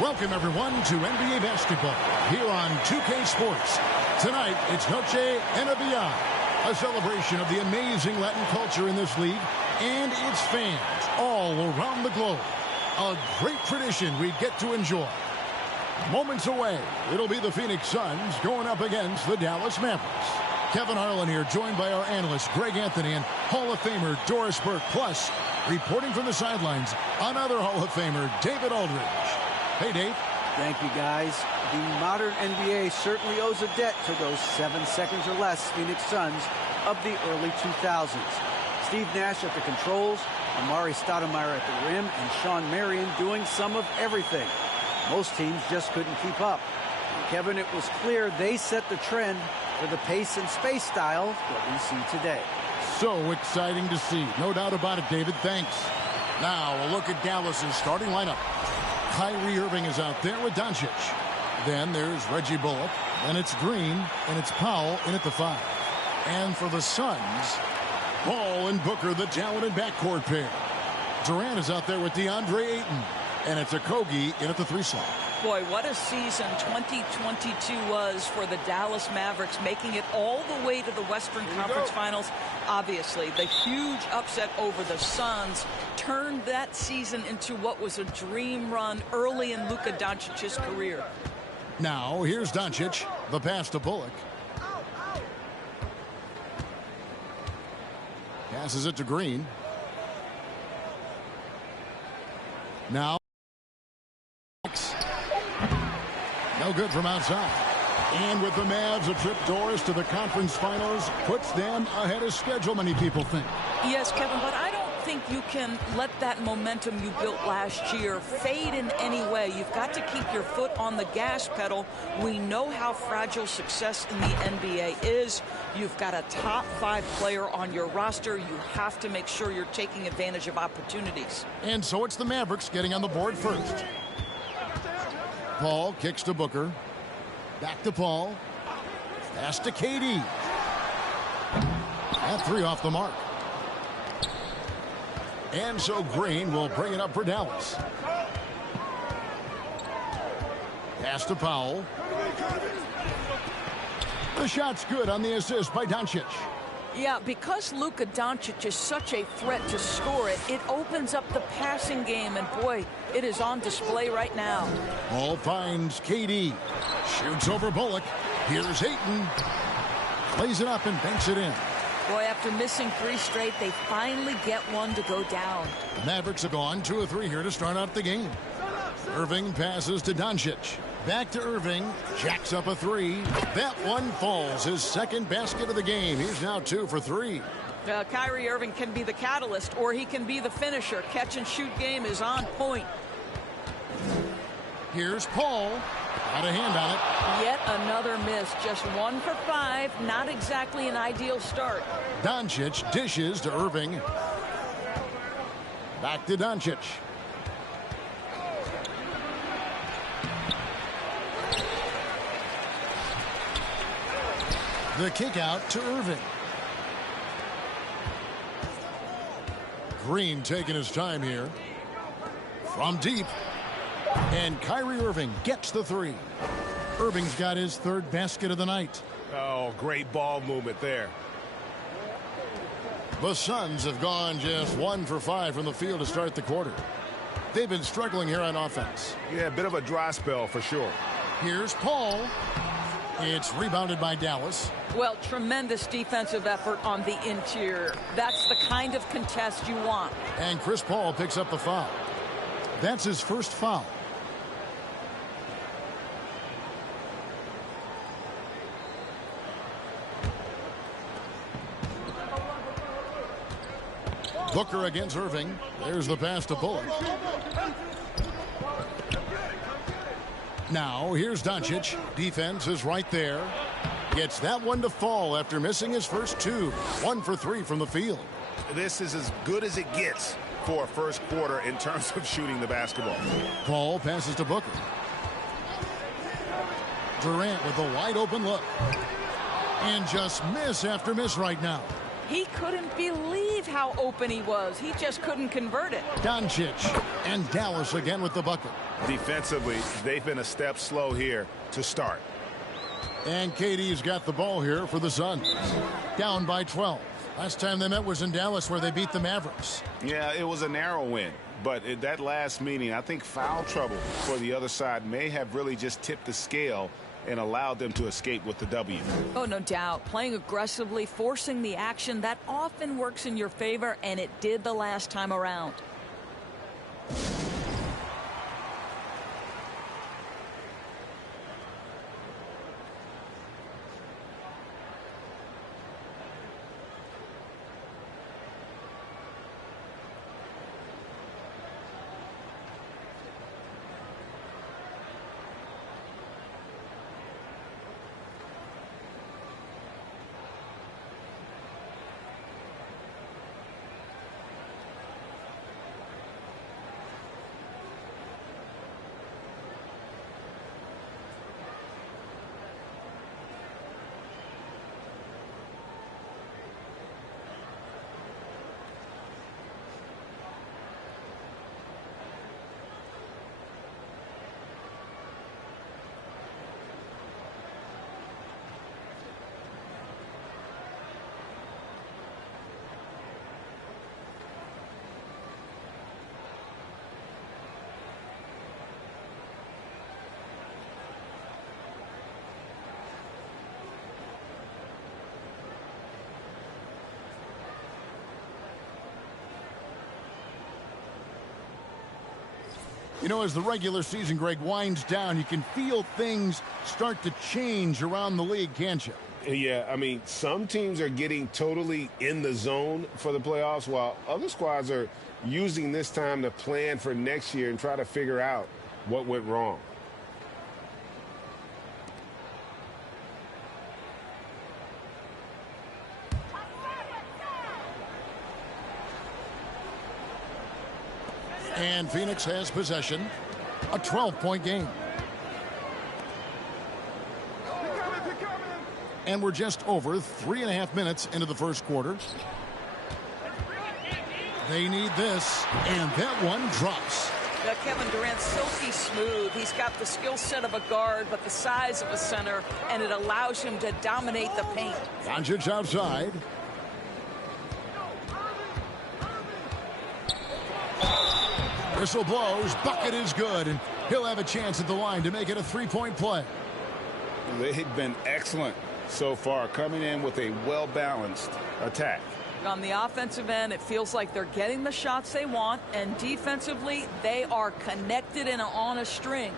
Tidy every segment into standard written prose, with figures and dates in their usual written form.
Welcome, everyone, to NBA basketball here on 2K Sports. Tonight, it's Noche NBA, a celebration of the amazing Latin culture in this league and its fans all around the globe. A great tradition we get to enjoy. Moments away, it'll be the Phoenix Suns going up against the Dallas Mavericks. Kevin Harlan here, joined by our analyst, Greg Anthony, and Hall of Famer Doris Burke. Plus, reporting from the sidelines, another Hall of Famer, David Aldridge. Hey, Dave. Thank you, guys. The modern NBA certainly owes a debt to those 7 seconds or less Phoenix Suns of the early 2000s. Steve Nash at the controls, Amari Stoudemire at the rim, and Sean Marion doing some of everything. Most teams just couldn't keep up. And Kevin, it was clear they set the trend for the pace and space style that we see today. So exciting to see. No doubt about it, David. Thanks. Now, a look at Dallas's starting lineup. Kyrie Irving is out there with Doncic. Then there's Reggie Bullock. Then it's Green, and it's Powell in at the 5. And for the Suns, Ball and Booker, the talented backcourt pair. Durant is out there with DeAndre Ayton. And it's Okogie in at the 3 slot. Boy, what a season 2022 was for the Dallas Mavericks, making it all the way to the Western Conference Finals. Obviously, the huge upset over the Suns turned that season into what was a dream run early in Luka Doncic's career. Now, here's Doncic, the pass to Bullock. Passes it to Green. Now, no good from outside. And with the Mavs, a trip, Doris, to the conference finals puts them ahead of schedule, many people think. Yes, Kevin, but I don't think you can let that momentum you built last year fade in any way. You've got to keep your foot on the gas pedal. We know how fragile success in the NBA is. You've got a top 5 player on your roster. You have to make sure you're taking advantage of opportunities. And so it's the Mavericks getting on the board first. Paul kicks to Booker. Back to Paul. Pass to KD. At 3 off the mark. And so Green will bring it up for Dallas. Pass to Powell. The shot's good on the assist by Doncic. Yeah, because Luka Doncic is such a threat to score it, it opens up the passing game, and boy, it is on display right now. Ball finds KD. Shoots over Bullock. Here's Ayton. Plays it up and banks it in. Boy, after missing 3 straight, they finally get one to go down. The Mavericks have gone 2 of 3 here to start out the game. Irving passes to Doncic. Back to Irving. Jacks up a 3. That one falls. His second basket of the game. He's now 2 for 3. Kyrie Irving can be the catalyst, or he can be the finisher. Catch and shoot game is on point. Here's Paul. Got a hand on it. Yet another miss. Just 1 for 5. Not exactly an ideal start. Doncic dishes to Irving. Back to Doncic. The kick out to Irving. Green taking his time here. From deep. And Kyrie Irving gets the 3. Irving's got his 3rd basket of the night. Oh, great ball movement there. The Suns have gone just 1 for 5 from the field to start the quarter. They've been struggling here on offense. Yeah, a bit of a dry spell for sure. Here's Paul. It's rebounded by Dallas. Well, tremendous defensive effort on the interior. That's the kind of contest you want. And Chris Paul picks up the foul. That's his first foul. Booker against Irving. There's the pass to Bullock. Now here's Doncic. Defense is right there. Gets that one to fall after missing his first 2. 1 for 3 from the field. This is as good as it gets for a first quarter in terms of shooting the basketball. Paul passes to Booker. Durant with a wide open look. And just miss after miss right now. He couldn't believe how open he was. He just couldn't convert it. Doncic and Dallas again with the bucket. Defensively, they've been a step slow here to start. And KD's got the ball here for the Suns. Down by 12. Last time they met was in Dallas where they beat the Mavericks. Yeah, it was a narrow win. But at that last meeting, I think foul trouble for the other side may have really just tipped the scale and allowed them to escape with the W. Oh, no doubt. Playing aggressively, forcing the action, that often works in your favor, and it did the last time around. You know, as the regular season, Greg, winds down, you can feel things start to change around the league, can't you? Yeah, I mean, some teams are getting totally in the zone for the playoffs, while other squads are using this time to plan for next year and try to figure out what went wrong. And Phoenix has possession. A 12-point game. And we're just over 3.5 minutes into the first quarter. They need this, and that one drops. Now, Kevin Durant's silky smooth. He's got the skill set of a guard, but the size of a center, and it allows him to dominate the paint. Doncic outside. Whistle blows, bucket is good, and he'll have a chance at the line to make it a 3-point play. They've been excellent so far, coming in with a well-balanced attack. On the offensive end, it feels like they're getting the shots they want, and defensively, they are connected and on a string.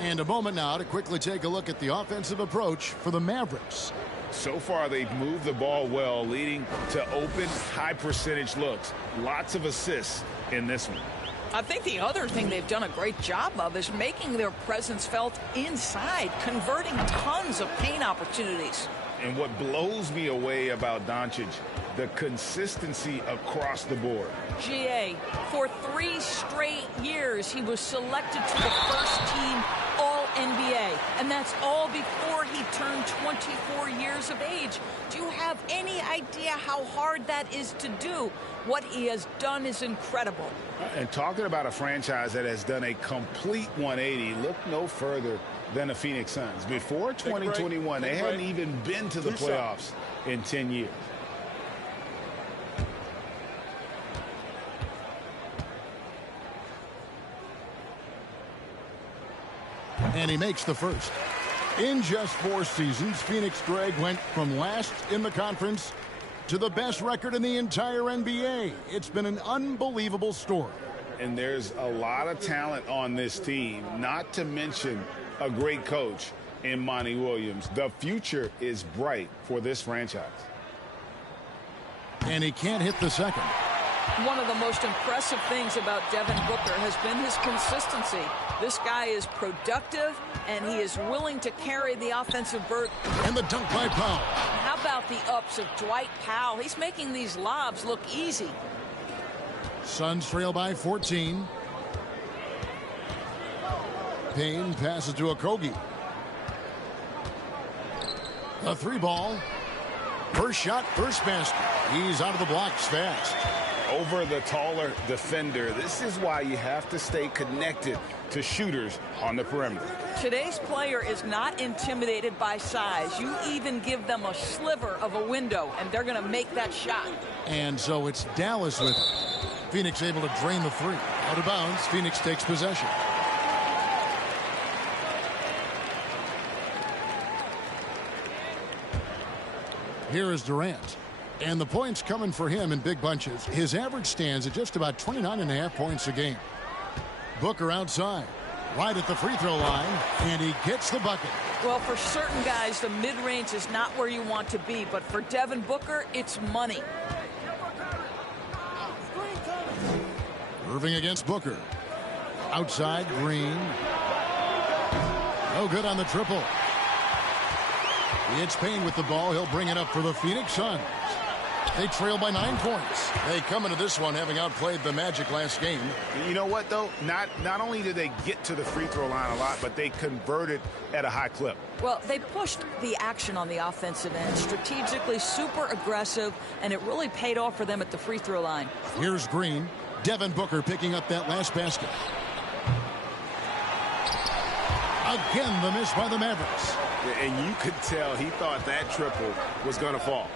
And a moment now to quickly take a look at the offensive approach for the Mavericks. So far, they've moved the ball well, leading to open, high-percentage looks. Lots of assists in this one. I think the other thing they've done a great job of is making their presence felt inside, converting tons of paint opportunities. And what blows me away about Doncic, the consistency across the board. GA, for 3 straight years, he was selected to the first-team All-NBA, and that's all before he turned 24 years of age. Do you have any idea how hard that is to do? What he has done is incredible. And talking about a franchise that has done a complete 180, look no further than the Phoenix Suns. Before 2021, they hadn't even been to the playoffs in 10 years. And he makes the first. In just 4 seasons, Phoenix, Greg, went from last in the conference to the best record in the entire NBA. It's been an unbelievable story. And there's a lot of talent on this team, not to mention a great coach in Monty Williams. The future is bright for this franchise. And he can't hit the second. One of the most impressive things about Devin Booker has been his consistency. This guy is productive, and he is willing to carry the offensive burden. And the dunk by Powell. How about the ups of Dwight Powell? He's making these lobs look easy. Suns trail by 14. Payne passes to Okogie. A 3-ball. First shot, first basket. He's out of the blocks fast. Over the taller defender. This is why you have to stay connected to shooters on the perimeter. Today's player is not intimidated by size. You even give them a sliver of a window, and they're going to make that shot. And so it's Dallas with it. Phoenix able to drain the 3. Out of bounds, Phoenix takes possession. Here is Durant. And the points coming for him in big bunches. His average stands at just about 29.5 points a game. Booker outside, right at the free throw line, and he gets the bucket. Well, for certain guys, the mid-range is not where you want to be, but for Devin Booker, it's money. Irving against Booker. Outside, Green. No good on the triple. It's Payne with the ball. He'll bring it up for the Phoenix Suns. They trail by 9 points. They come into this one having outplayed the Magic last game. You know what, though? Not only did they get to the free throw line a lot, but they converted at a high clip. Well, they pushed the action on the offensive end, strategically super aggressive, and it really paid off for them at the free throw line. Here's Green. Devin Booker picking up that last basket. Again, the miss by the Mavericks. And you could tell he thought that triple was going to fall.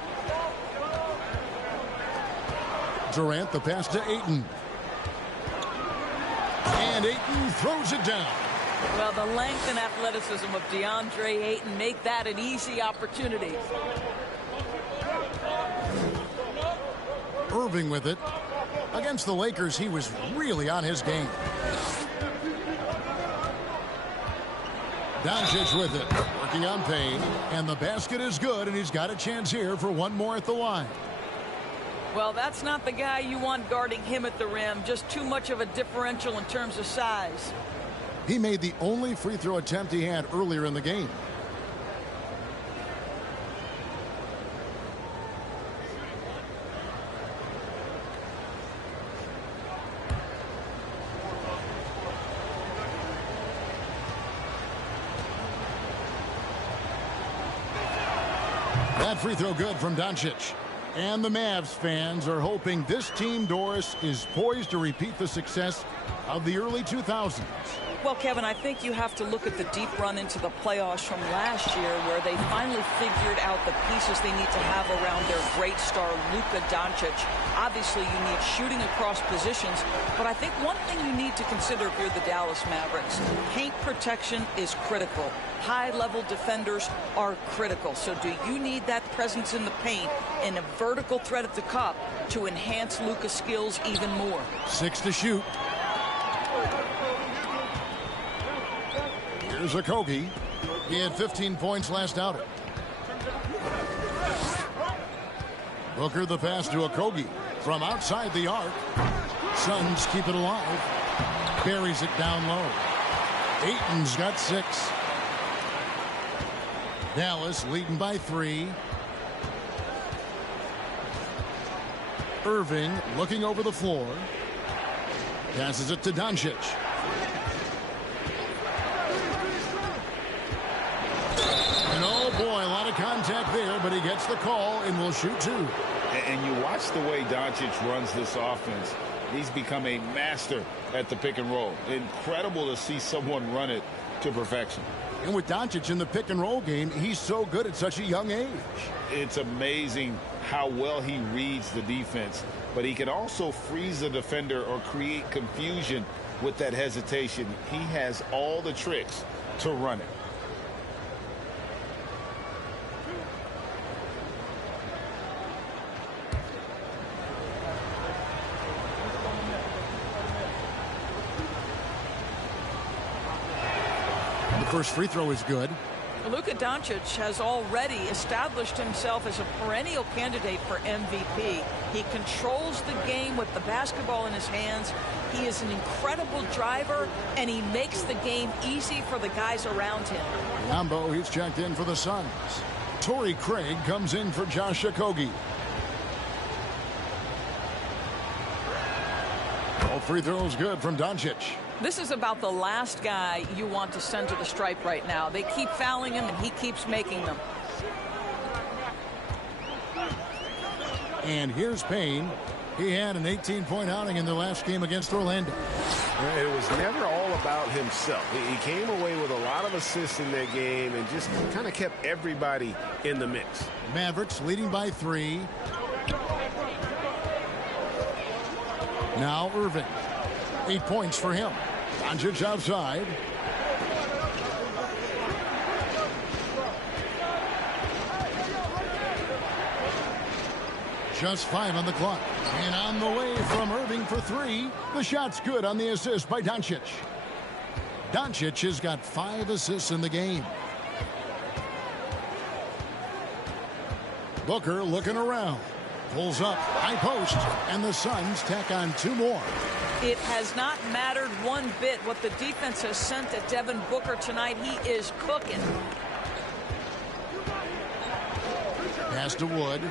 Durant, the pass to Ayton. And Ayton throws it down. Well, the length and athleticism of DeAndre Ayton make that an easy opportunity. Irving with it. Against the Lakers, he was really on his game. Doncic with it. Working on Payne. And the basket is good, and he's got a chance here for one more at the line. Well, that's not the guy you want guarding him at the rim. Just too much of a differential in terms of size. He made the only free throw attempt he had earlier in the game. That free throw good from Doncic. And the Mavs fans are hoping this team, Doris, is poised to repeat the success of the early 2000s. Well, Kevin, I think you have to look at the deep run into the playoffs from last year where they finally figured out the pieces they need to have around their great star, Luka Doncic. Obviously, you need shooting across positions, but I think one thing you need to consider if you're the Dallas Mavericks, paint protection is critical. High-level defenders are critical. So do you need that presence in the paint and a vertical threat at the cup to enhance Luka's skills even more? 6 to shoot. Here's Okogie. He had 15 points last outing. Booker the pass to Okogie from outside the arc. Suns keep it alive. Buries it down low. Ayton's got 6. Dallas leading by 3. Irving looking over the floor. Passes it to Doncic. And oh boy, a lot of contact there, but he gets the call and will shoot 2. And you watch the way Doncic runs this offense. He's become a master at the pick and roll. Incredible to see someone run it to perfection. And with Doncic in the pick and roll game, he's so good at such a young age. It's amazing how well he reads the defense, but he can also freeze the defender or create confusion with that hesitation. He has all the tricks to run it. The first free throw is good. Luka Doncic has already established himself as a perennial candidate for MVP. He controls the game with the basketball in his hands. He is an incredible driver, and he makes the game easy for the guys around him. Lambo, he's checked in for the Suns. Torrey Craig comes in for Josh Okogie. All free throws good from Doncic. This is about the last guy you want to send to the stripe right now. They keep fouling him, and he keeps making them. And here's Payne. He had an 18-point outing in their last game against Orlando. It was never all about himself. He came away with a lot of assists in that game and just kind of kept everybody in the mix. Mavericks leading by 3. Now Irving. 8 points for him. Doncic outside. Just 5 on the clock. And on the way from Irving for 3. The shot's good on the assist by Doncic. Doncic has got 5 assists in the game. Booker looking around. Pulls up, high post, and the Suns tack on 2 more. It has not mattered one bit what the defense has sent at Devin Booker tonight. He is cooking. Pass to Wood.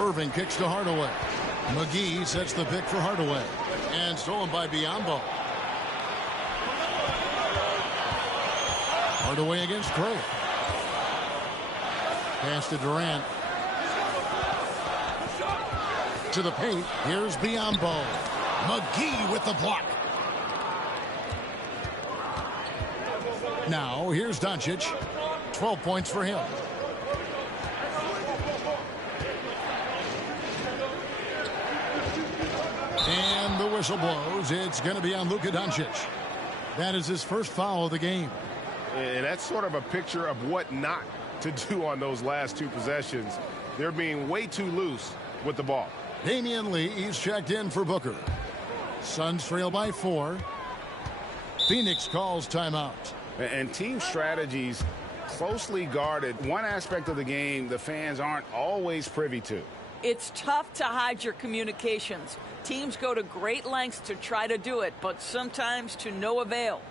Irving kicks to Hardaway. McGee sets the pick for Hardaway. And stolen by Biyombo. Hardaway against Craig. Pass to Durant. To the paint. Here's Biyombo. McGee with the block. Now here's Doncic. 12 points for him. And the whistle blows. It's going to be on Luka Doncic. That is his first foul of the game. And that's sort of a picture of what not to do on those last 2 possessions. They're being way too loose with the ball. Damian Lee, he's checked in for Booker. Suns trail by 4. Phoenix calls timeout. And team strategies closely guarded. One aspect of the game the fans aren't always privy to. It's tough to hide your communications. Teams go to great lengths to try to do it, but sometimes to no avail.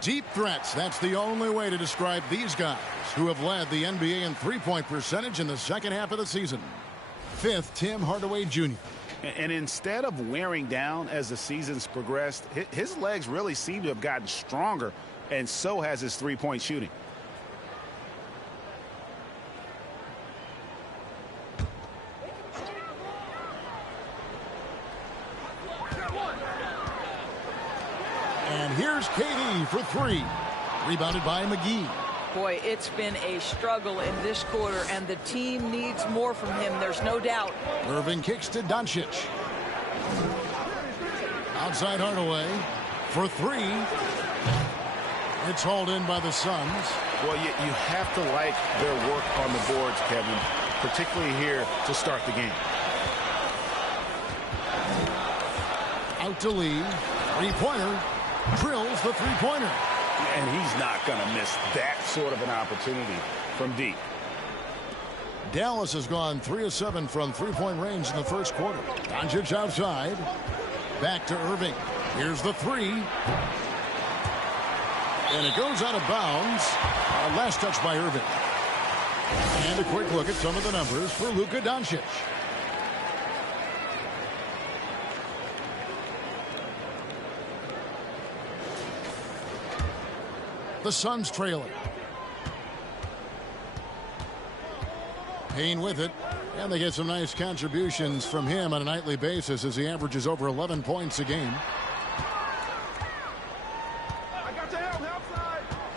Deep threats. That's the only way to describe these guys who have led the NBA in three-point percentage in the second half of the season. Fifth, Tim Hardaway Jr. And instead of wearing down as the season's progressed, his legs really seem to have gotten stronger, and so has his three-point shooting. And here's KD for three. Rebounded by McGee. Boy, it's been a struggle in this quarter, and the team needs more from him. There's no doubt. Irving kicks to Doncic. Outside Hardaway for three. It's hauled in by the Suns. Well, you have to like their work on the boards, Kevin, particularly here to start the game. Out to Lee. Three-pointer. Drills the three-pointer. And he's not going to miss that sort of an opportunity from deep. Dallas has gone 3 of 7 from three-point range in the first quarter. Doncic outside. Back to Irving. Here's the three. And it goes out of bounds. Last touch by Irving. And a quick look at some of the numbers for Luka Doncic. The Suns trailing. Payne with it. And they get some nice contributions from him on a nightly basis as he averages over 11 points a game.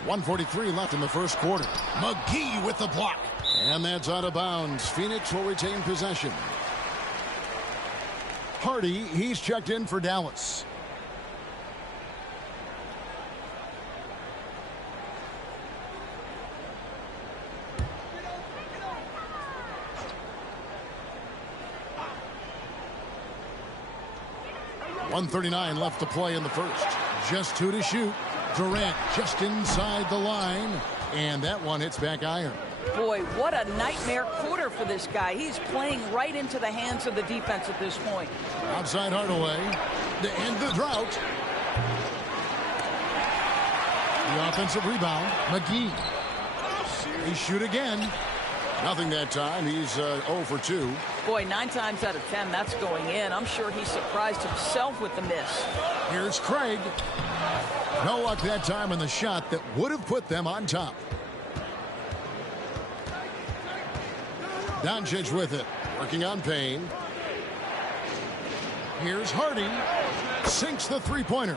1:43 left in the first quarter. McGee with the block. And that's out of bounds. Phoenix will retain possession. Hardy, he's checked in for Dallas. .139 left to play in the first. Just 2 to shoot. Durant just inside the line. And that one hits back iron. Boy, what a nightmare quarter for this guy. He's playing right into the hands of the defense at this point. Outside Hardaway to end the drought. The offensive rebound. McGee. He shoot again. Nothing that time. He's 0 for 2. Boy, 9 times out of 10, that's going in. I'm sure he surprised himself with the miss. Here's Craig. No luck that time on the shot that would have put them on top. Doncic with it. Working on Payne. Here's Hardy. Sinks the three-pointer.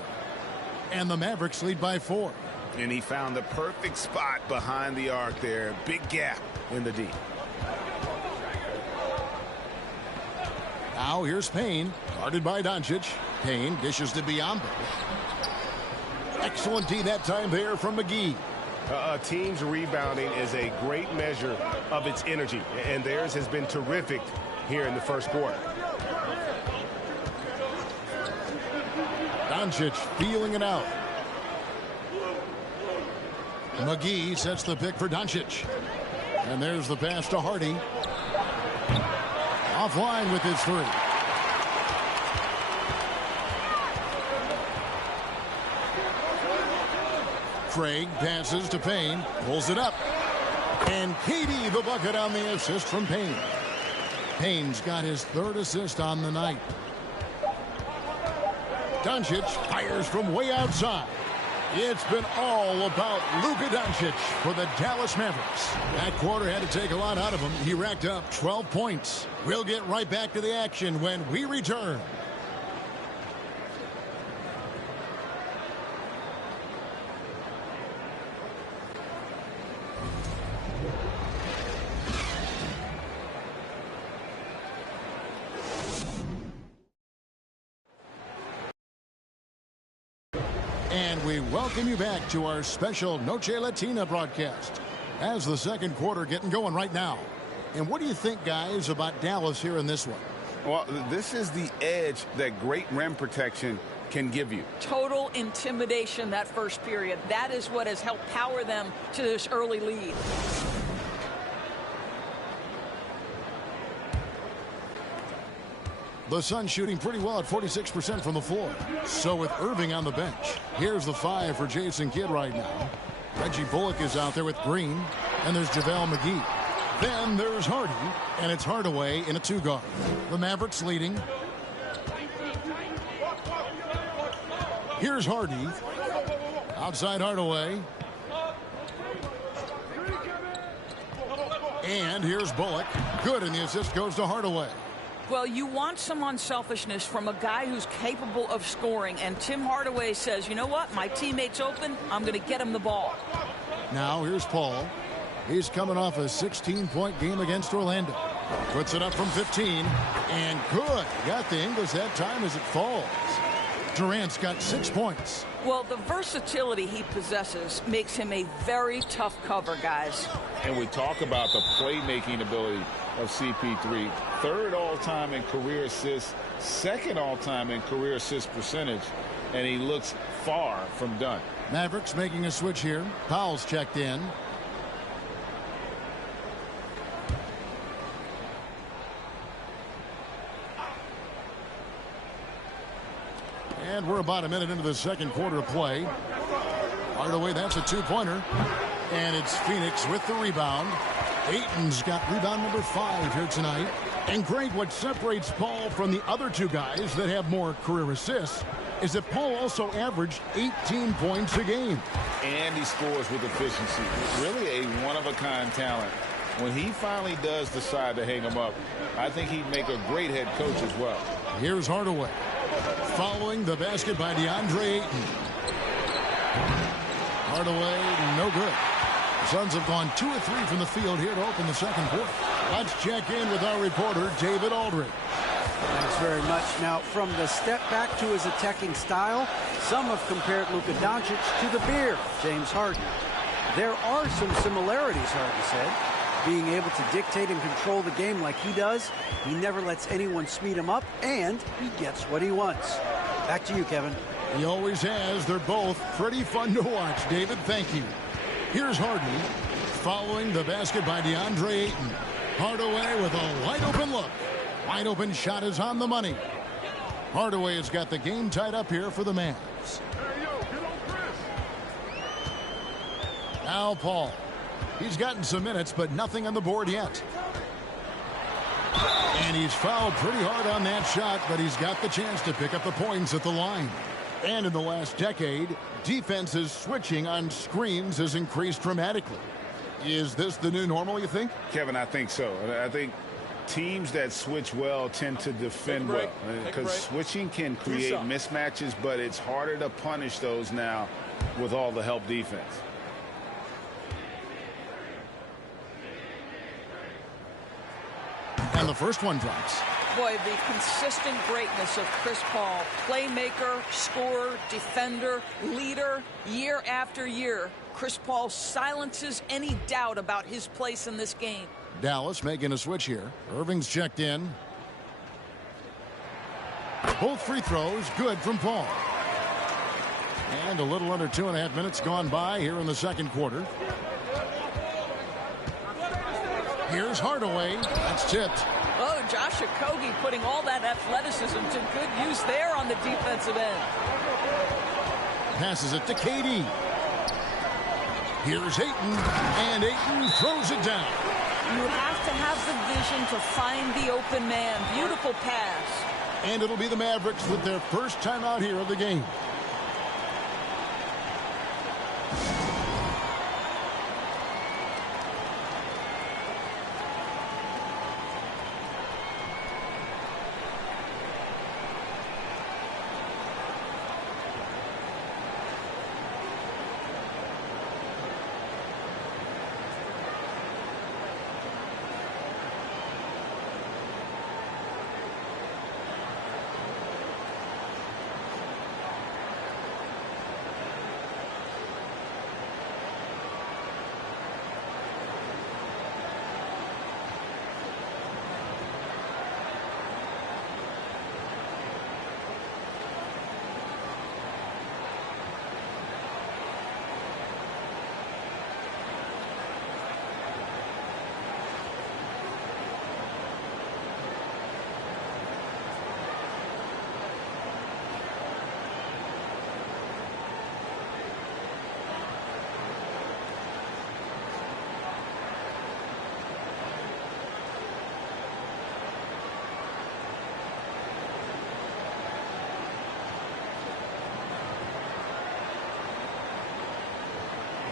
And the Mavericks lead by 4. And he found the perfect spot behind the arc there. Big gap in the D. Now here's Payne. Guarded by Doncic. Payne dishes to Biyombo. Excellent D that time there from McGee. A team's rebounding is a great measure of its energy, and theirs has been terrific here in the first quarter. Doncic feeling it out. McGee sets the pick for Doncic. And there's the pass to Hardy. Offline with his three. Craig passes to Payne. Pulls it up. And KD the bucket on the assist from Payne. Payne's got his 3rd assist on the night. Doncic fires from way outside. It's been all about Luka Doncic for the Dallas Mavericks. That quarter had to take a lot out of him. He racked up 12 points. We'll get right back to the action when we return. And we welcome you back to our special Noche Latina broadcast as the second quarter getting going right now. And what do you think, guys, about Dallas here in this one? Well, this is the edge that great rim protection can give you. Total intimidation that first period. That is what has helped power them to this early lead. The Suns shooting pretty well at 46% from the floor. So with Irving on the bench, here's the 5 for Jason Kidd right now. Reggie Bullock is out there with Green, and there's JaVale McGee. Then there's Hardy, and it's Hardaway in a 2-guard. The Mavericks leading. Here's Hardy. Outside Hardaway. And here's Bullock. Good, and the assist goes to Hardaway. Well, you want some unselfishness from a guy who's capable of scoring, and Tim Hardaway says, you know what, my teammate's open, I'm going to get him the ball. Now here's Paul. He's coming off a 16-point game against Orlando. Puts it up from 15, and good. Got the Ingles that time as it falls. Durant's got 6 points. Well, the versatility he possesses makes him a very tough cover, guys. And we talk about the playmaking ability of CP3. 3rd all-time in career assists, 2nd all-time in career assist percentage, and he looks far from done. Mavericks making a switch here. Powell's checked in. And we're about a minute into the second quarter of play. Hardaway, that's a 2-pointer. And it's Phoenix with the rebound. Ayton's got rebound number 5 here tonight. And Greg, what separates Paul from the other 2 guys that have more career assists is that Paul also averaged 18 points a game. And he scores with efficiency. Really a one-of-a-kind talent. When he finally does decide to hang him up, I think he'd make a great head coach as well. Here's Hardaway. Following the basket by DeAndre Ayton. Hardaway, no good. The Suns have gone 2 of 3 from the field here to open the second quarter. Let's check in with our reporter, David Aldridge. Thanks very much. Now, from the step back to his attacking style, some have compared Luka Doncic to the bear, James Harden. There are some similarities, Harden said. Being able to dictate and control the game like he does, he never lets anyone speed him up, and he gets what he wants. Back to you, Kevin. He always has. They're both pretty fun to watch, David. Thank you. Here's Harden. Following the basket by DeAndre Ayton. Hardaway with a wide-open look. Wide-open shot is on the money. Hardaway has got the game tied up here for the Mavs. Now Paul. He's gotten some minutes, but nothing on the board yet. And he's fouled pretty hard on that shot, but he's got the chance to pick up the points at the line. And in the last decade, defenses switching on screens has increased dramatically. Is this the new normal, you think? Kevin, I think so. I think teams that switch well tend to defend well, because switching can create mismatches, but it's harder to punish those now with all the help defense. And the first one drops. Boy, the consistent greatness of Chris Paul, playmaker, scorer, defender, leader, year after year. Chris Paul silences any doubt about his place in this game. Dallas making a switch here. Irving's checked in. Both free throws good from Paul. And a little under 2.5 minutes gone by here in the second quarter. Here's Hardaway. That's tipped. Oh, Josh Okogie putting all that athleticism to good use there on the defensive end. Passes it to KD. Here's Ayton, and Ayton throws it down. You have to have the vision to find the open man. Beautiful pass. And it'll be the Mavericks with their first time out here of the game.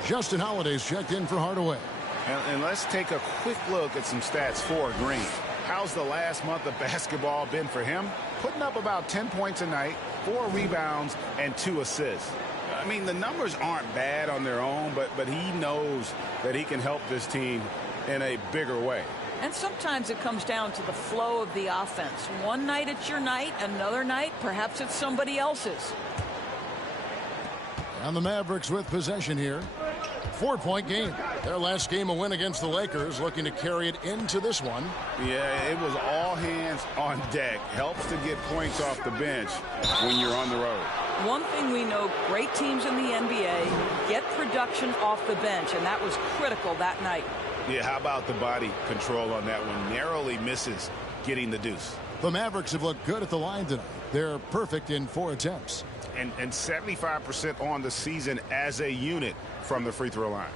Justin Holiday's checked in for Hardaway. And let's take a quick look at some stats for Green. How's the last month of basketball been for him? Putting up about 10 points a night, 4 rebounds, and 2 assists. I mean, the numbers aren't bad on their own, but he knows that he can help this team in a bigger way. And sometimes it comes down to the flow of the offense. One night it's your night, another night perhaps it's somebody else's. And the Mavericks with possession here. 4-point game. Their last game a win against the Lakers, looking to carry it into this one. Yeah, it was all hands on deck. Helps to get points off the bench when you're on the road. One thing we know, great teams in the NBA get production off the bench, and that was critical that night. Yeah, how about the body control on that one? Narrowly misses getting the deuce. The Mavericks have looked good at the line tonight. They're perfect in 4 attempts. And 75% on the season as a unit from the free throw line.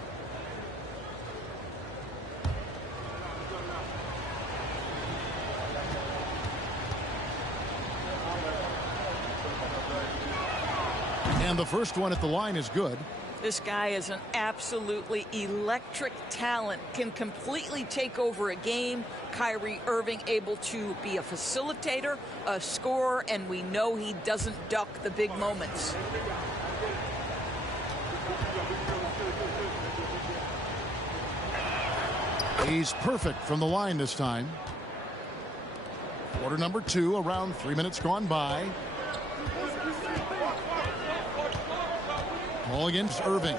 And the first one at the line is good. This guy is an absolutely electric talent, can completely take over a game. Kyrie Irving able to be a facilitator, a scorer, and we know he doesn't duck the big moments. He's perfect from the line this time. Quarter number 2, around 3 minutes gone by. Ball against Irving.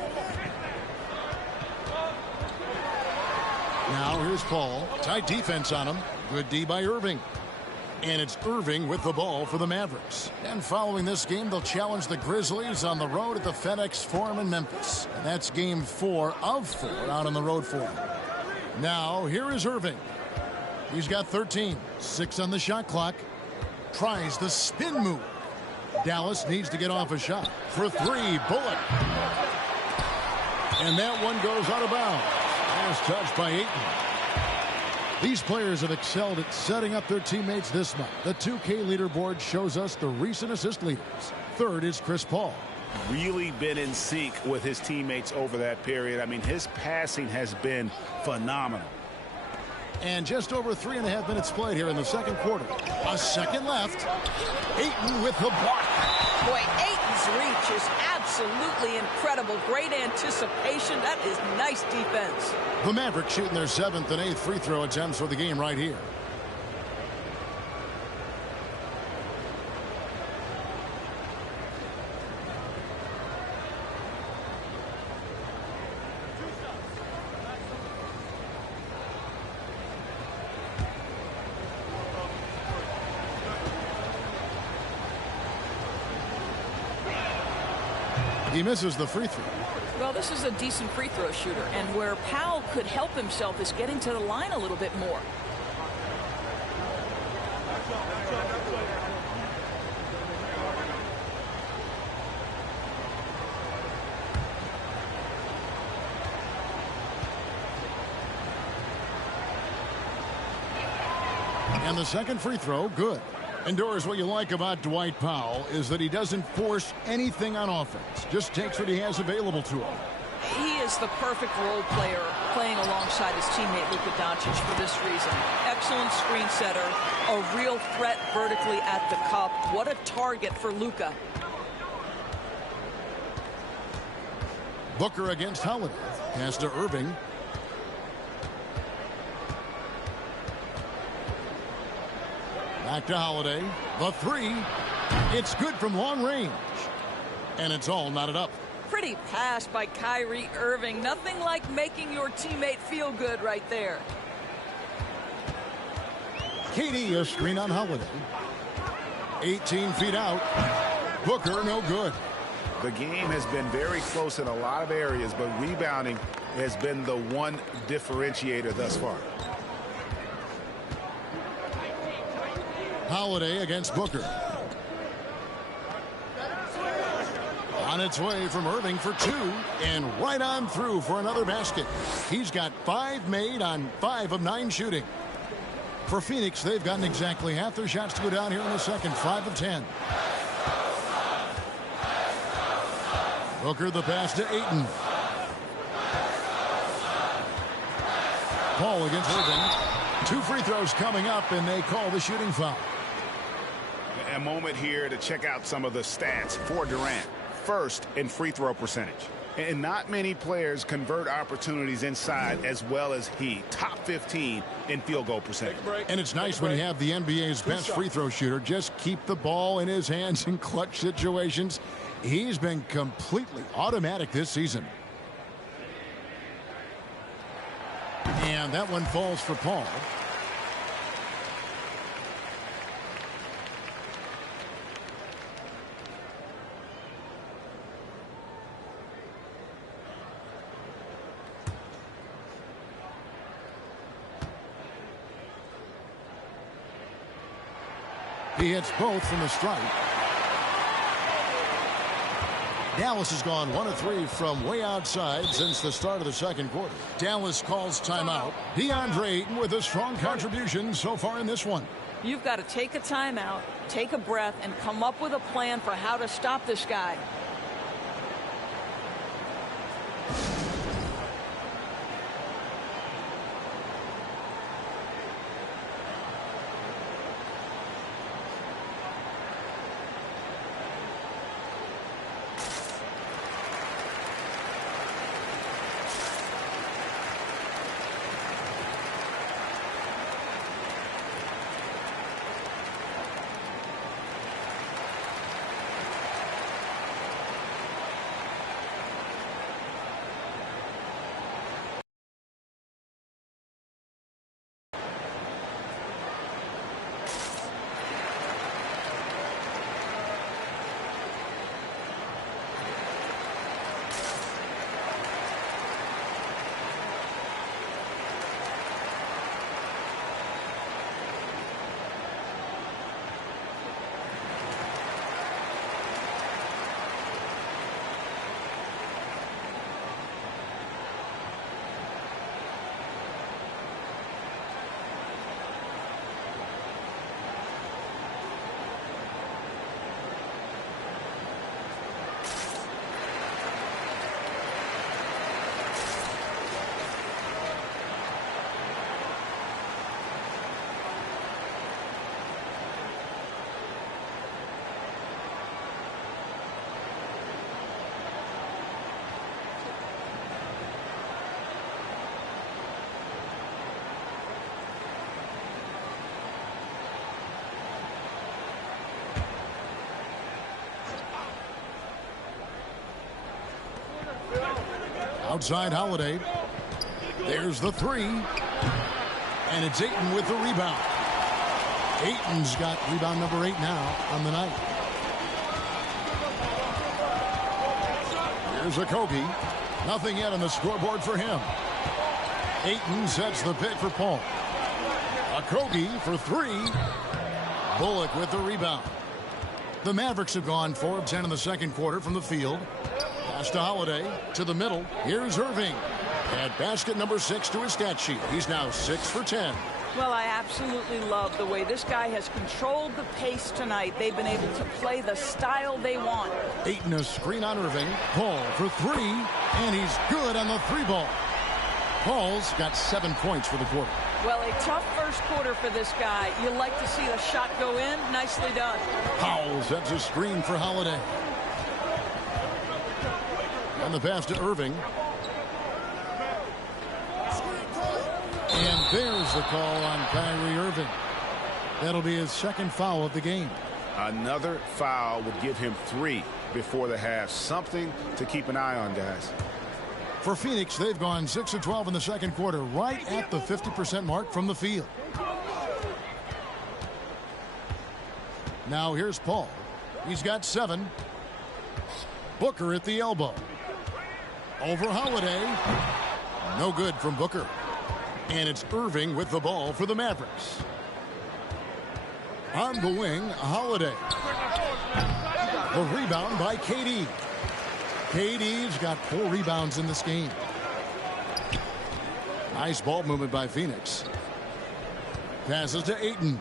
Now here's Paul. Tight defense on him. Good D by Irving. And it's Irving with the ball for the Mavericks. And following this game, they'll challenge the Grizzlies on the road at the FedEx Forum in Memphis. And that's game 4 of 4 out on the road for him. Now here is Irving. He's got 13. 6 on the shot clock. Tries the spin move. Dallas needs to get off a shot. For 3, Bullock. And that one goes out of bounds. As touched by Ayton. These players have excelled at setting up their teammates this month. The 2K leaderboard shows us the recent assist leaders. 3rd is Chris Paul. Really been in sync with his teammates over that period. I mean, his passing has been phenomenal. And just over 3.5 minutes played here in the second quarter. A second left. Ayton with the block. Boy, Ayton's reach is absolutely incredible. Great anticipation. That is nice defense. The Mavericks shooting their 7th and 8th free throw attempts for the game right here. He misses the free throw. Well, this is a decent free throw shooter, and where Powell could help himself is getting to the line a little bit more. And the second free throw, good. And Doris, what you like about Dwight Powell is that he doesn't force anything on offense. Just takes what he has available to him. He is the perfect role player playing alongside his teammate Luka Doncic for this reason. Excellent screen setter, a real threat vertically at the cup. What a target for Luka. Booker against Holiday. Pass to Irving. Back to Holiday. The 3. It's good from long range. And it's all knotted up. Pretty pass by Kyrie Irving. Nothing like making your teammate feel good right there. KD, a screen on Holiday. 18 feet out. Booker, no good. The game has been very close in a lot of areas, but rebounding has been the one differentiator thus far. Holiday against Booker. On its way from Irving for 2, and right on through for another basket. He's got 5 made on 5 of 9 shooting. For Phoenix, they've gotten exactly half their shots to go down here in the second, 5 of 10. Booker the pass to Ayton. Paul against Irving. 2 free throws coming up, and they call the shooting foul. A moment here to check out some of the stats for Durant. First in free throw percentage. And not many players convert opportunities inside as well as he. Top 15 in field goal percentage. And it's nice when you have the NBA's best free throw shooter just keep the ball in his hands in clutch situations. He's been completely automatic this season. And that one falls for Paul. He hits both from the strike. Dallas has gone 1 of 3 from way outside since the start of the second quarter. Dallas calls timeout. DeAndre Ayton with a strong contribution so far in this one. You've got to take a timeout, take a breath, and come up with a plan for how to stop this guy. Outside Holiday. There's the 3. And it's Ayton with the rebound. Ayton's got rebound number 8 now on the night. Here's Okogie. Nothing yet on the scoreboard for him. Ayton sets the pick for Paul. Okogie for 3. Bullock with the rebound. The Mavericks have gone 4 of 10 in the second quarter from the field. Pass to Holiday, to the middle. Here's Irving. At basket number 6 to his stat sheet. He's now 6 for 10. Well, I absolutely love the way this guy has controlled the pace tonight. They've been able to play the style they want. Ayton a screen on Irving. Paul for 3. And he's good on the 3-ball. Paul's got 7 points for the quarter. Well, a tough first quarter for this guy. You like to see the shot go in. Nicely done. Powell sets a screen for Holiday. And the pass to Irving. And there's the call on Kyrie Irving. That'll be his second foul of the game. Another foul would give him 3 before the half. Something to keep an eye on, guys. For Phoenix, they've gone 6 of 12 in the second quarter, right at the 50% mark from the field. Now here's Paul. He's got 7. Booker at the elbow. Over Holiday. No good from Booker. And it's Irving with the ball for the Mavericks. On the wing, Holiday. The rebound by KD. KD's got 4 rebounds in this game. Nice ball movement by Phoenix. Passes to Ayton.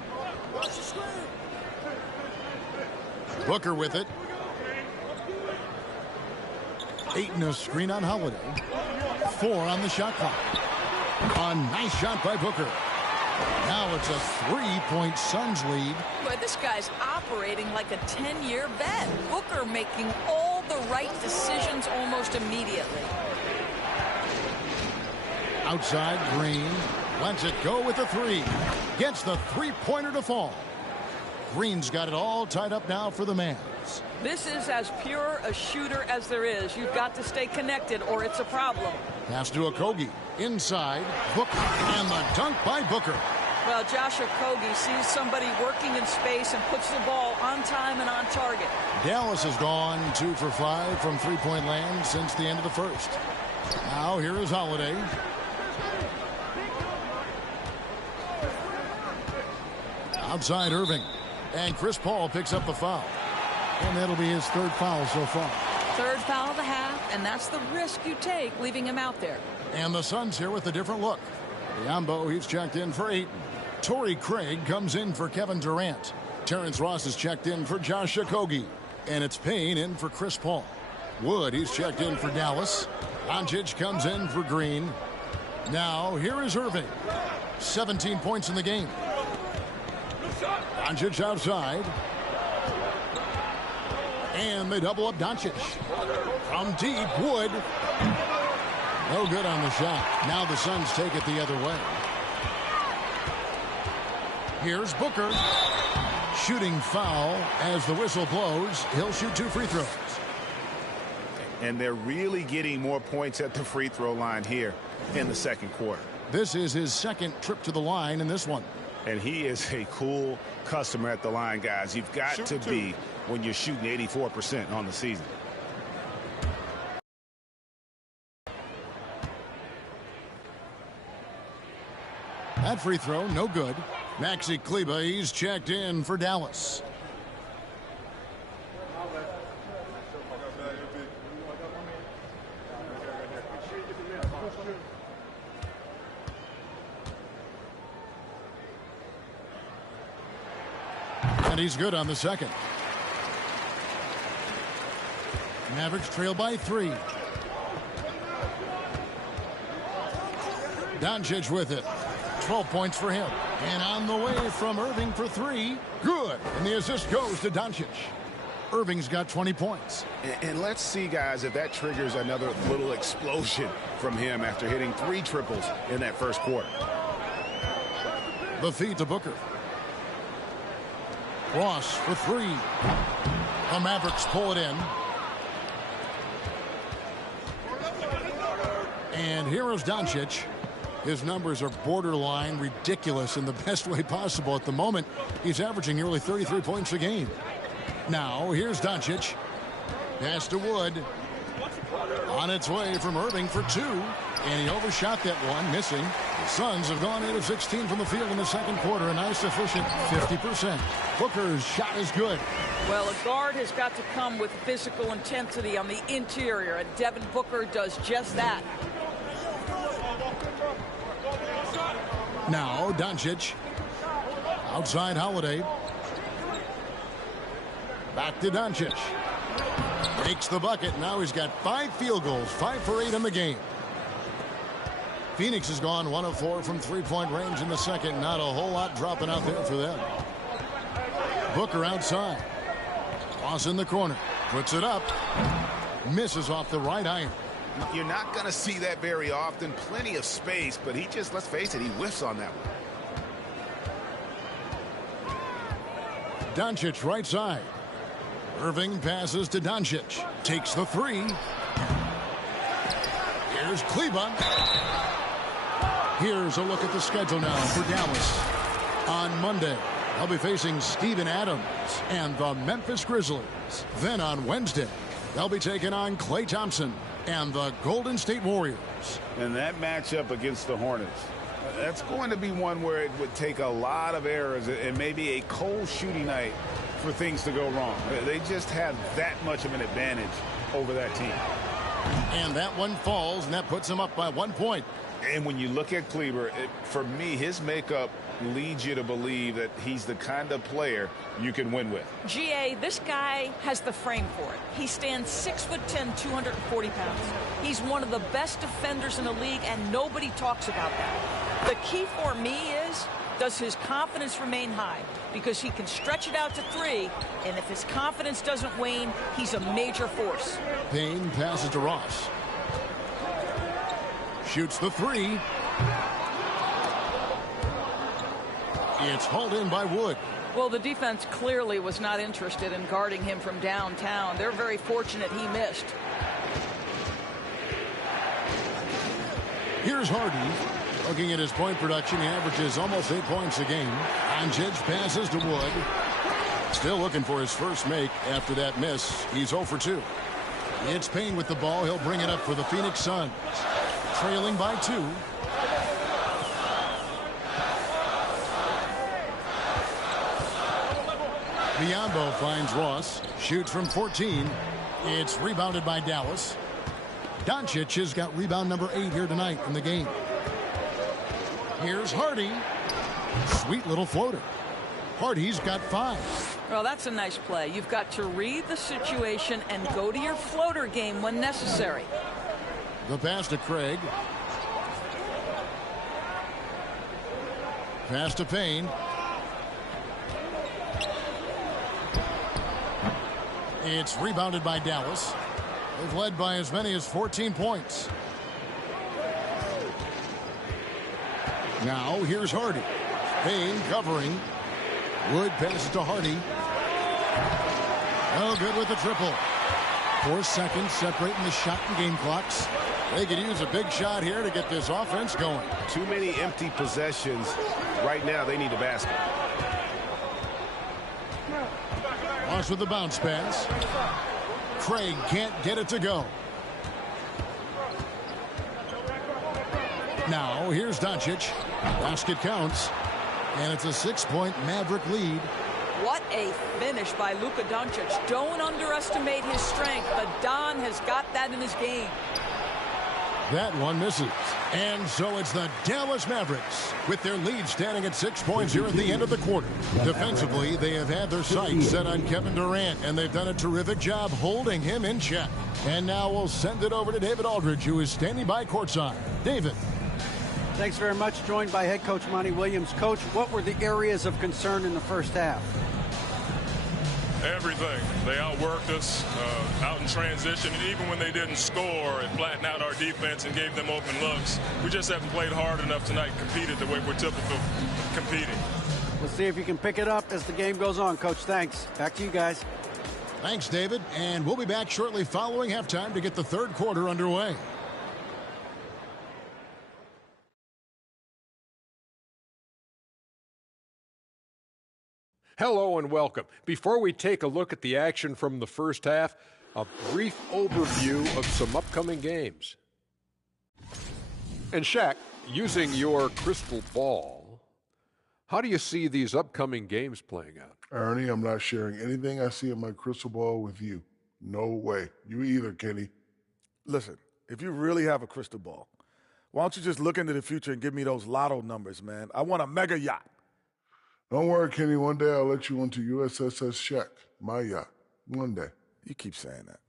Booker with it. Ayton a screen on Holiday. 4 on the shot clock. A nice shot by Booker. Now it's a 3-point Suns lead. Boy, this guy's operating like a 10-year vet. Booker making all the right decisions almost immediately. Outside, Green lets it go with the three. Gets the three-pointer to fall. Green's got it all tied up now for the Mavs. This is as pure a shooter as there is. You've got to stay connected or it's a problem. Pass to Okogie. Inside, Booker. And the dunk by Booker. Well, Josh Okogie sees somebody working in space and puts the ball on time and on target. Dallas has gone 2 for 5 from three-point land since the end of the first. Now here is Holiday. Outside Irving. And Chris Paul picks up the foul. And that'll be his third foul so far. Third foul of the half, and that's the risk you take leaving him out there. And the Suns here with a different look. Biombo, he's checked in for Ayton. Torrey Craig comes in for Kevin Durant. Terrence Ross is checked in for Josh Okogie. And it's Payne in for Chris Paul. Wood, he's checked in for Dallas. Doncic comes in for Green. Now, here is Irving. 17 points in the game. Doncic outside. And they double up Doncic. From deep, Wood. No good on the shot. Now the Suns take it the other way. Here's Booker. Shooting foul as the whistle blows. He'll shoot 2 free throws. And they're really getting more points at the free throw line here in the second quarter. This is his second trip to the line in this one. And he is a cool customer at the line, guys. You've got to be when you're shooting 84% on the season. That free throw, no good. Maxi Kleber, he's checked in for Dallas. And he's good on the second. Mavericks trail by 3. Doncic with it. 12 points for him. And on the way from Irving for 3. Good. And the assist goes to Doncic. Irving's got 20 points. And let's see, guys, if that triggers another little explosion from him after hitting 3 triples in that first quarter. The feed to Booker. Ross for 3. The Mavericks pull it in. And here is Doncic. His numbers are borderline ridiculous in the best way possible at the moment. He's averaging nearly 33 points a game. Now, here's Doncic. Pass to Wood. On its way from Irving for 2. And he overshot that one, missing. The Suns have gone 8 of 16 from the field in the second quarter. A nice efficient 50%. Booker's shot is good. Well, a guard has got to come with physical intensity on the interior, and Devin Booker does just that. Now, Doncic. Outside Holiday. Back to Doncic. Makes the bucket. Now he's got 5 field goals. 5 for 8 in the game. Phoenix has gone 1 of 4 from three-point range in the second. Not a whole lot dropping out there for them. Booker outside. Ross in the corner. Puts it up. Misses off the right iron. You're not going to see that very often. Plenty of space, but he just, let's face it, he whiffs on that one. Doncic right side. Irving passes to Doncic. Takes the 3. Here's Kleber. Here's a look at the schedule now for Dallas. On Monday, they'll be facing Steven Adams and the Memphis Grizzlies. Then on Wednesday, they'll be taking on Klay Thompson and the Golden State Warriors. And that matchup against the Hornets, that's going to be one where it would take a lot of errors and maybe a cold shooting night for things to go wrong. They just have that much of an advantage over that team. And that one falls, and that puts him up by 1 point. And when you look at Kleber, for me, his makeup leads you to believe that he's the kind of player you can win with. GA, this guy has the frame for it. He stands 6'10", 240 pounds. He's one of the best defenders in the league, and nobody talks about that. The key for me is, does his confidence remain high? Because he can stretch it out to 3, and if his confidence doesn't wane, he's a major force. Payne passes to Ross. Shoots the 3. It's hauled in by Wood. Well, the defense clearly was not interested in guarding him from downtown. They're very fortunate he missed. Here's Hardy. Looking at his point production, he averages almost 8 points a game. Doncic passes to Wood. Still looking for his first make after that miss. He's 0 for 2. It's Payne with the ball. He'll bring it up for the Phoenix Suns. Trailing by 2. Biyombo finds Ross. Shoots from 14. It's rebounded by Dallas. Doncic has got rebound number 8 here tonight in the game. Here's Hardy. Sweet little floater. Hardy's got 5. Well, that's a nice play. You've got to read the situation and go to your floater game when necessary. The pass to Craig. Pass to Payne. It's rebounded by Dallas. They've led by as many as 14 points. Now here's Hardy. Payne covering. Wood passes to Hardy. Oh, good with the triple. 4 seconds separating the shot and game clocks. They could use a big shot here to get this offense going. Too many empty possessions. Right now, they need a basket. Ross with the bounce pass. Craig can't get it to go. Now, here's Doncic. Basket counts. And it's a 6-point Maverick lead. What a finish by Luka Doncic. Don't underestimate his strength. The Don has got that in his game. That one misses. And so it's the Dallas Mavericks with their lead standing at 6 points here at the end of the quarter. Defensively, they have had their sights set on Kevin Durant, and they've done a terrific job holding him in check. And now we'll send it over to David Aldridge, who is standing by courtside. David. Thanks very much. Joined by head coach Monty Williams. Coach, what were the areas of concern in the first half? Everything. They outworked us out in transition, and even when they didn't score, it flattened out our defense and gave them open looks. We just haven't played hard enough tonight, competed the way we're typical competing. We'll see if you can pick it up as the game goes on, Coach. Thanks. Back to you guys. Thanks, David. And we'll be back shortly following halftime to get the third quarter underway. Hello and welcome. Before we take a look at the action from the first half, a brief overview of some upcoming games. And Shaq, using your crystal ball, how do you see these upcoming games playing out? Ernie, I'm not sharing anything I see in my crystal ball with you. No way. You either, Kenny. Listen, if you really have a crystal ball, why don't you just look into the future and give me those lotto numbers, man? I want a mega yacht. Don't worry, Kenny. One day I'll let you onto USSS Shaq, my yacht. One day. You keep saying that.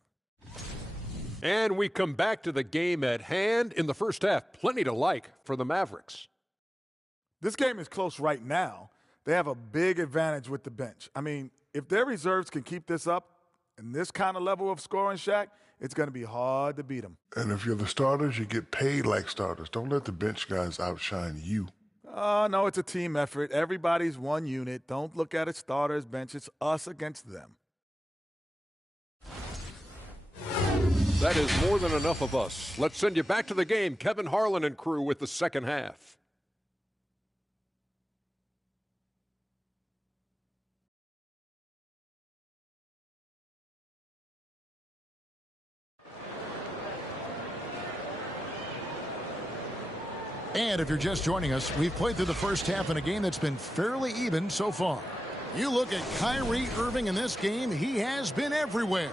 And we come back to the game at hand in the first half. Plenty to like for the Mavericks. This game is close right now. They have a big advantage with the bench. I mean, if their reserves can keep this up and this kind of level of scoring, Shaq, it's going to be hard to beat them. And if you're the starters, you get paid like starters. Don't let the bench guys outshine you. Oh, no, it's a team effort. Everybody's one unit. Don't look at it starters, bench. It's us against them. That is more than enough of us. Let's send you back to the game. Kevin Harlan and crew with the second half. And if you're just joining us, we've played through the first half in a game that's been fairly even so far. You look at Kyrie Irving in this game, he has been everywhere.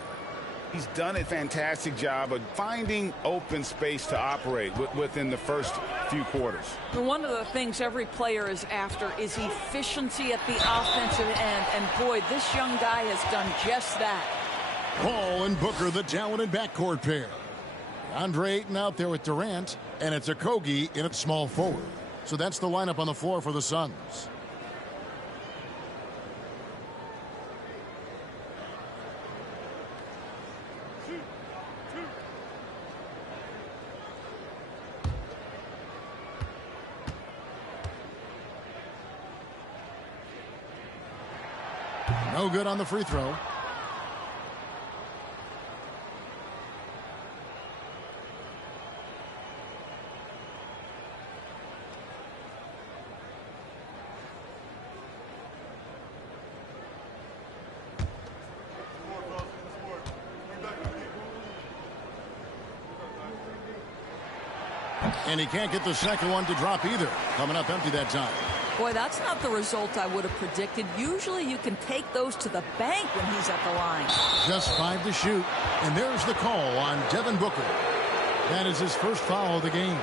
He's done a fantastic job of finding open space to operate within the first few quarters. One of the things every player is after is efficiency at the offensive end. And, boy, this young guy has done just that. Paul and Booker, the talented backcourt pair. Andre Ayton out there with Durant, and it's Okogie in at small forward. So that's the lineup on the floor for the Suns. No good on the free throw. And he can't get the second one to drop either. Coming up empty that time. Boy, that's not the result I would have predicted. Usually you can take those to the bank when he's at the line. Just 5 to shoot. And there's the call on Devin Booker. That is his first foul of the game.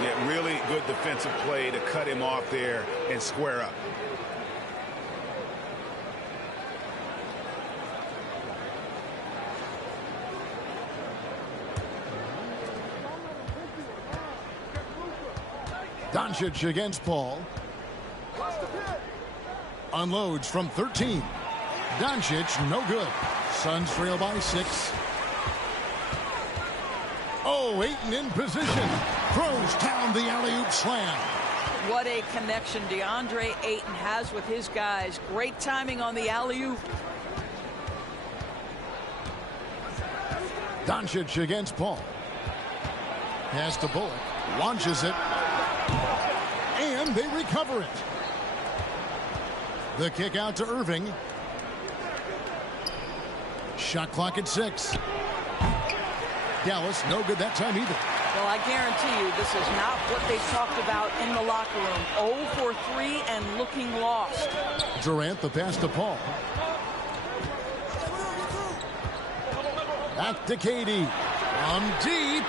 Yeah, really good defensive play to cut him off there and square up. Doncic against Paul. Unloads from 13. Doncic, no good. Suns trail by 6. Oh, Ayton in position. Throws down the alley-oop slam. What a connection DeAndre Ayton has with his guys. Great timing on the alley-oop. Doncic against Paul. Pass to Bullock. Launches it. And they recover it. The kick out to Irving. Shot clock at 6. Dallas, no good that time either. Well, I guarantee you this is not what they talked about in the locker room. 0 for 3 and looking lost. Durant, the pass to Paul. Back to KD. From deep.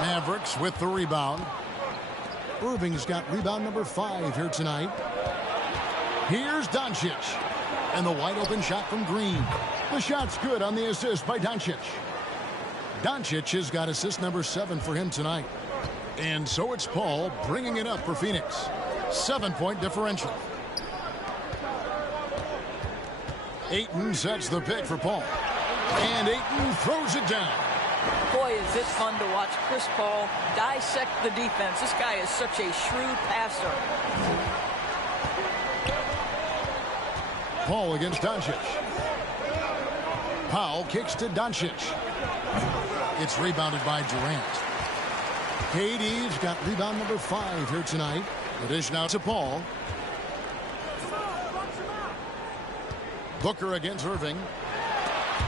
Mavericks with the rebound. Irving's got rebound number 5 here tonight. Here's Doncic. And the wide open shot from Green. The shot's good on the assist by Doncic. Doncic has got assist number 7 for him tonight. And so it's Paul bringing it up for Phoenix. 7-point differential. Ayton sets the pick for Paul. And Ayton throws it down. Boy, is it fun to watch Chris Paul dissect the defense. This guy is such a shrewd passer. Paul against Doncic. Powell kicks to Doncic. It's rebounded by Durant. KD's got rebound number 5 here tonight. The dish now to Paul. Booker against Irving.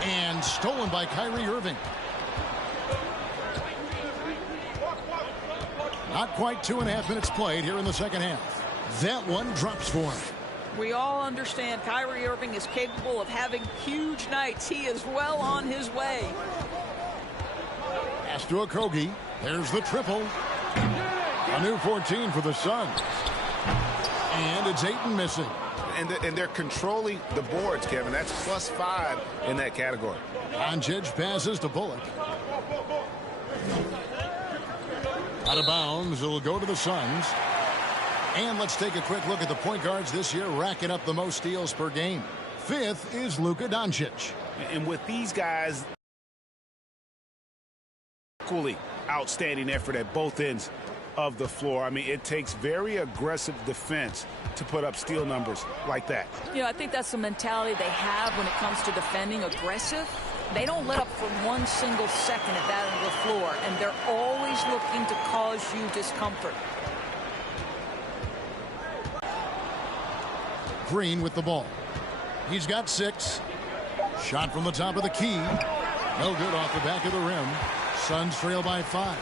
And stolen by Kyrie Irving. Not quite 2.5 minutes played here in the second half. That one drops for him. We all understand Kyrie Irving is capable of having huge nights. He is well on his way. Pass to Okogie. There's the triple. A new 14 for the Suns. And it's Ayton missing. And they're controlling the boards, Kevin. That's +5 in that category. Doncic passes to Bullock. Out of bounds. It'll go to the Suns. And let's take a quick look at the point guards this year, racking up the most steals per game. 5th is Luka Doncic. And with these guys, equally outstanding effort at both ends of the floor. I mean, it takes very aggressive defense to put up steal numbers like that. You know, I think that's the mentality they have when it comes to defending aggressive. They don't let up for one single second at that end of the floor, and they're always looking to cause you discomfort. Green with the ball. He's got 6. Shot from the top of the key. No good off the back of the rim. Suns trail by 5.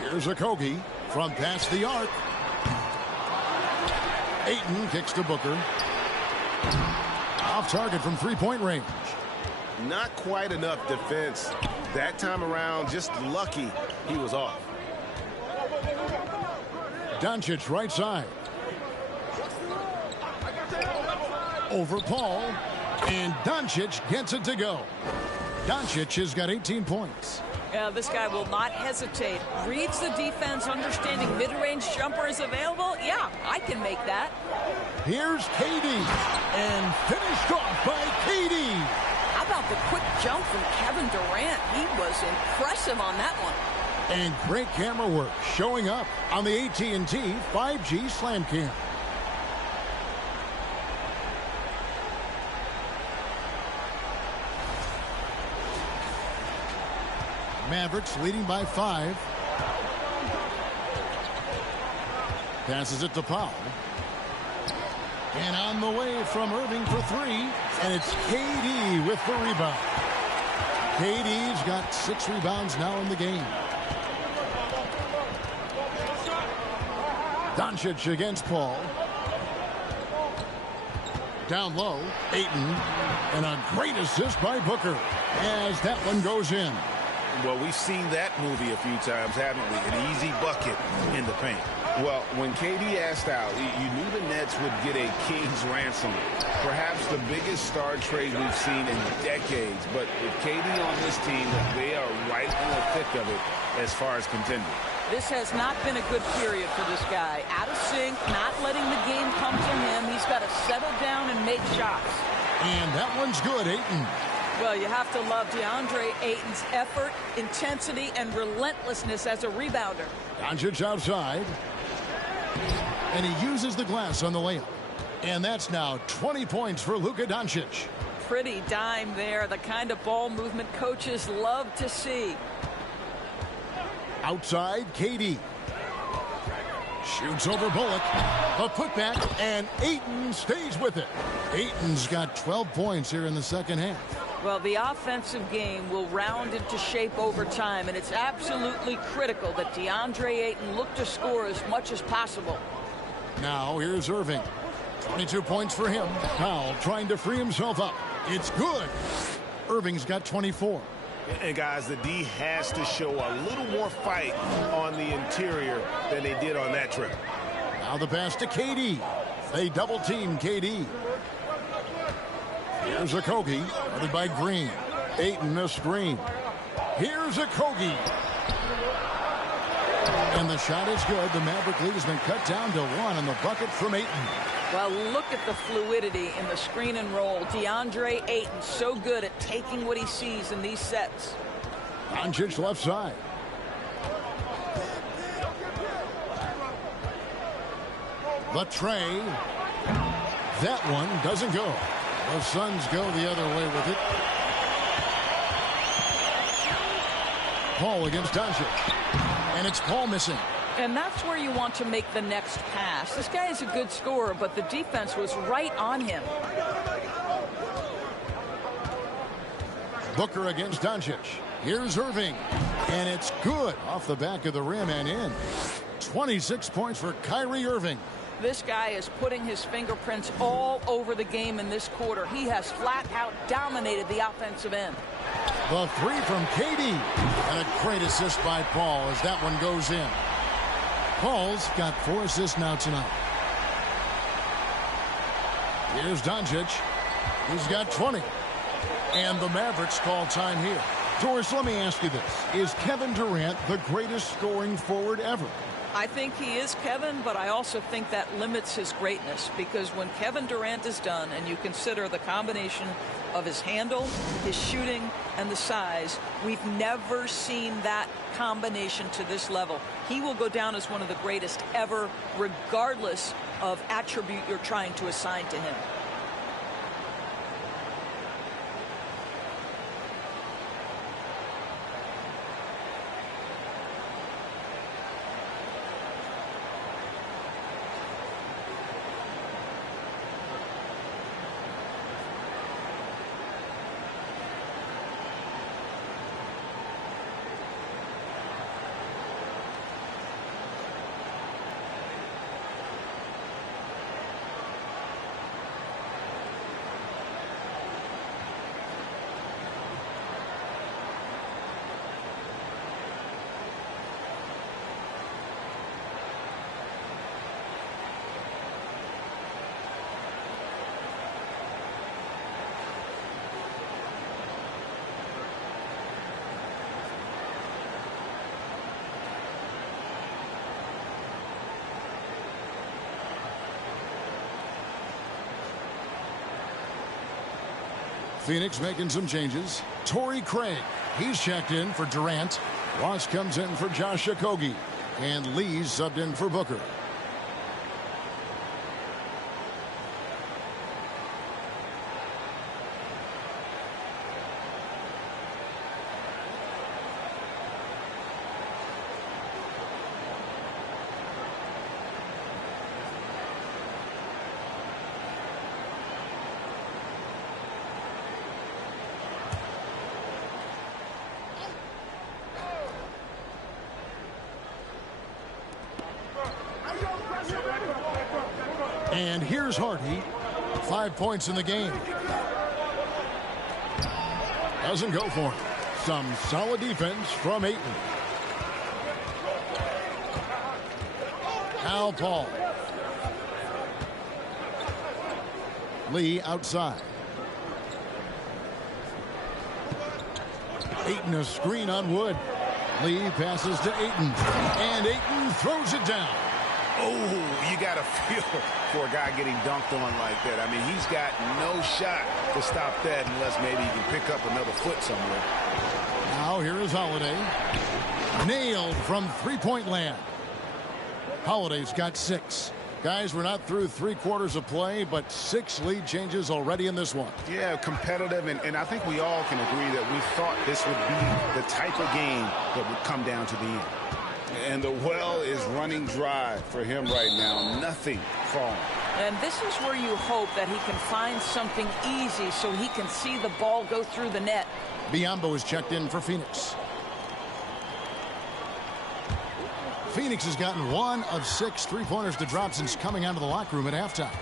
Here's Okogie from past the arc. Ayton kicks to Booker. Off target from three-point range. Not quite enough defense. That time around, just lucky he was off. Doncic right side. Over Paul. And Doncic gets it to go. Doncic has got 18 points. Yeah, this guy will not hesitate. Reads the defense, understanding mid-range jumper is available. Yeah, I can make that. Here's KD. And finished off by KD. How about the quick jump from Kevin Durant? He was impressive on that one. And great camera work showing up on the AT&T 5G Slam Cam. Mavericks leading by 5. Passes it to Powell. And on the way from Irving for 3. And it's KD with the rebound. KD's got 6 rebounds now in the game. Doncic against Paul. Down low, Ayton. And a great assist by Booker as that one goes in. Well, we've seen that movie a few times, haven't we? An easy bucket in the paint. Well, when KD asked out, you knew the Nets would get a king's ransom. Perhaps the biggest star trade we've seen in decades. But with KD on this team, they are right in the thick of it as far as contending. This has not been a good period for this guy. Out of sync, not letting the game come to him. He's got to settle down and make shots. And that one's good, Ayton. Well, you have to love DeAndre Ayton's effort, intensity, and relentlessness as a rebounder. Doncic outside. And he uses the glass on the layup. And that's now 20 points for Luka Doncic. Pretty dime there, the kind of ball movement coaches love to see. Outside, KD. Shoots over Bullock. A putback, and Ayton stays with it. Ayton's got 12 points here in the second half. Well, the offensive game will round into shape over time, and it's absolutely critical that DeAndre Ayton look to score as much as possible. Now, here's Irving. 22 points for him. Powell trying to free himself up. It's good. Irving's got 24. And, guys, the D has to show a little more fight on the interior than they did on that trip. Now the pass to KD. They double-team KD. Here's a Kogi, guarded by Green. Ayton a screen. Here's a Kogi. And the shot is good. The Maverick lead has been cut down to 1 on the bucket from Ayton. Well, look at the fluidity in the screen and roll. DeAndre Ayton so good at taking what he sees in these sets. Doncic left side. The tray. That one doesn't go. The Suns go the other way with it. Paul against Doncic. And it's Paul missing. And that's where you want to make the next pass. This guy is a good scorer, but the defense was right on him. Booker against Doncic. Here's Irving. And it's good off the back of the rim and in. 26 points for Kyrie Irving. This guy is putting his fingerprints all over the game in this quarter. He has flat out dominated the offensive end. The 3 from KD. And a great assist by Paul as that one goes in. Paul's got 4 assists now tonight. Here's Doncic. He's got 20. And the Mavericks call time here. Doris, let me ask you this. Is Kevin Durant the greatest scoring forward ever? I think he is, Kevin, but I also think that limits his greatness, because when Kevin Durant is done and you consider the combination of his handle, his shooting, and the size, we've never seen that combination to this level. He will go down as one of the greatest ever, regardless of attribute you're trying to assign to him. Phoenix making some changes. Torrey Craig, he's checked in for Durant. Ross comes in for Josh Okogie. And Lee's subbed in for Booker. And here's Hardy. 5 points in the game. Doesn't go for him. Some solid defense from Ayton. Al Paul. Lee outside. Ayton a screen on Wood. Lee passes to Ayton. And Ayton throws it down. Oh, you got to feel for a guy getting dunked on like that. I mean, he's got no shot to stop that unless maybe he can pick up another foot somewhere. Now here is Holiday. Nailed from three-point land. Holiday's got 6. Guys, we're not through 3/4 of play, but 6 lead changes already in this one. Yeah, competitive, and I think we all can agree that we thought this would be the type of game that would come down to the end. And the well is running dry for him right now. Nothing falling. And this is where you hope that he can find something easy so he can see the ball go through the net. Biyombo is checked in for Phoenix. Phoenix has gotten 1 of 6 3-pointers to drop since coming out of the locker room at halftime.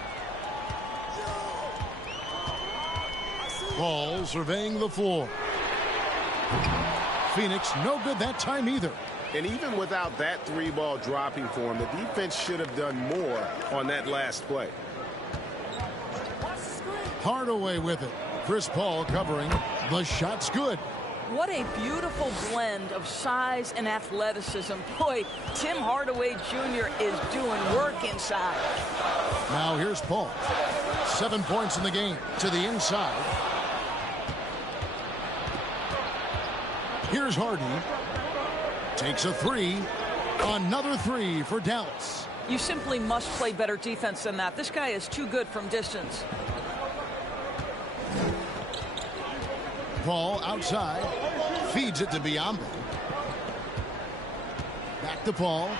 Ball surveying the floor. Phoenix no good that time either. And even without that 3-ball dropping for him, the defense should have done more on that last play. Hardaway with it. Chris Paul covering. The shot's good. What a beautiful blend of size and athleticism. Boy, Tim Hardaway Jr. is doing work inside. Now here's Paul. 7 points in the game to the inside. Here's Hardy. Takes a 3. Another 3 for Dallas. You simply must play better defense than that. This guy is too good from distance. Paul outside. Feeds it to Biyombo. Back to Paul.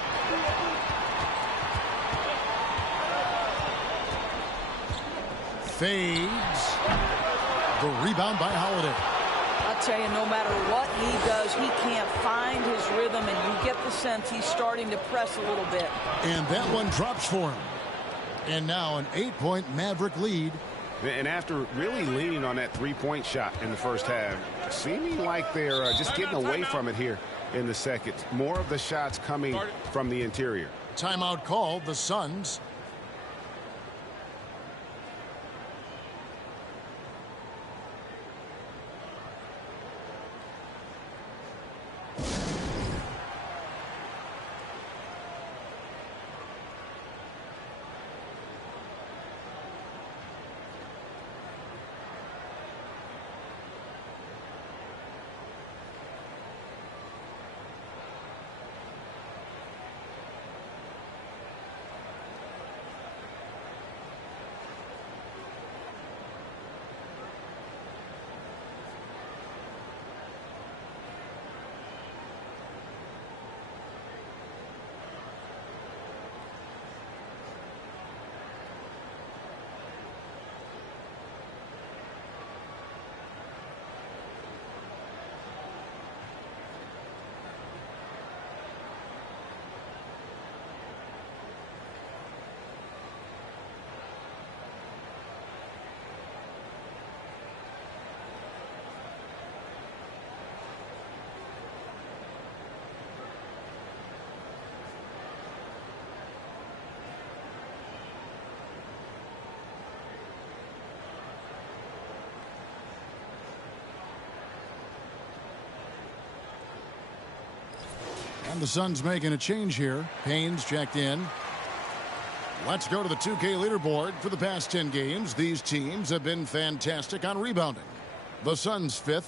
Fades. The rebound by Holiday. I'll tell you, no matter what he does, he can't find his rhythm, and you get the sense he's starting to press a little bit. And that one drops for him. And now an 8-point Maverick lead. And after really leaning on that 3-point shot in the first half, seeming like they're just getting away from it here in the second. More of the shots coming from the interior. Timeout called. The Suns. And the Suns making a change here. Haynes checked in. Let's go to the 2K leaderboard. For the past 10 games, these teams have been fantastic on rebounding. The Suns 5th.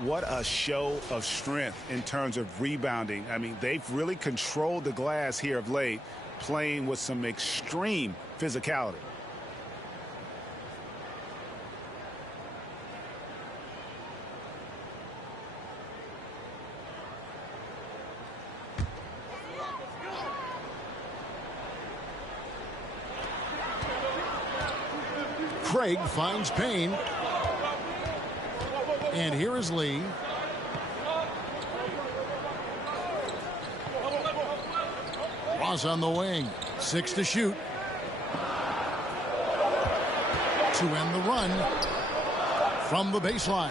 What a show of strength in terms of rebounding. I mean, they've really controlled the glass here of late, playing with some extreme physicality. Craig finds Payne. And here is Lee. Ross on the wing. 6 to shoot. To end the run from the baseline.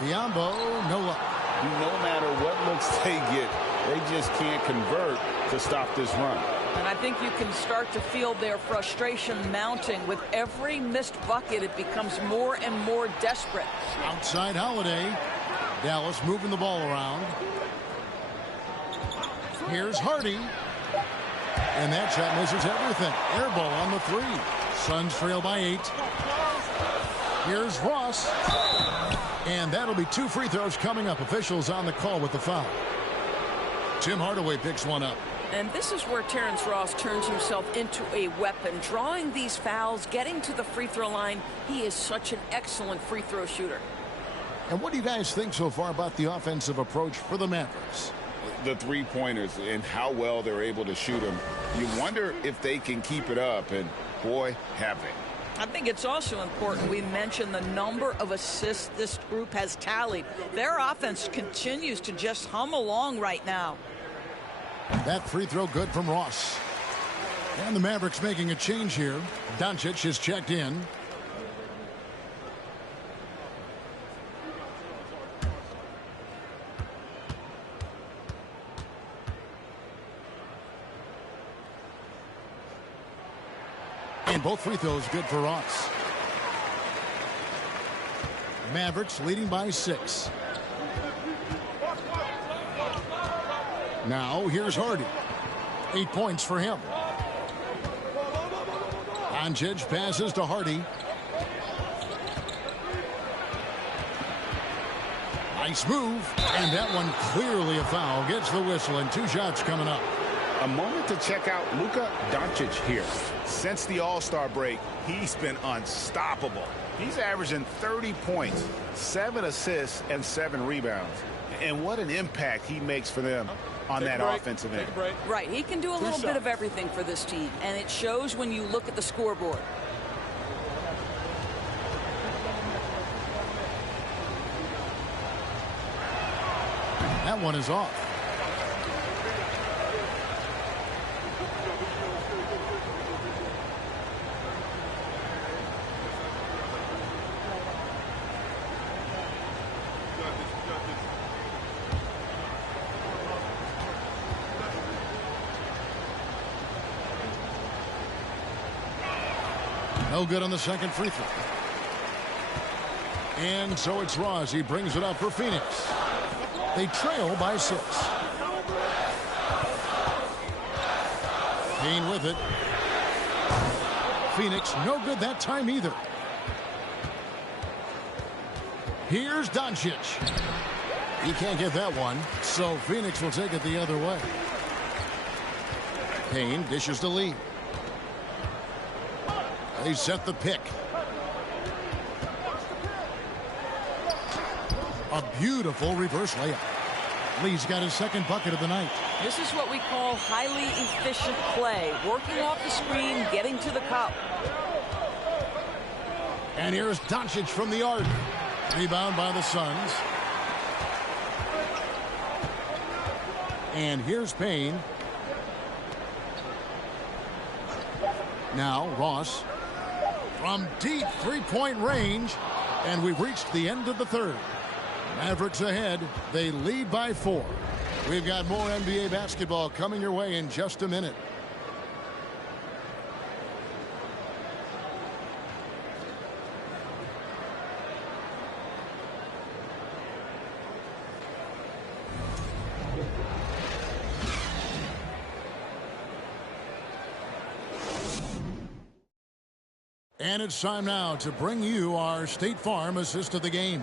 Biombo, no luck. No matter what looks they get, they just can't convert to stop this run. And I think you can start to feel their frustration mounting. With every missed bucket, it becomes more and more desperate. Outside Holiday. Dallas moving the ball around. Here's Hardy. And that shot misses everything. Air ball on the 3. Suns trail by 8. Here's Ross. And that'll be 2 free throws coming up. Officials on the call with the foul. Tim Hardaway picks one up. And this is where Terrence Ross turns himself into a weapon, drawing these fouls, getting to the free throw line. He is such an excellent free throw shooter. And what do you guys think so far about the offensive approach for the Mavericks? The three-pointers and how well they're able to shoot them. You wonder if they can keep it up, and boy, have they. I think it's also important we mention the number of assists this group has tallied. Their offense continues to just hum along right now. That free throw good from Ross. And the Mavericks making a change here. Doncic is checked in. And both free throws good for Ross. Mavericks leading by 6. Now here's Hardy. 8 points for him. Doncic passes to Hardy. Nice move. And that one clearly a foul. Gets the whistle and 2 shots coming up. A moment to check out Luka Doncic here. Since the All-Star break, he's been unstoppable. He's averaging 30 points, 7 assists, and 7 rebounds. And what an impact he makes for them on that offensive end. Right, he can do a little bit of everything for this team, and it shows when you look at the scoreboard. That one is off. No good on the second free throw. And so it's Ross. He brings it up for Phoenix. They trail by 6. Payne with it. Phoenix no good that time either. Here's Doncic. He can't get that one, so Phoenix will take it the other way. Payne dishes to Lee. They set the pick. A beautiful reverse layup. Lee's got his second bucket of the night. This is what we call highly efficient play. Working off the screen, getting to the cup. And here's Doncic from the arc. Rebound by the Suns. And here's Payne. Now Ross. From deep three-point range. And we've reached the end of the third. Mavericks ahead. They lead by 4. We've got more NBA basketball coming your way in just a minute. And it's time now to bring you our State Farm assist of the game.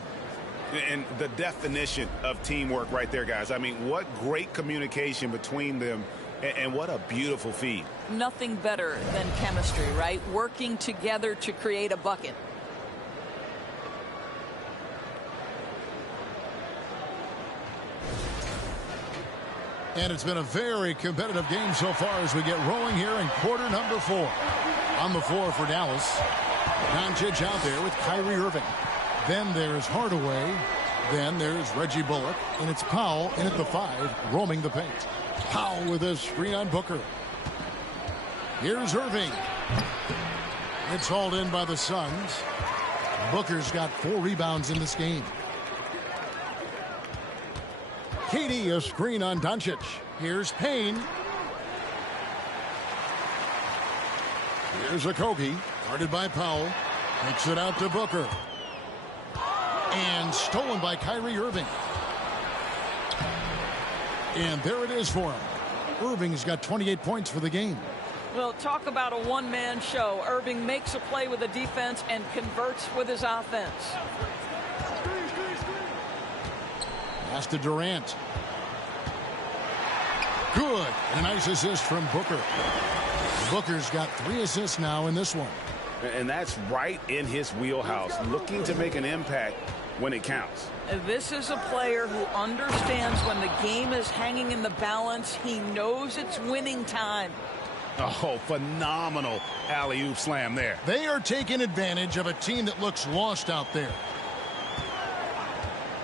And the definition of teamwork right there, guys. I mean, what great communication between them, and what a beautiful feed. Nothing better than chemistry, right? Working together to create a bucket. And it's been a very competitive game so far as we get rolling here in quarter number 4. On the floor for Dallas, Doncic out there with Kyrie Irving. Then there's Hardaway. Then there's Reggie Bullock. And it's Powell in at the 5, roaming the paint. Powell with a screen on Booker. Here's Irving. It's hauled in by the Suns. Booker's got 4 rebounds in this game. KD a screen on Doncic. Here's Payne. Here's Okogie, guarded by Powell. Takes it out to Booker. And stolen by Kyrie Irving. And there it is for him. Irving's got 28 points for the game. Well, talk about a one-man show. Irving makes a play with the defense and converts with his offense. Pass to Durant. Good. And a nice assist from Booker. Booker's got 3 assists now in this one. And that's right in his wheelhouse, looking to make an impact when it counts. This is a player who understands when the game is hanging in the balance. He knows it's winning time. Oh, phenomenal alley-oop slam there. They are taking advantage of a team that looks lost out there.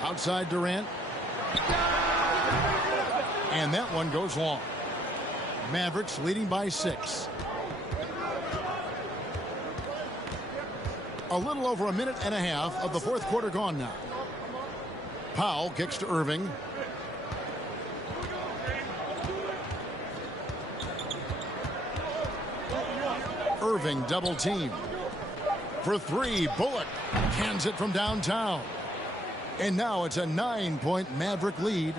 Outside Durant. And that one goes long. Mavericks leading by 6. A little over a minute and a half of the fourth quarter gone now. Powell kicks to Irving. Irving double team. For 3, Bullock cans it from downtown. And now it's a 9-point Maverick lead.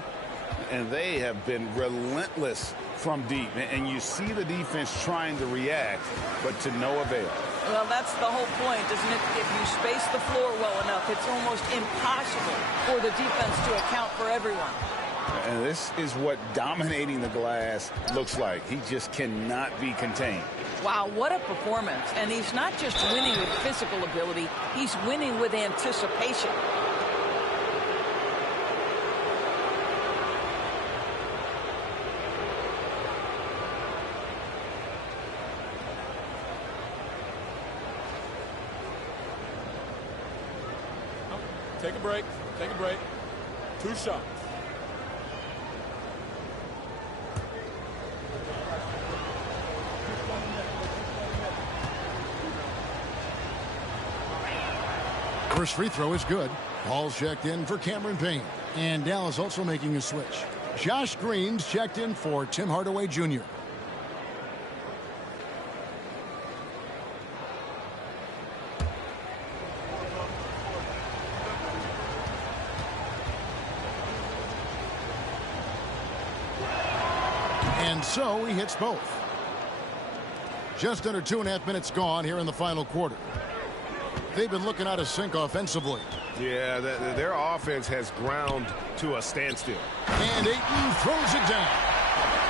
And they have been relentless from deep. And you see the defense trying to react, but to no avail. Well, that's the whole point, isn't it? If you space the floor well enough, it's almost impossible for the defense to account for everyone. And this is what dominating the glass looks like. He just cannot be contained. Wow, what a performance. And he's not just winning with physical ability, he's winning with anticipation. Take a break. Take a break. 2 shots. First free throw is good. Ball's checked in for Cameron Payne. And Dallas also making a switch. Josh Green's checked in for Tim Hardaway Jr. And so he hits both. Just under 2.5 minutes gone here in the final quarter. They've been looking out of sync offensively. Yeah, their offense has ground to a standstill. And Ayton throws it down.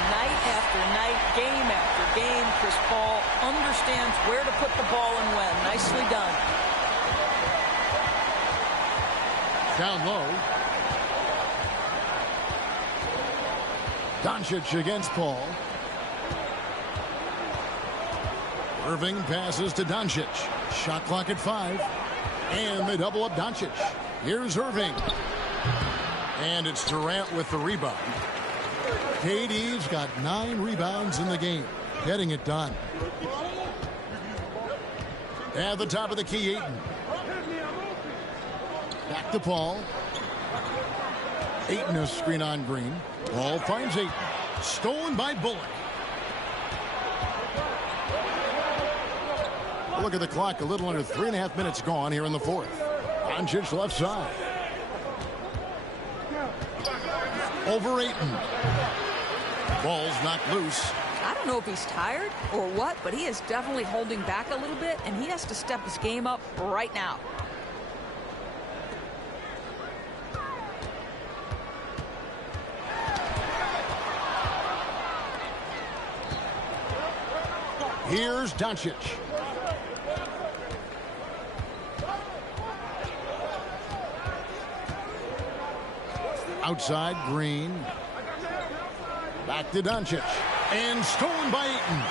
Night after night, game after game, Chris Paul understands where to put the ball and when. Nicely done. Down low. Doncic against Paul. Irving passes to Doncic. Shot clock at 5. And they double up Doncic. Here's Irving. And it's Durant with the rebound. KD's got 9 rebounds in the game. Getting it done. At the top of the key, Ayton. Back to Paul. Ayton a screen on Green. Paul finds Ayton. Stolen by Bullock. Look at the clock. A little under 3.5 minutes gone here in the fourth. Doncic left side. Over Ayton. Ball's knocked loose. I don't know if he's tired or what, but he is definitely holding back a little bit, and he has to step his game up right now. Here's Doncic. Outside, Green. Back to Doncic. And stolen by Ayton.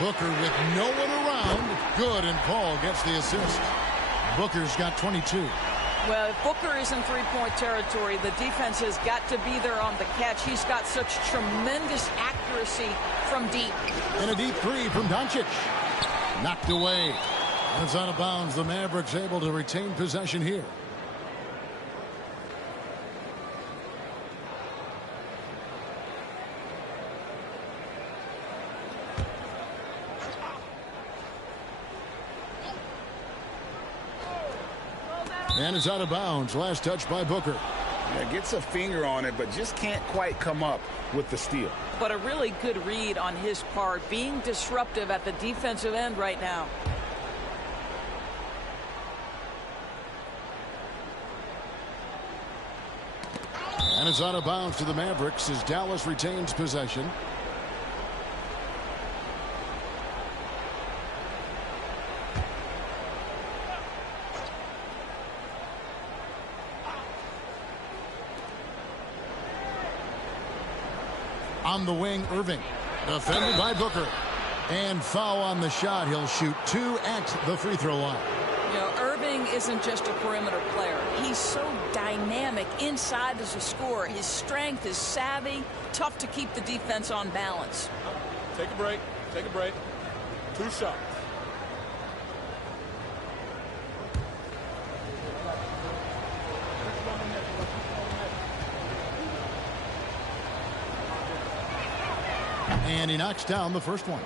Booker with no one around. Good, and Paul gets the assist. Booker's got 22. Well, if Booker is in three-point territory, the defense has got to be there on the catch. He's got such tremendous accuracy from deep. And a deep three from Doncic. Knocked away. It's out of bounds. The Mavericks able to retain possession here. And it's out of bounds. Last touch by Booker. Yeah, gets a finger on it, but just can't quite come up with the steal. But a really good read on his part, being disruptive at the defensive end right now. And it's out of bounds to the Mavericks as Dallas retains possession. On the wing, Irving. Defended by Booker. And foul on the shot. He'll shoot 2 at the free throw line. You know, Irving isn't just a perimeter player. He's so dynamic inside as a scorer. His strength, his savvy, tough to keep the defense on balance. Take a break. Take a break. 2 shots. And he knocks down the first one.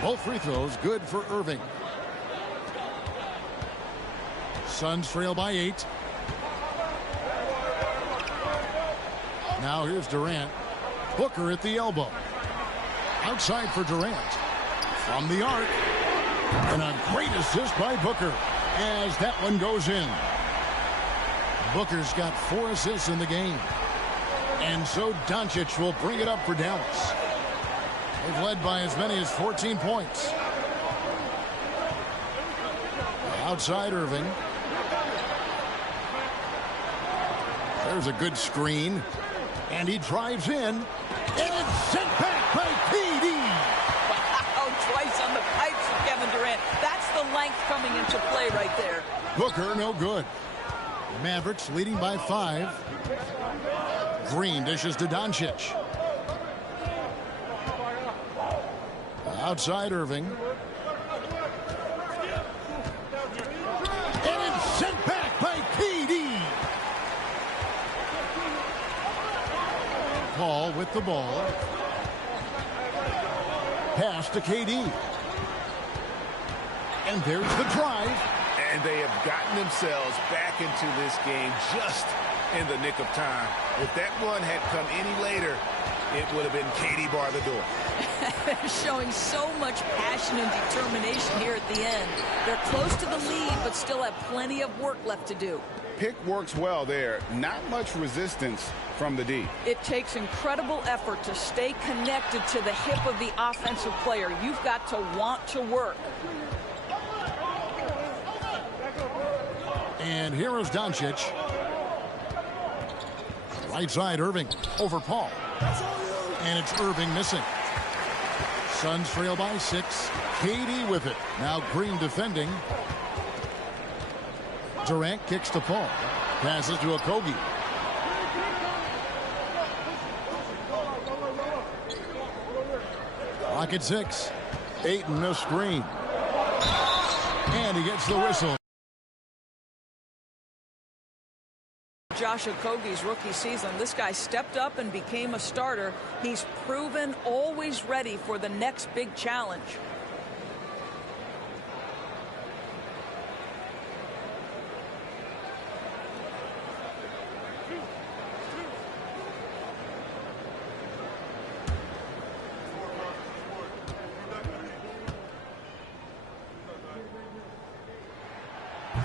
Both free throws good for Irving. Suns trail by 8. Now here's Durant. Booker at the elbow. Outside for Durant. From the arc. And a great assist by Booker as that one goes in. Booker's got 4 assists in the game. And so Doncic will bring it up for Dallas. They've led by as many as 14 points. Outside Irving. There's a good screen. And he drives in. And it's sent back by KD. Wow, twice on the pipes for Kevin Durant. That's the length coming into play right there. Booker, no good. Mavericks leading by 5. Green dishes to Doncic. Outside Irving. And it's sent back by KD. Paul with the ball. Pass to KD. And there's the drive. And they have gotten themselves back into this game just in the nick of time. If that one had come any later, it would have been KD bar the door. They're showing so much passion and determination here at the end. They're close to the lead, but still have plenty of work left to do. Pick works well there. Not much resistance from the D. It takes incredible effort to stay connected to the hip of the offensive player. You've got to want to work. And here is Doncic. Right side, Irving over Paul. And it's Irving missing. Suns trail by 6. KD with it. Now Green defending. Durant kicks to Paul. Passes to Okogie. Clock at 6. Ayton a screen. And he gets the whistle. Josh Okogie's rookie season. This guy stepped up and became a starter. He's proven always ready for the next big challenge.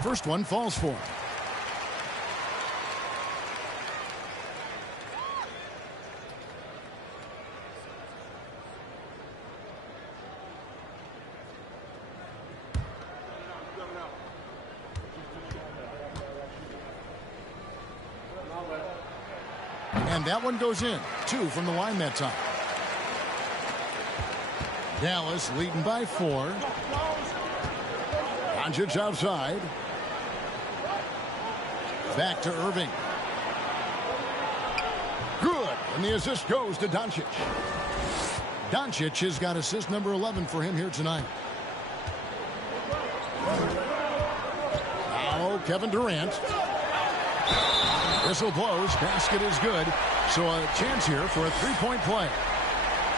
First one falls for him. And that one goes in. 2 from the line that time. Dallas leading by 4. Doncic outside. Back to Irving. Good. And the assist goes to Doncic. Doncic has got assist number 11 for him here tonight. Now Kevin Durant. Whistle blows. Basket is good. So a chance here for a three-point play.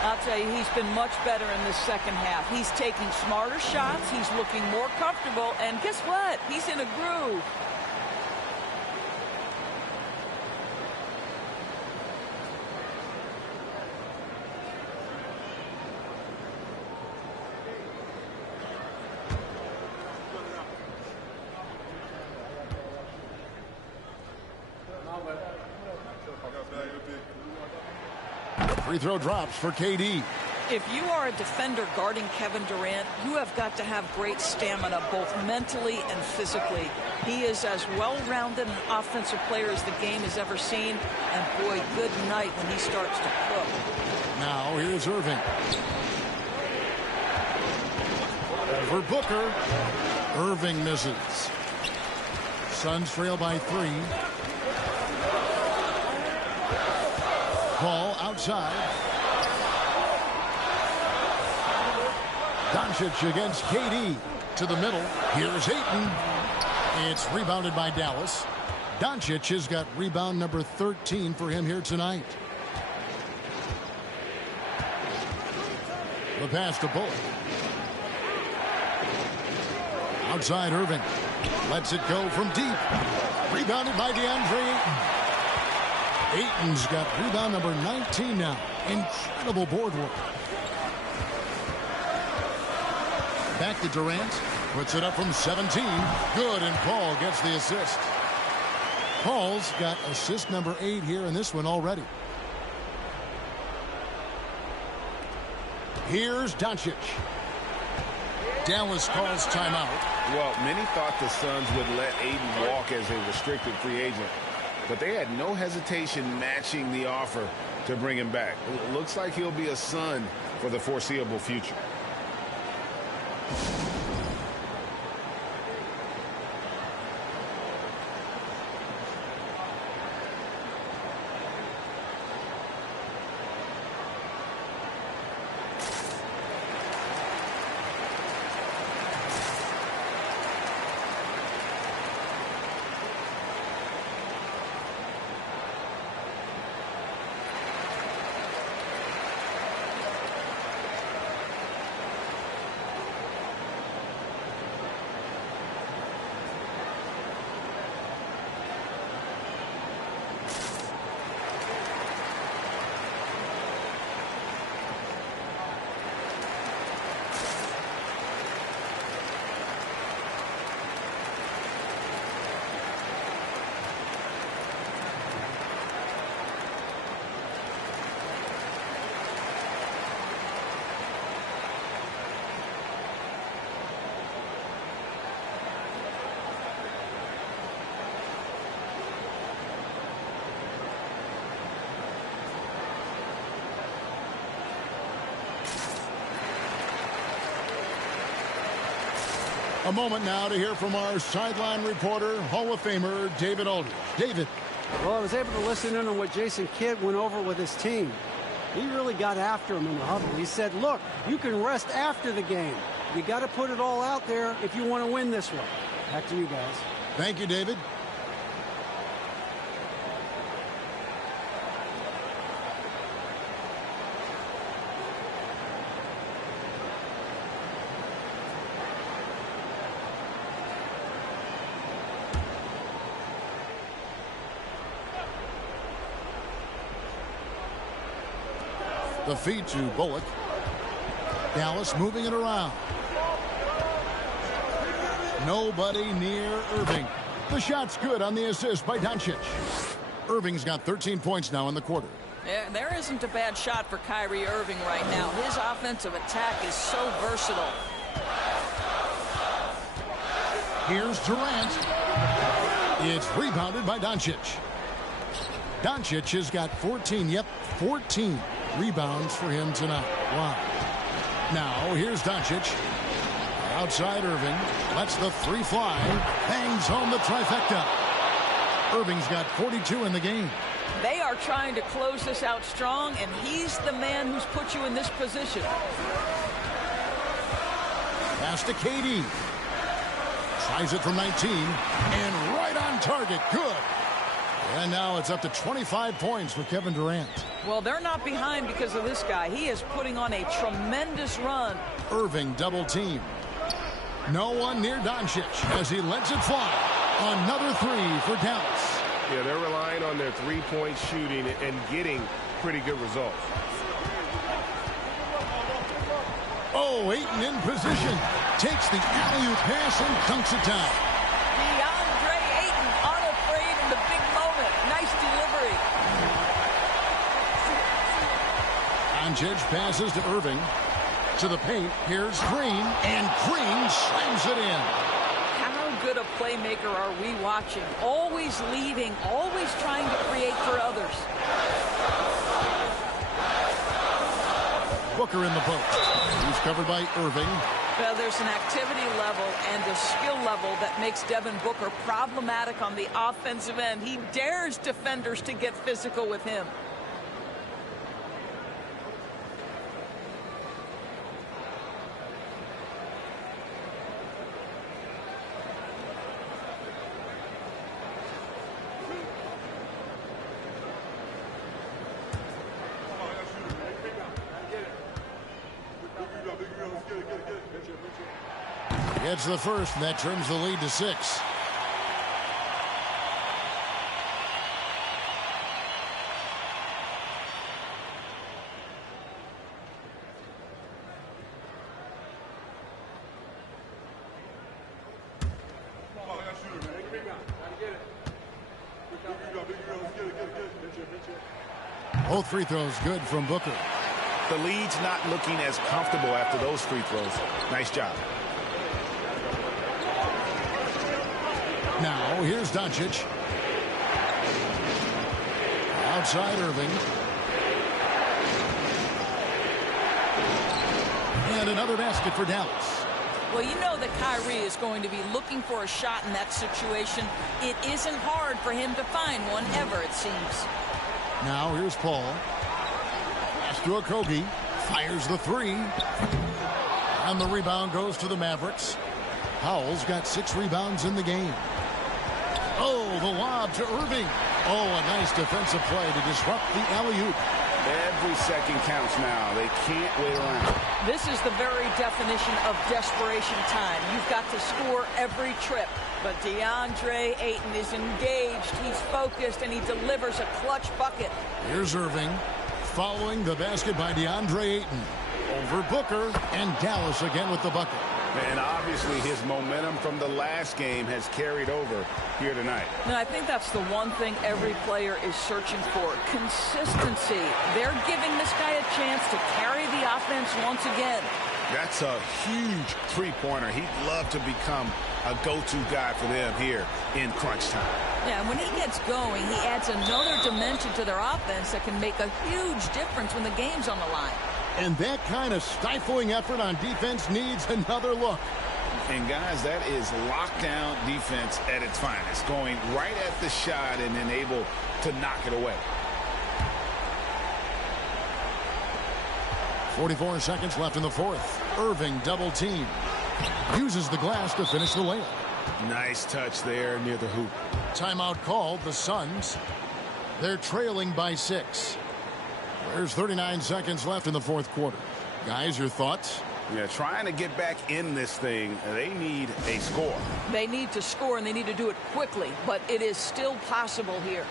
I'll tell you, he's been much better in the second half. He's taking smarter shots. He's looking more comfortable. And guess what? He's in a groove. Free throw drops for KD. If you are a defender guarding Kevin Durant, you have got to have great stamina, both mentally and physically. He is as well-rounded an offensive player as the game has ever seen. And boy, good night when he starts to cook. Now here's Irving. Over Booker. Irving misses. Suns trail by 3. Ball outside. Doncic against KD to the middle. Here's Ayton. It's rebounded by Dallas. Doncic has got rebound number 13 for him here tonight. The pass to Bullock. Outside Irving. Lets it go from deep. Rebounded by DeAndre Ayton. Ayton's got rebound number 19 now. Incredible board work. Back to Durant. Puts it up from 17. Good, and Paul gets the assist. Paul's got assist number 8 here in this one already. Here's Doncic. Dallas calls timeout. Well, many thought the Suns would let Ayton walk as a restricted free agent, but they had no hesitation matching the offer to bring him back. It looks like he'll be a Sun for the foreseeable future. A moment now to hear from our sideline reporter, Hall of Famer David Aldridge. David. Well, I was able to listen in on what Jason Kidd went over with his team. He really got after him in the huddle. He said, look, you can rest after the game. You got to put it all out there if you want to win this one. Back to you guys. Thank you, David. The feed to Bullock. Dallas moving it around. Nobody near Irving. The shot's good on the assist by Doncic. Irving's got 13 points now in the quarter. Yeah, there isn't a bad shot for Kyrie Irving right now. His offensive attack is so versatile. Here's Durant. It's rebounded by Doncic. Doncic has got 14 rebounds for him tonight. Wow. Now, here's Doncic. Outside Irving. Lets the three fly. Hangs home the trifecta. Irving's got 42 in the game. They are trying to close this out strong, and he's the man who's put you in this position. Pass to KD. Tries it from 19. And right on target. Good. And now it's up to 25 points for Kevin Durant. Well, they're not behind because of this guy. He is putting on a tremendous run. Irving double team. No one near Doncic as he lets it fly. Another three for Dallas. Yeah, they're relying on their three-point shooting and getting pretty good results. Oh, Ayton in position. Takes the alley-oop pass and dunks it down. DeAndre Ayton unafraid in the big moment. Nice delivery. Doncic passes to Irving. To the paint. Here's Green. And Green slams it in. How good a playmaker are we watching? Always leading, always trying to create for others. Booker in the post. He's covered by Irving. Well, there's an activity level and a skill level that makes Devin Booker problematic on the offensive end. He dares defenders to get physical with him. Gets the first, and that trims the lead to 6. Both free throws good from Booker. The lead's not looking as comfortable after those free throws. Nice job. Now, here's Doncic. Outside Irving. And another basket for Dallas. Well, you know that Kyrie is going to be looking for a shot in that situation. It isn't hard for him to find one ever, it seems. Now, here's Paul. Pass to Okogie. Fires the three. And the rebound goes to the Mavericks. Powell's got 6 rebounds in the game. Oh, the lob to Irving. Oh, a nice defensive play to disrupt the alley-oop. Every second counts now. They can't wait around. This is the very definition of desperation time. You've got to score every trip. But DeAndre Ayton is engaged. He's focused, and he delivers a clutch bucket. Here's Irving following the basket by DeAndre Ayton. Over Booker, and Dallas again with the bucket. And obviously his momentum from the last game has carried over here tonight. And I think that's the one thing every player is searching for. Consistency. They're giving this guy a chance to carry the offense once again. That's a huge three-pointer. He'd love to become a go-to guy for them here in crunch time. Yeah, when he gets going, he adds another dimension to their offense that can make a huge difference when the game's on the line. And that kind of stifling effort on defense needs another look. And, guys, that is lockdown defense at its finest, going right at the shot and then able to knock it away. 44 seconds left in the fourth. Irving double team. Uses the glass to finish the layup. Nice touch there near the hoop. Timeout called. The Suns. They're trailing by 6. There's 39 seconds left in the fourth quarter. Guys, your thoughts? Yeah, trying to get back in this thing, they need a score. They need to score, and they need to do it quickly, but it is still possible here.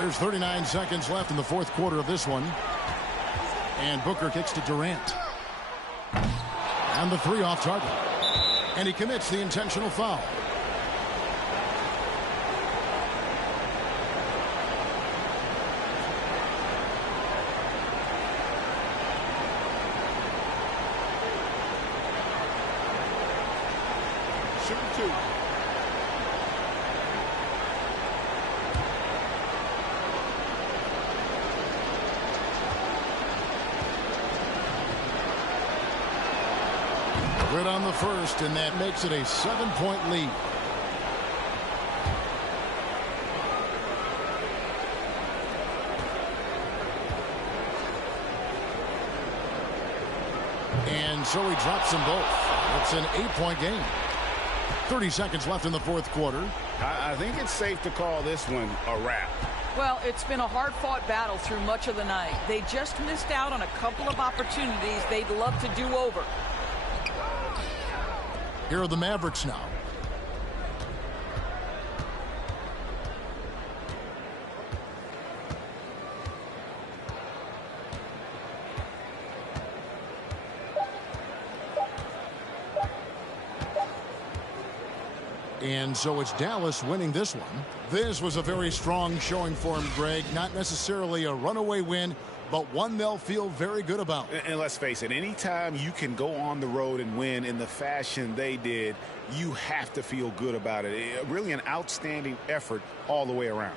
There's 39 seconds left in the fourth quarter of this one. And Booker kicks to Durant. And the three off target. And he commits the intentional foul. Shooting two. Good on the first, and that makes it a 7-point lead. And so he drops them both. It's an 8-point game. 30 seconds left in the fourth quarter. I think it's safe to call this one a wrap. Well, it's been a hard-fought battle through much of the night. They just missed out on a couple of opportunities they'd love to do over. Here are the Mavericks now. And so it's Dallas winning this one. This was a very strong showing for him, Greg. Not necessarily a runaway win, but one they'll feel very good about. And let's face it, anytime you can go on the road and win in the fashion they did, you have to feel good about it. Really an outstanding effort all the way around.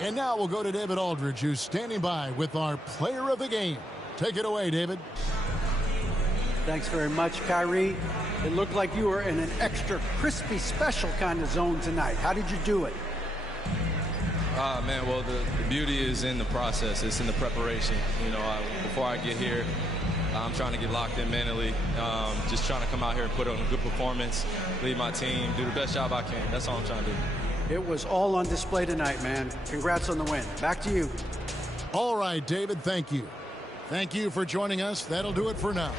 And now we'll go to David Aldridge, who's standing by with our player of the game. Take it away, David. Thanks very much, Kyrie. It looked like you were in an extra crispy special kind of zone tonight. How did you do it? Man, well, the beauty is in the process. It's in the preparation. You know, before I get here, I'm trying to get locked in mentally, just trying to come out here and put on a good performance, lead my team, do the best job I can. That's all I'm trying to do. It was all on display tonight, man. Congrats on the win. Back to you. All right, David, thank you. Thank you for joining us. That'll do it for now.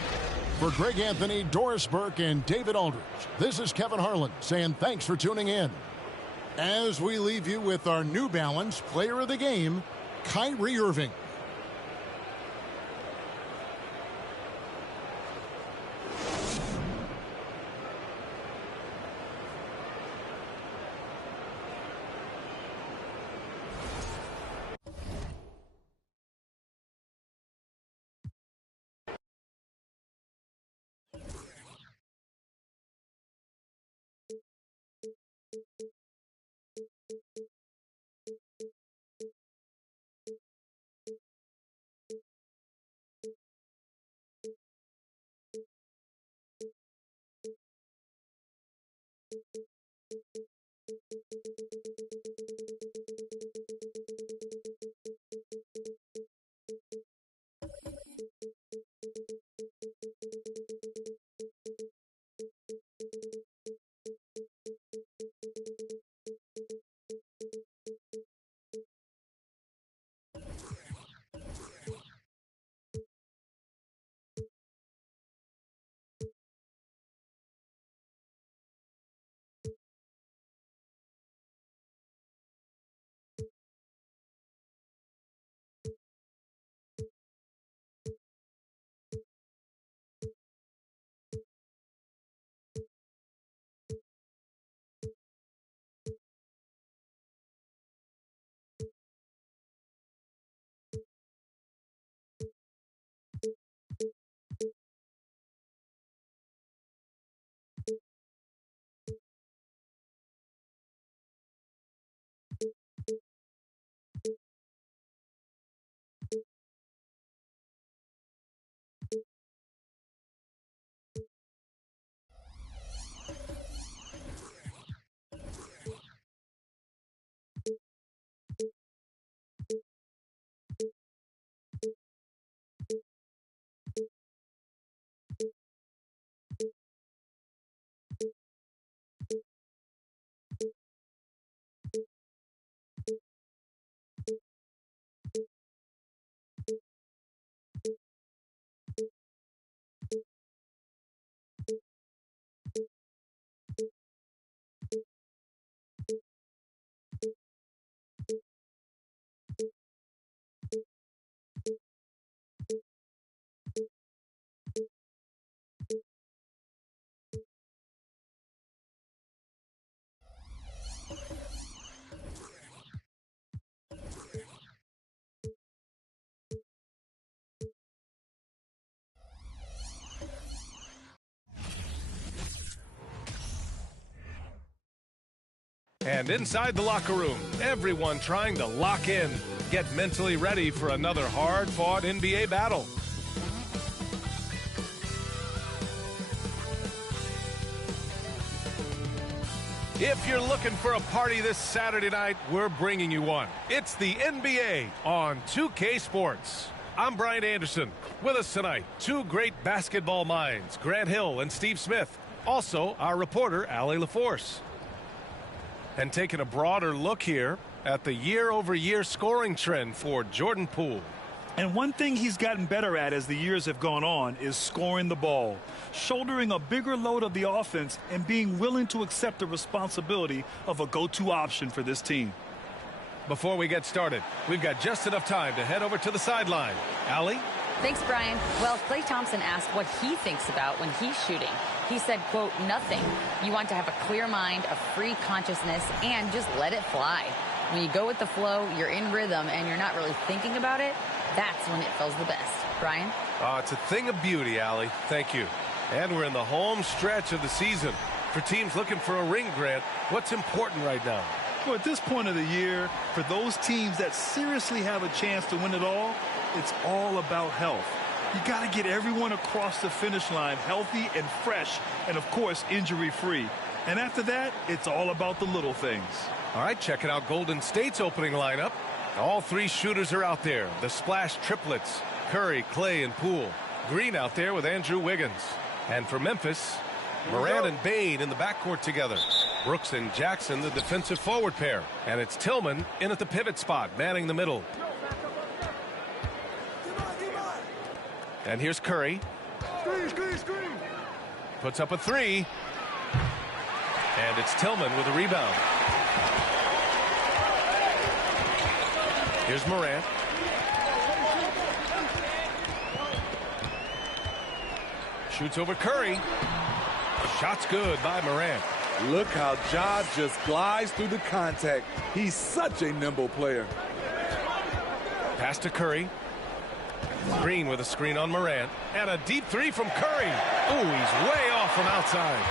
For Greg Anthony, Doris Burke, and David Aldridge, this is Kevin Harlan saying thanks for tuning in. As we leave you with our New Balance player of the game, Kyrie Irving. And inside the locker room, everyone trying to lock in, get mentally ready for another hard-fought NBA battle. If you're looking for a party this Saturday night, we're bringing you one. It's the NBA on 2K Sports. I'm Brian Anderson. With us tonight, two great basketball minds, Grant Hill and Steve Smith. Also, our reporter, Allie LaForce. And taking a broader look here at the year-over-year scoring trend for Jordan Poole. And one thing he's gotten better at as the years have gone on is scoring the ball, shouldering a bigger load of the offense and being willing to accept the responsibility of a go-to option for this team. Before we get started, we've got just enough time to head over to the sideline. Allie? Thanks, Brian. Well, Klay Thompson asked what he thinks about when he's shooting. He said, quote, nothing. You want to have a clear mind, a free consciousness, and just let it fly. When you go with the flow, you're in rhythm, and you're not really thinking about it, that's when it feels the best. Brian? It's a thing of beauty, Allie. Thank you. And we're in the home stretch of the season. For teams looking for a ring, Grant, what's important right now? Well, at this point of the year, for those teams that seriously have a chance to win it all, it's all about health. You got to get everyone across the finish line healthy and fresh, and of course, injury-free. And after that, it's all about the little things. All right, checking out Golden State's opening lineup. All three shooters are out there. The splash triplets, Curry, Klay, and Poole. Green out there with Andrew Wiggins. And for Memphis, Morant and Bane in the backcourt together. Brooks and Jackson, the defensive forward pair. And it's Tillman in at the pivot spot, manning the middle. And here's Curry. Screen. Puts up a three. And it's Tillman with a rebound. Here's Morant. Shoots over Curry. Shot's good by Morant. Look how Ja just glides through the contact. He's such a nimble player. Pass to Curry. Green with a screen on Morant. And a deep three from Curry. Ooh, he's way off from outside.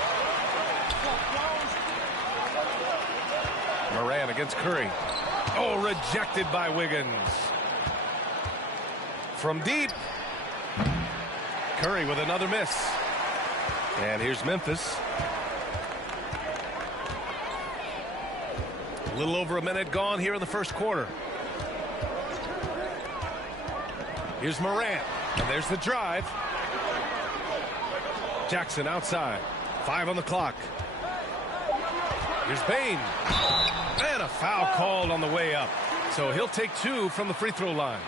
Morant against Curry. Oh, rejected by Wiggins. From deep. Curry with another miss. And here's Memphis. A little over a minute gone here in the first quarter. Here's Morant. And there's the drive. Jackson outside. 5 on the clock. Here's Bane. And a foul called on the way up. So he'll take 2 from the free throw line.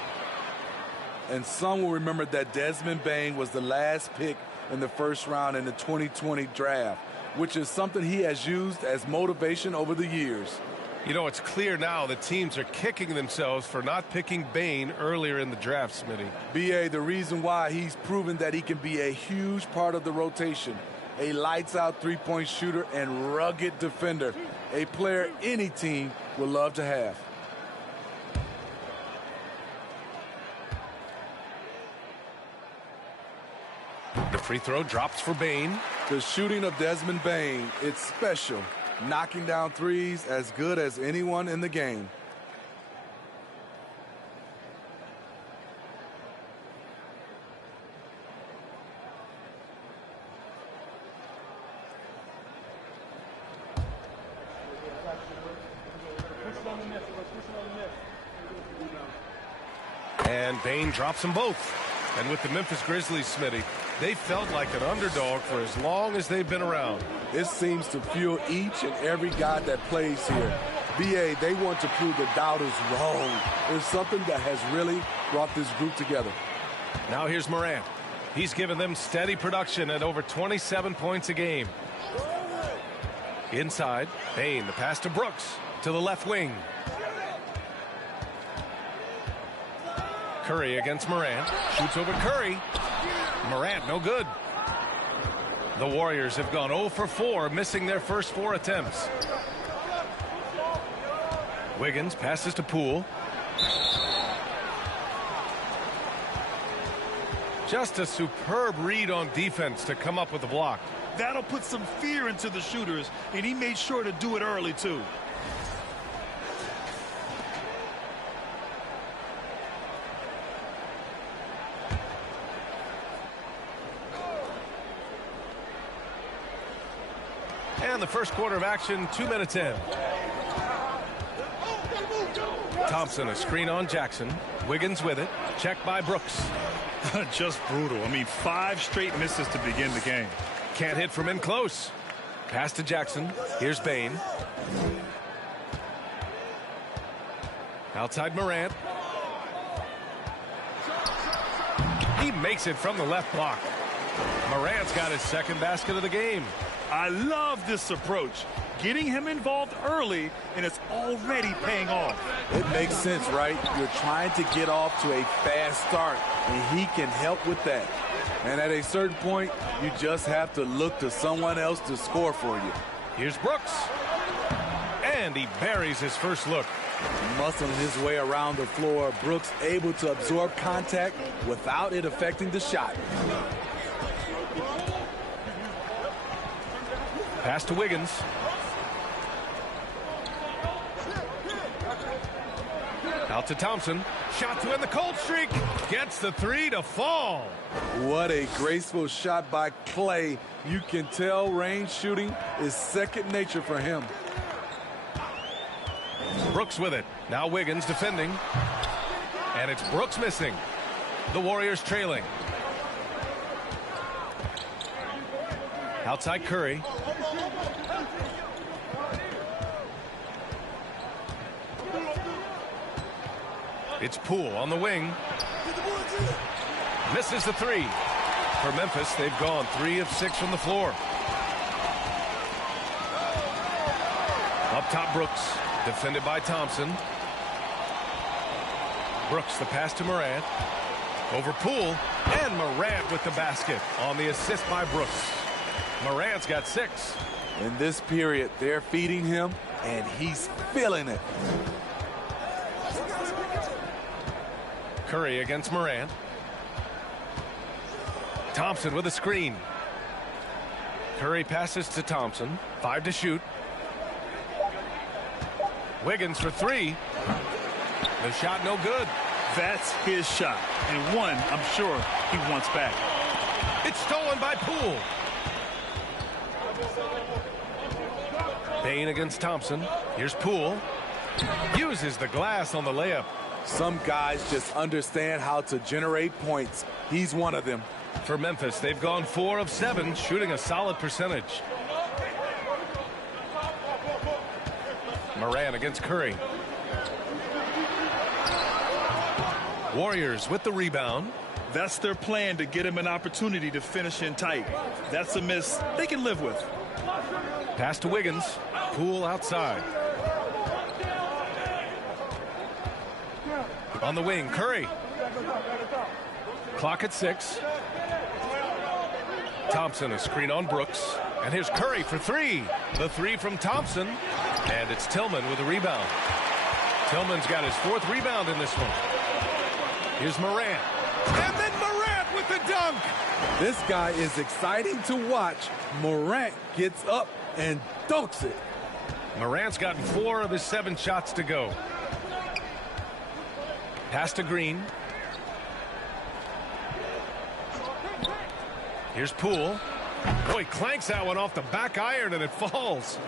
And some will remember that Desmond Bane was the last pick in the first round in the 2020 draft, which is something he has used as motivation over the years. You know, it's clear now that teams are kicking themselves for not picking Bane earlier in the draft, Smitty. B.A., the reason why he's proven that he can be a huge part of the rotation, a lights-out three-point shooter and rugged defender, a player any team would love to have. The free throw drops for Bane. The shooting of Desmond Bane, it's special. Knocking down threes as good as anyone in the game. And Bane drops them both. And with the Memphis Grizzlies, Smitty, they felt like an underdog for as long as they've been around. This seems to fuel each and every guy that plays here. B.A., they want to prove the doubters wrong. It's something that has really brought this group together. Now here's Morant. He's given them steady production at over 27 points a game. Inside, Bane, the pass to Brooks, to the left wing. Curry against Morant. Shoots over Curry. Morant, no good. The Warriors have gone 0 for 4, missing their first 4 attempts. Wiggins passes to Poole. Just a superb read on defense to come up with the block. That'll put some fear into the shooters, and he made sure to do it early, too. And the first quarter of action, 2 minutes in. Thompson, a screen on Jackson. Wiggins with it. Checked by Brooks. Just brutal. I mean, 5 straight misses to begin the game. Can't hit from in close. Pass to Jackson. Here's Bain. Outside Morant. He makes it from the left block. Morant's got his second basket of the game. I love this approach. Getting him involved early, and it's already paying off. It makes sense, right? You're trying to get off to a fast start, and he can help with that. And at a certain point, you just have to look to someone else to score for you. Here's Brooks. And he buries his first look. Muscling his way around the floor, Brooks able to absorb contact without it affecting the shot. Pass to Wiggins. Out to Thompson. Shot to end the cold streak. Gets the 3 to fall. What a graceful shot by Clay. You can tell range shooting is second nature for him. Brooks with it. Now Wiggins defending. And it's Brooks missing. The Warriors trailing. Outside Curry. It's Poole on the wing. Misses the 3. For Memphis, they've gone 3 of 6 from the floor. Up top, Brooks. Defended by Thompson. Brooks, the pass to Morant. Over Poole. And Morant with the basket on the assist by Brooks. Morant's got 6. In this period, they're feeding him, and he's feeling it. Curry against Morant. Thompson with a screen. Curry passes to Thompson. 5 to shoot. Wiggins for 3. The shot no good. That's his shot, and one I'm sure he wants back. It's stolen by Poole. Bain against Thompson. Here's Poole. Uses the glass on the layup. Some guys just understand how to generate points. He's one of them. For Memphis, they've gone 4 of 7, shooting a solid percentage. Morant against Curry. Warriors with the rebound. That's their plan, to get him an opportunity to finish in tight. That's a miss they can live with. Pass to Wiggins. Poole outside. On the wing, Curry. Clock at 6. Thompson, a screen on Brooks. And here's Curry for 3. The 3 from Thompson. And it's Tillman with a rebound. Tillman's got his 4th rebound in this one. Here's Morant. And then Morant with the dunk. This guy is exciting to watch. Morant gets up and dunks it. Morant's gotten 4 of his 7 shots to go. Pass to Green. Here's Poole. Oh, he clanks that one off the back iron and it falls.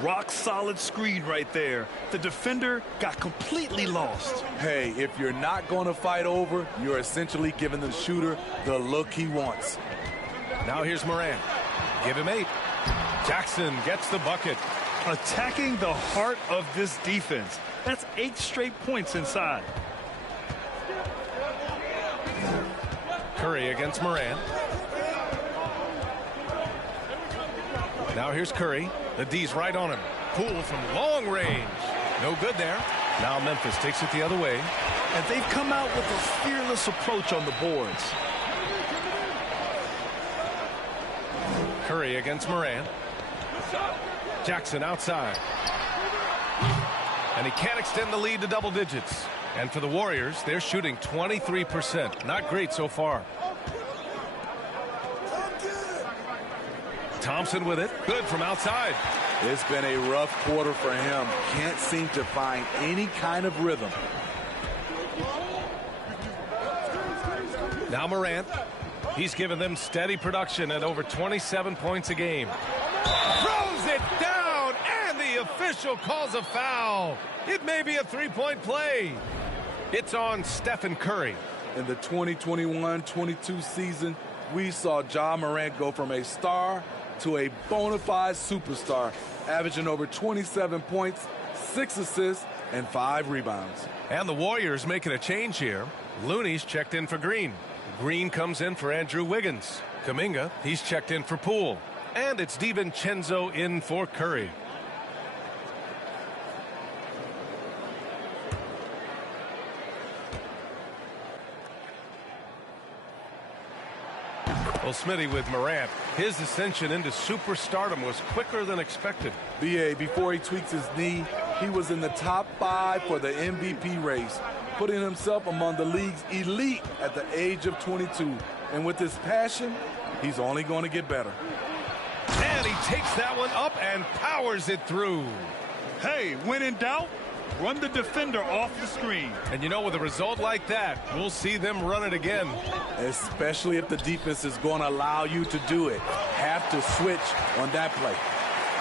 Rock solid screen right there. The defender got completely lost. Hey, if you're not going to fight over, you're essentially giving the shooter the look he wants. Now here's Morant. Give him 8. Jackson gets the bucket. Attacking the heart of this defense. That's 8 straight points inside. Curry against Morant. Now here's Curry. The D's right on him. Poole from long range. No good there. Now Memphis takes it the other way. And they've come out with a fearless approach on the boards. Curry against Morant. Jackson outside. And he can't extend the lead to double digits. And for the Warriors, they're shooting 23%. Not great so far. Thompson with it. Good from outside. It's been a rough quarter for him. Can't seem to find any kind of rhythm. Now Morant. He's given them steady production at over 27 points a game. Throws it down, and the official calls a foul. It may be a three-point play. It's on Stephen Curry. In the 2021-22 season, we saw Ja Morant go from a star to a bona fide superstar, averaging over 27 points, 6 assists, and 5 rebounds. And the Warriors making a change here. Looney's checked in for Green. Green comes in for Andrew Wiggins. Kuminga, he's checked in for Poole. And it's DiVincenzo in for Curry. Well, Smitty with Morant. His ascension into superstardom was quicker than expected. B.A., before he tweaks his knee, he was in the top 5 for the MVP race, putting himself among the league's elite at the age of 22. And with his passion, he's only going to get better. And he takes that one up and powers it through. Hey, when in doubt, run the defender off the screen. And you know, with a result like that, we'll see them run it again. Especially if the defense is going to allow you to do it. Have to switch on that play.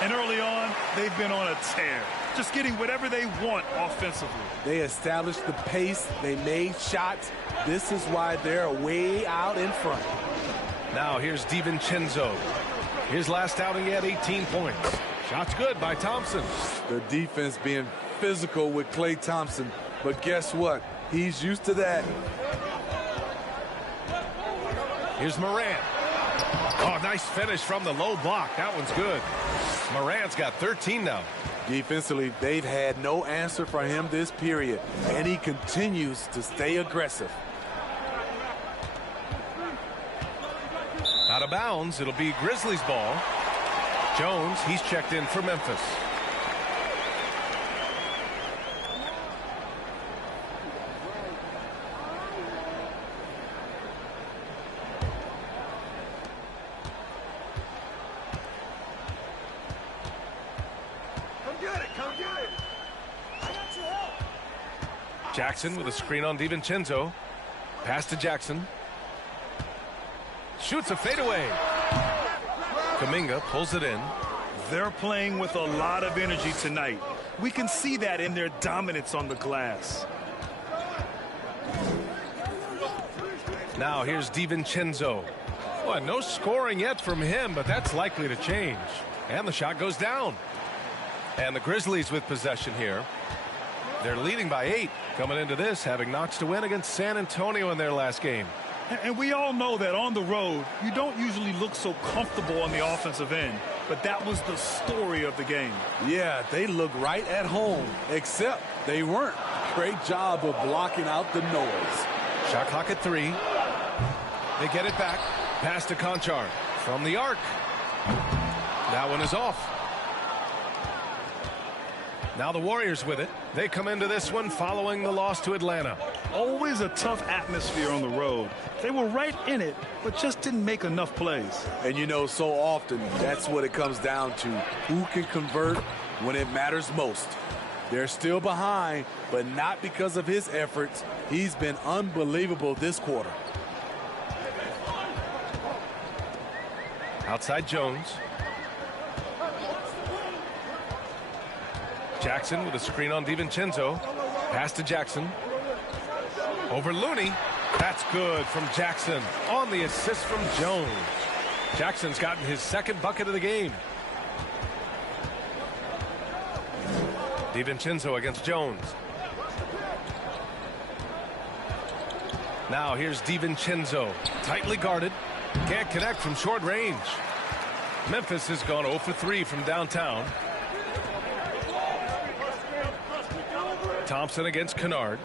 And early on, they've been on a tear, just getting whatever they want offensively. They established the pace. They made shots. This is why they're way out in front. Now here's DiVincenzo. His last outing, he had 18 points. Shots good by Thompson. The defense being physical with Klay Thompson, but guess what? He's used to that. Here's Morant. Oh, nice finish from the low block. That one's good. Morant's got 13 now. Defensively, they've had no answer for him this period, and he continues to stay aggressive. Out of bounds, it'll be Grizzlies ball. Jones, he's checked in for Memphis. Jackson with a screen on DiVincenzo. Pass to Jackson. Shoots a fadeaway. Kuminga pulls it in. They're playing with a lot of energy tonight. We can see that in their dominance on the glass. Now here's DiVincenzo. Well, no scoring yet from him, but that's likely to change. And the shot goes down. And the Grizzlies with possession here. They're leading by 8 coming into this, having notched a win against San Antonio in their last game. And we all know that on the road, you don't usually look so comfortable on the offensive end. But that was the story of the game. Yeah, they look right at home, except they weren't. Great job of blocking out the noise. Shot clock at 3. They get it back. Pass to Conchar from the arc. That one is off. Now the Warriors with it. They come into this one following the loss to Atlanta. Always a tough atmosphere on the road. They were right in it, but just didn't make enough plays. And you know, so often, that's what it comes down to. Who can convert when it matters most? They're still behind, but not because of his efforts. He's been unbelievable this quarter. Outside Jones. Jackson with a screen on DiVincenzo. Pass to Jackson. Over Looney. That's good from Jackson on the assist from Jones. Jackson's gotten his second bucket of the game. DiVincenzo against Jones. Now here's DiVincenzo. Tightly guarded. Can't connect from short range. Memphis has gone 0 for 3 from downtown. Thompson against Kennard.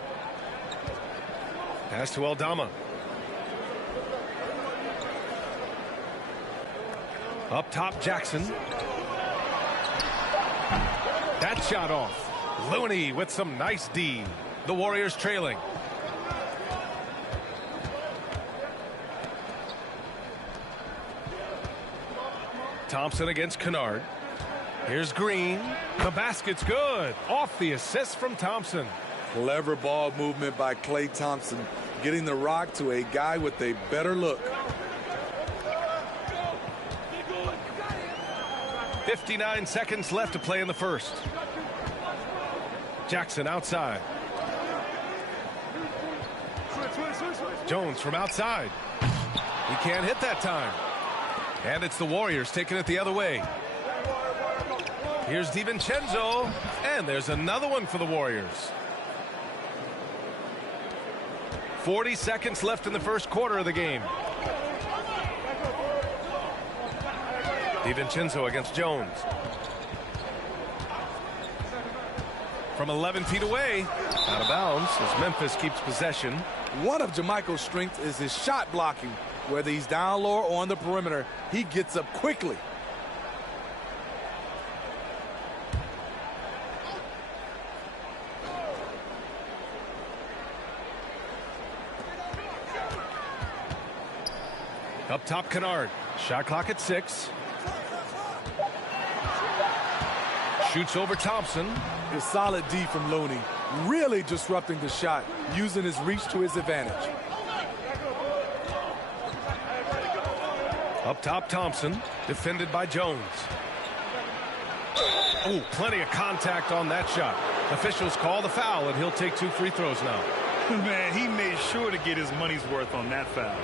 Pass to Aldama. Up top, Jackson. That shot off. Looney with some nice D. The Warriors trailing. Thompson against Kennard. Here's Green. The basket's good. Off the assist from Thompson. Clever ball movement by Klay Thompson, getting the rock to a guy with a better look. 59 seconds left to play in the first. Jackson outside. Jones from outside. He can't hit that time. And it's the Warriors taking it the other way. Here's DiVincenzo. And there's another one for the Warriors. 40 seconds left in the first quarter of the game. DiVincenzo against Jones. From 11 feet away, out of bounds as Memphis keeps possession. One of Jamichael's strengths is his shot blocking. Whether he's down low or on the perimeter, he gets up quickly. Up top, Kennard. Shot clock at 6. Shoots over Thompson. A solid D from Looney. Really disrupting the shot, using his reach to his advantage. Up top, Thompson. Defended by Jones. Oh, plenty of contact on that shot. Officials call the foul, and he'll take 2 free throws now. Man, he made sure to get his money's worth on that foul.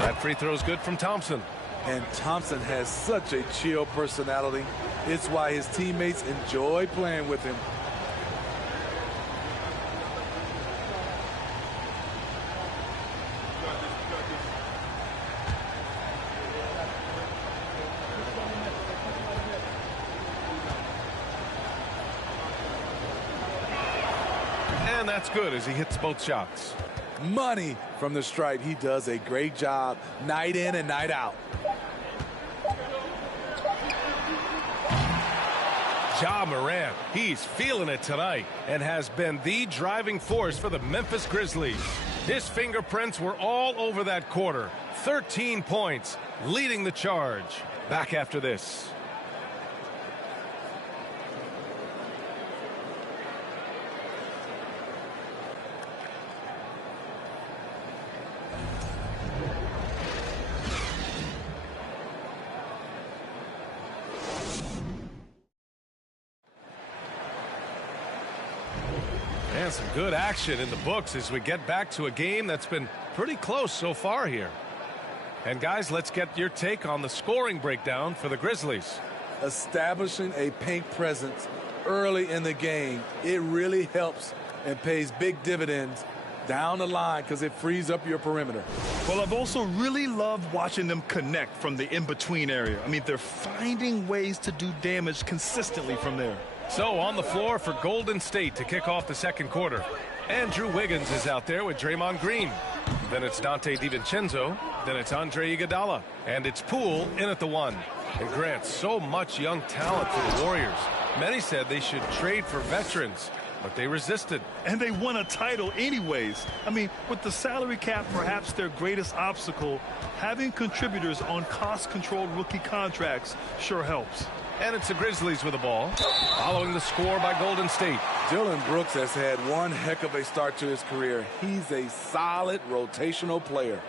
That free throw is good from Thompson. And Thompson has such a chill personality. It's why his teammates enjoy playing with him. And that's good as he hits both shots. Money from the stripe. He does a great job night in and night out. Ja Morant, he's feeling it tonight and has been the driving force for the Memphis Grizzlies. His fingerprints were all over that quarter. 13 points, leading the charge. Back after this. And some good action in the books as we get back to a game that's been pretty close so far here. And guys, let's get your take on the scoring breakdown for the Grizzlies. Establishing a paint presence early in the game, it really helps and pays big dividends down the line because it frees up your perimeter. Well, I've also really loved watching them connect from the in-between area. I mean, they're finding ways to do damage consistently from there. So on the floor for Golden State to kick off the second quarter. Andrew Wiggins is out there with Draymond Green. Then it's Dante DiVincenzo. Then it's Andre Iguodala. And it's Poole in at the 1. And Grant, so much young talent for the Warriors. Many said they should trade for veterans, but they resisted. And they won a title anyways. I mean, with the salary cap perhaps their greatest obstacle, having contributors on cost-controlled rookie contracts sure helps. And it's the Grizzlies with the ball, following the score by Golden State. Dillon Brooks has had one heck of a start to his career. He's a solid rotational player.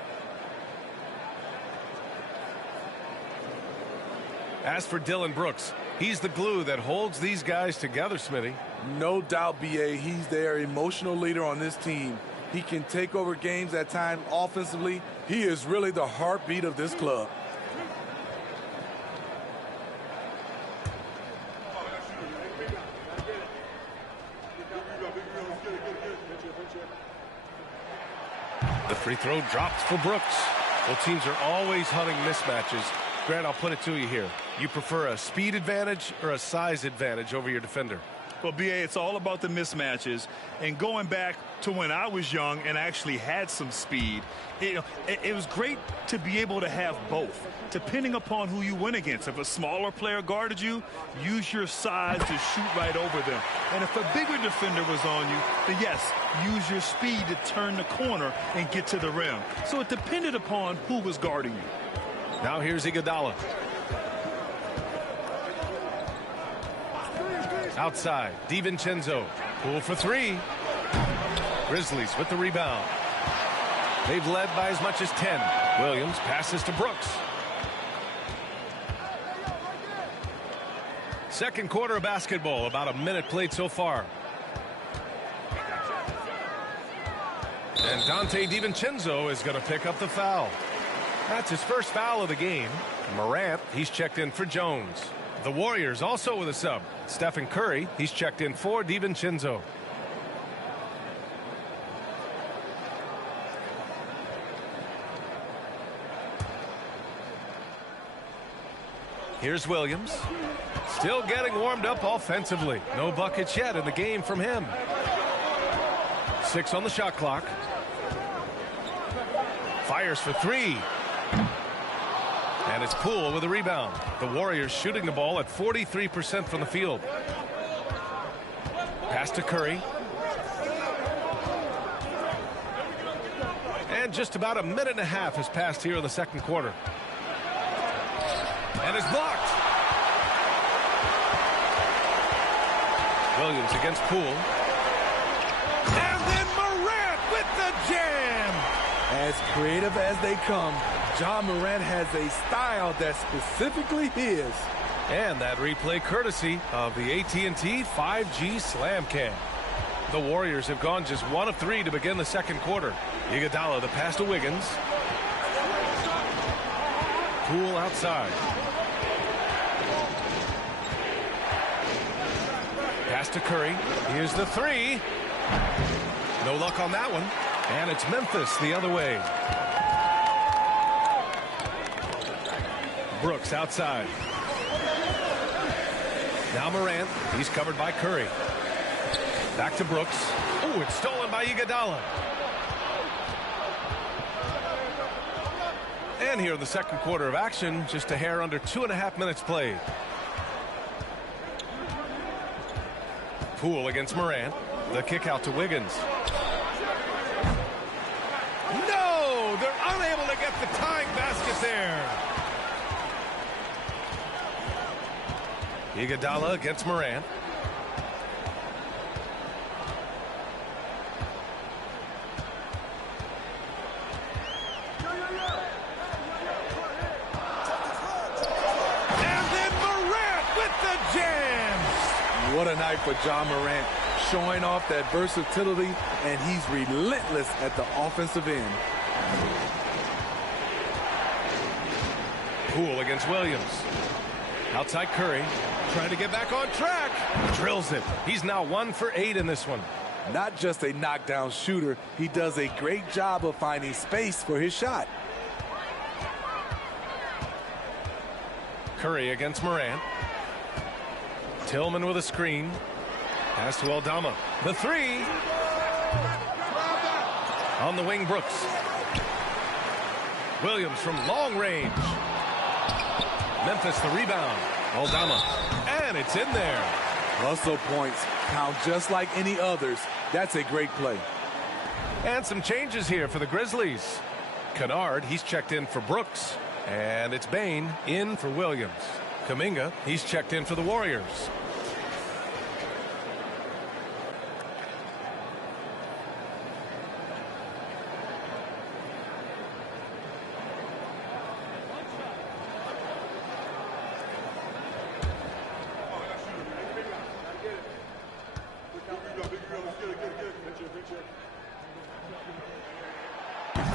As for Dillon Brooks, he's the glue that holds these guys together, Smitty. No doubt, B.A., he's their emotional leader on this team. He can take over games at times offensively. He is really the heartbeat of this club. The free throw drops for Brooks. Well, teams are always hunting mismatches. Grant, I'll put it to you here. You prefer a speed advantage or a size advantage over your defender? Well, B.A., it's all about the mismatches. And going back to when I was young and actually had some speed, it was great to be able to have both, depending upon who you went against. If a smaller player guarded you, use your size to shoot right over them. And if a bigger defender was on you, then yes, use your speed to turn the corner and get to the rim. So it depended upon who was guarding you. Now here's Iguodala. Outside, DiVincenzo. Poole for three. Grizzlies with the rebound. They've led by as much as 10. Williams passes to Brooks. Second quarter of basketball, about a minute played so far. And Dante DiVincenzo is going to pick up the foul. That's his first foul of the game. Morant, he's checked in for Jones. The Warriors also with a sub. Stephen Curry, he's checked in for DiVincenzo. Here's Williams. Still getting warmed up offensively. No buckets yet in the game from him. 6 on the shot clock. Fires for three. And it's Poole with a rebound. The Warriors shooting the ball at 43% from the field. Pass to Curry. And just about a minute and a half has passed here in the second quarter. And it's blocked. Williams against Poole. And then Morant with the jam. As creative as they come, Ja Morant has a style that's specifically his. And that replay courtesy of the AT&T 5G Slam Cam. The Warriors have gone just 1 of 3 to begin the second quarter. Iguodala, the pass to Wiggins. Poole outside. Pass to Curry. Here's the three. No luck on that one. And it's Memphis the other way. Brooks outside. Now Morant. He's covered by Curry. Back to Brooks. Oh, it's stolen by Iguodala. And here in the second quarter of action, just a hair under 2.5 minutes played. Poole against Morant. The kick out to Wiggins. No! They're unable to get the tying basket there. Iguodala against Morant. And then Morant with the jam. What a night for Ja Morant, showing off that versatility, and he's relentless at the offensive end. Poole against Williams. Outside Curry, trying to get back on track. Drills it. He's now 1 for 8 in this one. Not just a knockdown shooter, he does a great job of finding space for his shot. Curry against Morant. Tillman with a screen. Pass to Aldama. The three. On the wing, Brooks. Williams from long range. Memphis the rebound. Aldama. And it's in there. Russell points count just like any others. That's a great play. And some changes here for the Grizzlies. Kennard, he's checked in for Brooks. And it's Bain in for Williams. Kuminga, he's checked in for the Warriors.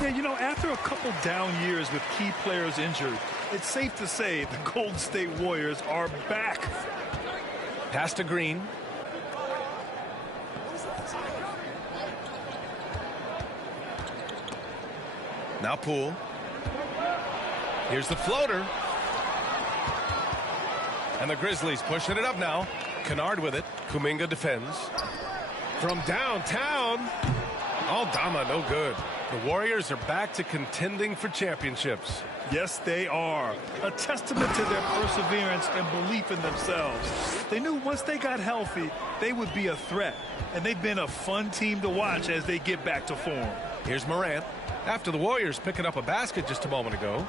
Yeah, you know, after a couple down years with key players injured, it's safe to say the Golden State Warriors are back. Pass to Green. Now Poole. Here's the floater. And the Grizzlies pushing it up now. Kennard with it. Kuminga defends. From downtown. Aldama, no good. The Warriors are back to contending for championships. Yes, they are. A testament to their perseverance and belief in themselves. They knew once they got healthy, they would be a threat. And they've been a fun team to watch as they get back to form. Here's Morant. After the Warriors picking up a basket just a moment ago.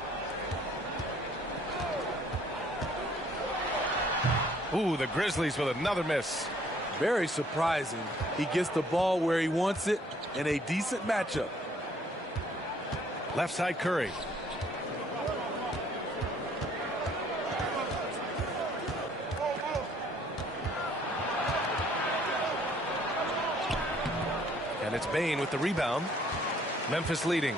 Ooh, the Grizzlies with another miss. Very surprising. He gets the ball where he wants it in a decent matchup. Left side Curry. And it's Bane with the rebound. Memphis leading.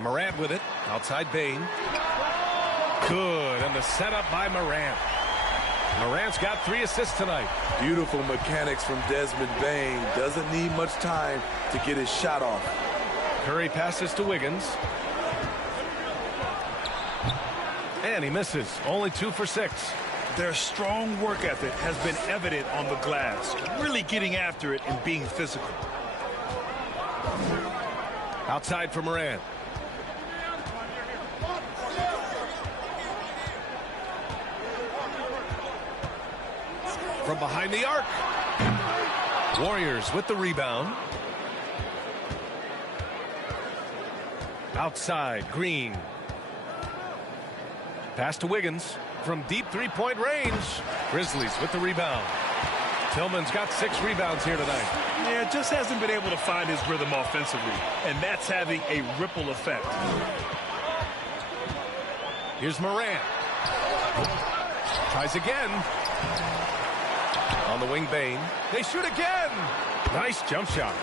Morant with it. Outside Bane. Good. And the setup by Morant. Morant's got 3 assists tonight. Beautiful mechanics from Desmond Bane. Doesn't need much time to get his shot off. Curry passes to Wiggins. And he misses. Only 2 for 6. Their strong work ethic has been evident on the glass, really getting after it and being physical. Outside for Morant. From behind the arc. Warriors with the rebound. Outside, Green. Pass to Wiggins. From deep three-point range. Grizzlies with the rebound. Tillman's got 6 rebounds here tonight. Yeah, just hasn't been able to find his rhythm offensively, and that's having a ripple effect. Here's Morant. Tries again. On the wing, Bane. They shoot again. Nice jump shot.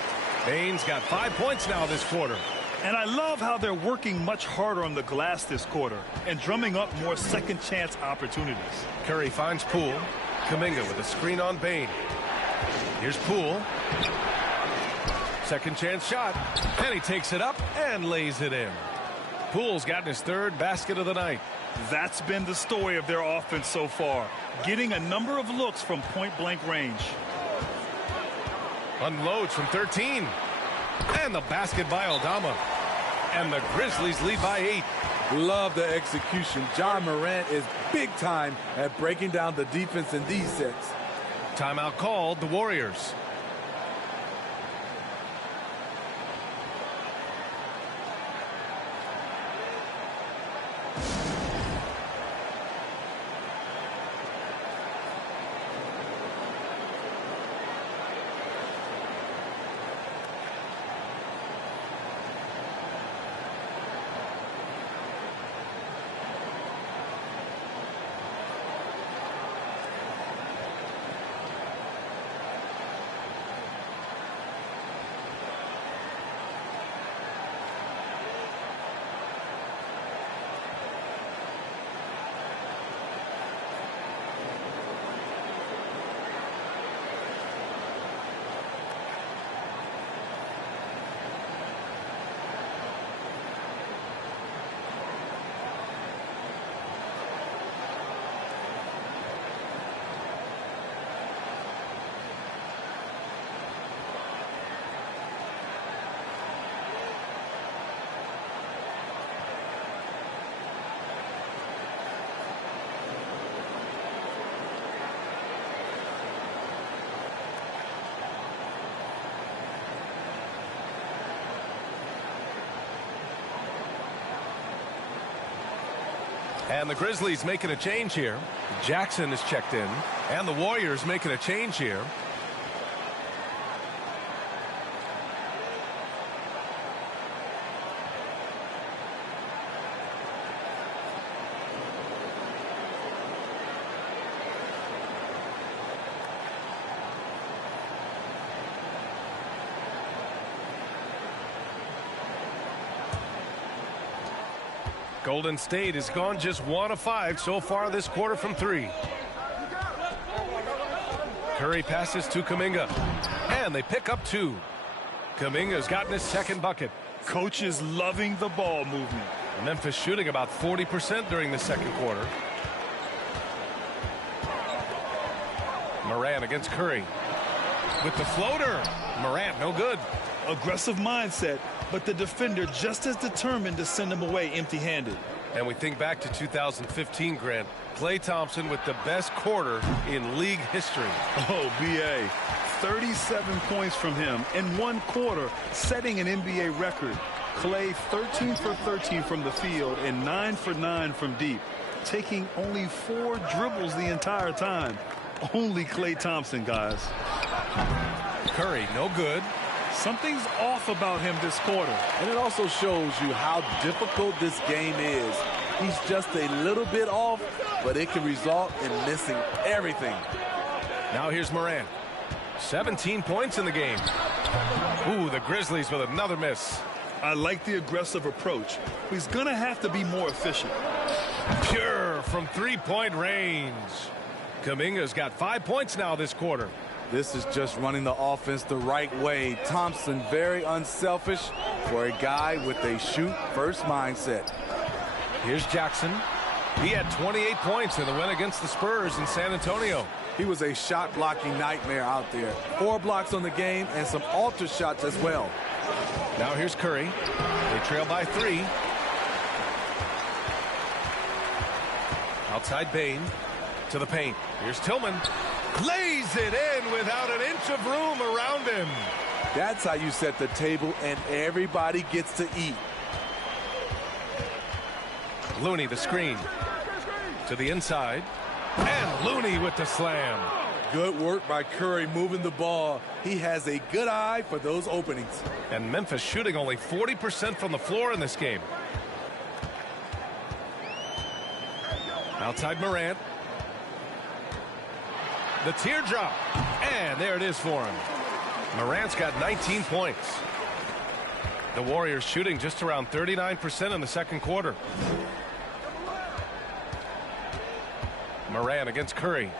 Bane's got 5 points now this quarter. And I love how they're working much harder on the glass this quarter and drumming up more second chance opportunities. Curry finds Poole. Kuminga with a screen on Bane. Here's Poole. Second chance shot. And he takes it up and lays it in. Poole's gotten his 3rd basket of the night. That's been the story of their offense so far. Getting a number of looks from point-blank range. Unloads from 13. And the basket by Aldama. And the Grizzlies lead by 8. Love the execution. John Morant is big time at breaking down the defense in these sets. Timeout called, the Warriors. And the Grizzlies making a change here. Jackson is checked in. And the Warriors making a change here. Golden State has gone just 1 of 5 so far this quarter from 3. Curry passes to Kuminga. And they pick up 2. Kuminga's gotten his 2nd bucket. Coach is loving the ball movement. Memphis shooting about 40% during the 2nd quarter. Morant against Curry. With the floater. Morant, no good. Aggressive mindset, but the defender just as determined to send him away empty-handed. And we think back to 2015, Grant. Klay Thompson with the best quarter in league history. Oh, B.A. 37 points from him in one quarter, setting an NBA record. Klay 13 for 13 from the field and 9 for 9 from deep, taking only 4 dribbles the entire time. Only Klay Thompson, guys. Curry, no good. Something's off about him this quarter. And it also shows you how difficult this game is. He's just a little bit off, but it can result in missing everything. Now here's Morant. 17 points in the game. Ooh, the Grizzlies with another miss. I like the aggressive approach. He's going to have to be more efficient. Pure from three-point range. Kuminga's got 5 points now this quarter. This is just running the offense the right way. Thompson very unselfish for a guy with a shoot-first mindset. Here's Jackson. He had 28 points in the win against the Spurs in San Antonio. He was a shot-blocking nightmare out there. 4 blocks on the game and some alter shots as well. Now here's Curry. They trail by 3. Outside Bane to the paint. Here's Tillman. Lays it in without an inch of room around him. That's how you set the table and everybody gets to eat. Looney the screen to the inside. And Looney with the slam. Good work by Curry moving the ball. He has a good eye for those openings. And Memphis shooting only 40% from the floor in this game. Outside Morant. The teardrop. And there it is for him. Morant's got 19 points. The Warriors shooting just around 39% in the second quarter. Morant against Curry.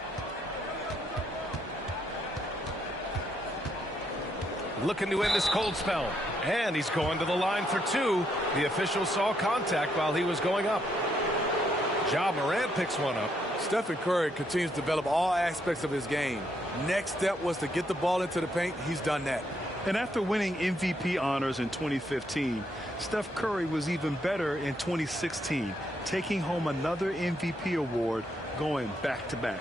Looking to end this cold spell. And he's going to the line for 2. The official saw contact while he was going up. Ja Morant picks one up. Stephen Curry continues to develop all aspects of his game. Next step was to get the ball into the paint. He's done that. And after winning MVP honors in 2015, Steph Curry was even better in 2016, taking home another MVP award, going back-to-back.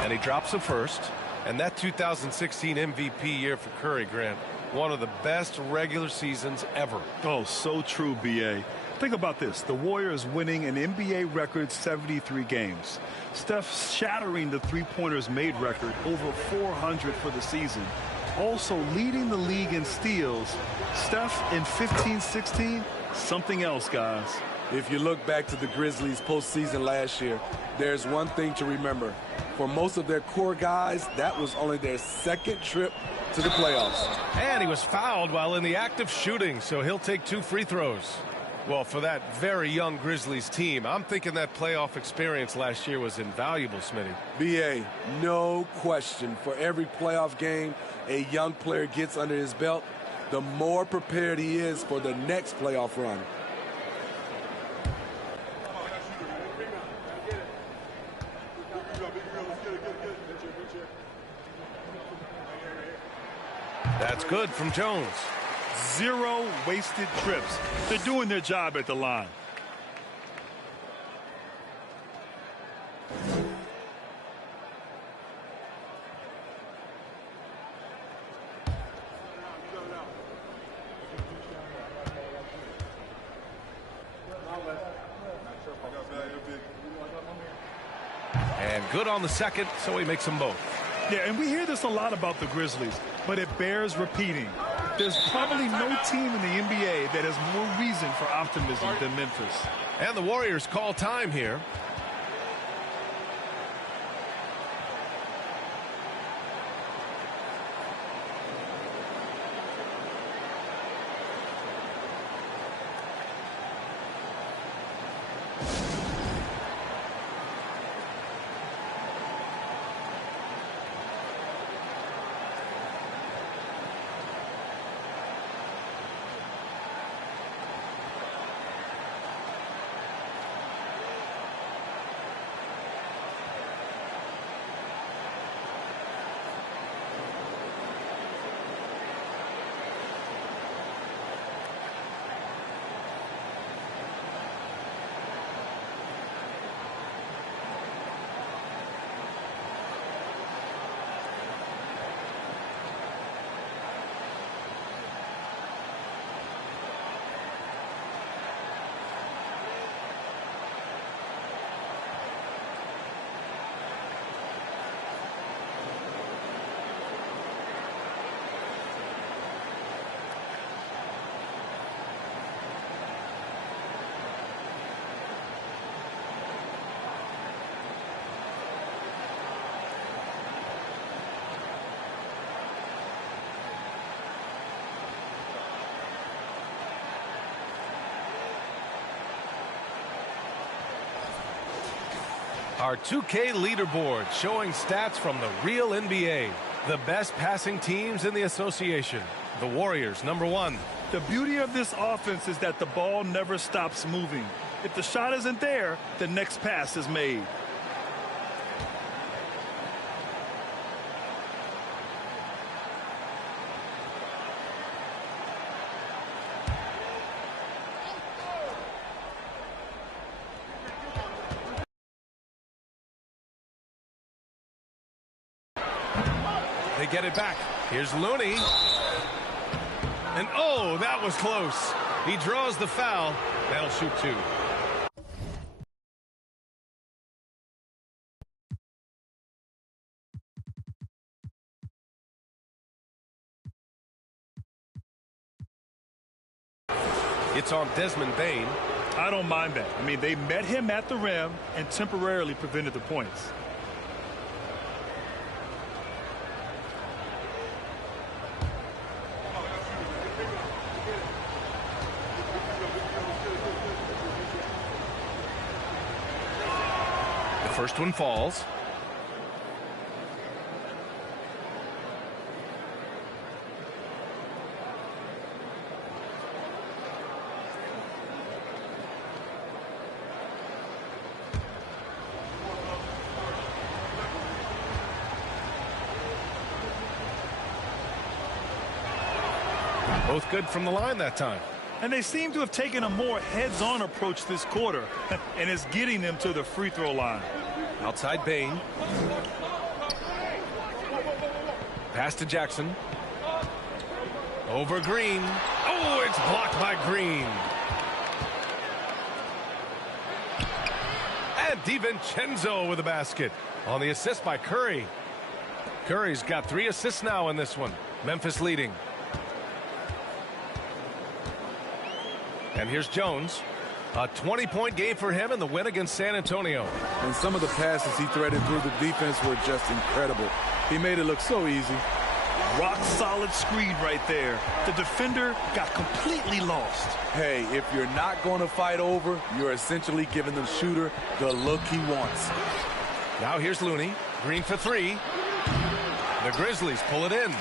And he drops the first. And that 2016 MVP year for Curry, Grant, one of the best regular seasons ever. Oh, so true, B.A. Think about this. The Warriors winning an NBA record 73 games. Steph shattering the three-pointers made record, over 400 for the season. Also leading the league in steals. Steph in 15-16, something else, guys. If you look back to the Grizzlies postseason last year, there's one thing to remember. For most of their core guys, that was only their second trip to the playoffs. And he was fouled while in the act of shooting, so he'll take 2 free throws. Well, for that very young Grizzlies team, I'm thinking that playoff experience last year was invaluable, Smitty. B.A., no question. For every playoff game a young player gets under his belt, the more prepared he is for the next playoff run. That's good from Jones. 0 wasted trips. They're doing their job at the line. And good on the second, so he makes them both. Yeah, and we hear this a lot about the Grizzlies, but it bears repeating. There's probably no team in the NBA that has more reason for optimism than Memphis. And the Warriors call time here. Our 2K leaderboard showing stats from the real NBA. The best passing teams in the association. The Warriors, #1. The beauty of this offense is that the ball never stops moving. If the shot isn't there, the next pass is made. They get it back. Here's Looney. And oh, that was close. He draws the foul. That'll shoot 2. It's on Desmond Bane. I don't mind that. I mean, they met him at the rim and temporarily prevented the points. First one falls. Both good from the line that time. And they seem to have taken a more heads-on approach this quarter, and it's getting them to the free throw line. Outside Bane. Pass to Jackson. Over Green. Oh, it's blocked by Green. And DiVincenzo with a basket on the assist by Curry. Curry's got 3 assists now in this one. Memphis leading. And here's Jones. A 20-point game for him in the win against San Antonio. And some of the passes he threaded through the defense were just incredible. He made it look so easy. Rock solid screen right there. The defender got completely lost. Hey, if you're not going to fight over, you're essentially giving the shooter the look he wants. Now here's Looney. Green for 3. The Grizzlies pull it in.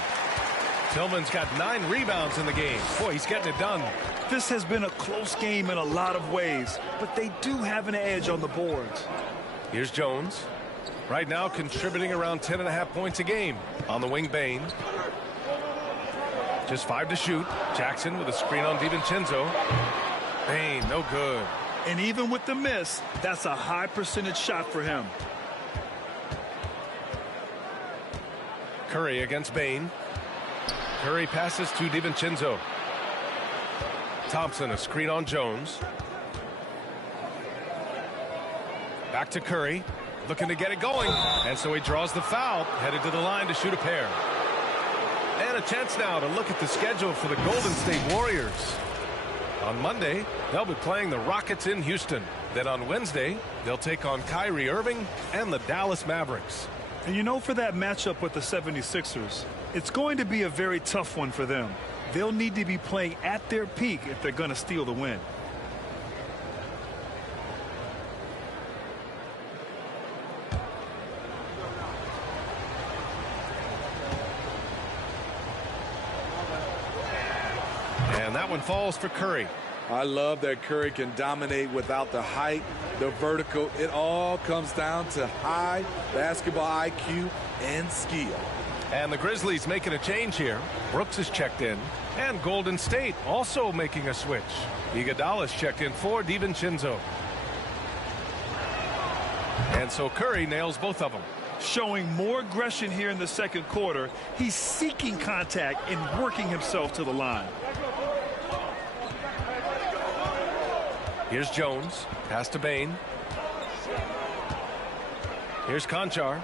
Tillman's got 9 rebounds in the game. Boy, he's getting it done. This has been a close game in a lot of ways, but they do have an edge on the boards. Here's Jones. Right now contributing around 10.5 points a game. On the wing, Bane. Just 5 to shoot. Jackson with a screen on DiVincenzo. Bane, no good. And even with the miss, that's a high percentage shot for him. Curry against Bane. Curry passes to DiVincenzo. Thompson, a screen on Jones. Back to Curry, looking to get it going. And so he draws the foul, headed to the line to shoot a pair. And a chance now to look at the schedule for the Golden State Warriors. On Monday, they'll be playing the Rockets in Houston. Then on Wednesday, they'll take on Kyrie Irving and the Dallas Mavericks. And you know, for that matchup with the 76ers, it's going to be a very tough one for them. They'll need to be playing at their peak if they're going to steal the win. And that one falls for Curry. I love that Curry can dominate without the height, the vertical. It all comes down to high basketball IQ and skill. And the Grizzlies making a change here. Brooks is checked in. And Golden State also making a switch. Iguodala's checked in for DiVincenzo. And so Curry nails both of them. Showing more aggression here in the second quarter. He's seeking contact and working himself to the line. Here's Jones. Pass to Bane. Here's Conchar.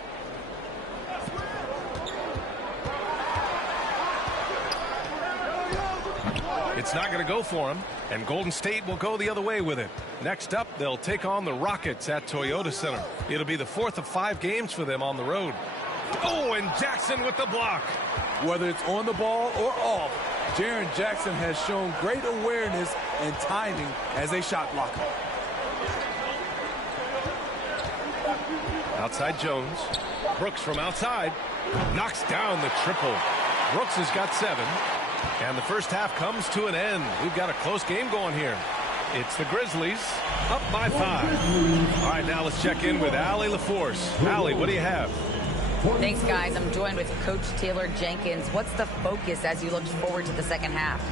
It's not going to go for him, and Golden State will go the other way with it. Next up, they'll take on the Rockets at Toyota Center. It'll be the 4th of 5 games for them on the road. Oh, and Jackson with the block. Whether it's on the ball or off, Jaren Jackson has shown great awareness and timing as a shot blocker. Outside Jones. Brooks from outside. Knocks down the triple. Brooks has got 7. And the first half comes to an end. We've got a close game going here. It's the Grizzlies up by 5. All right, now let's check in with Allie LaForce. Allie, what do you have? Thanks, guys. I'm joined with Coach Taylor Jenkins. What's the focus as you look forward to the second half?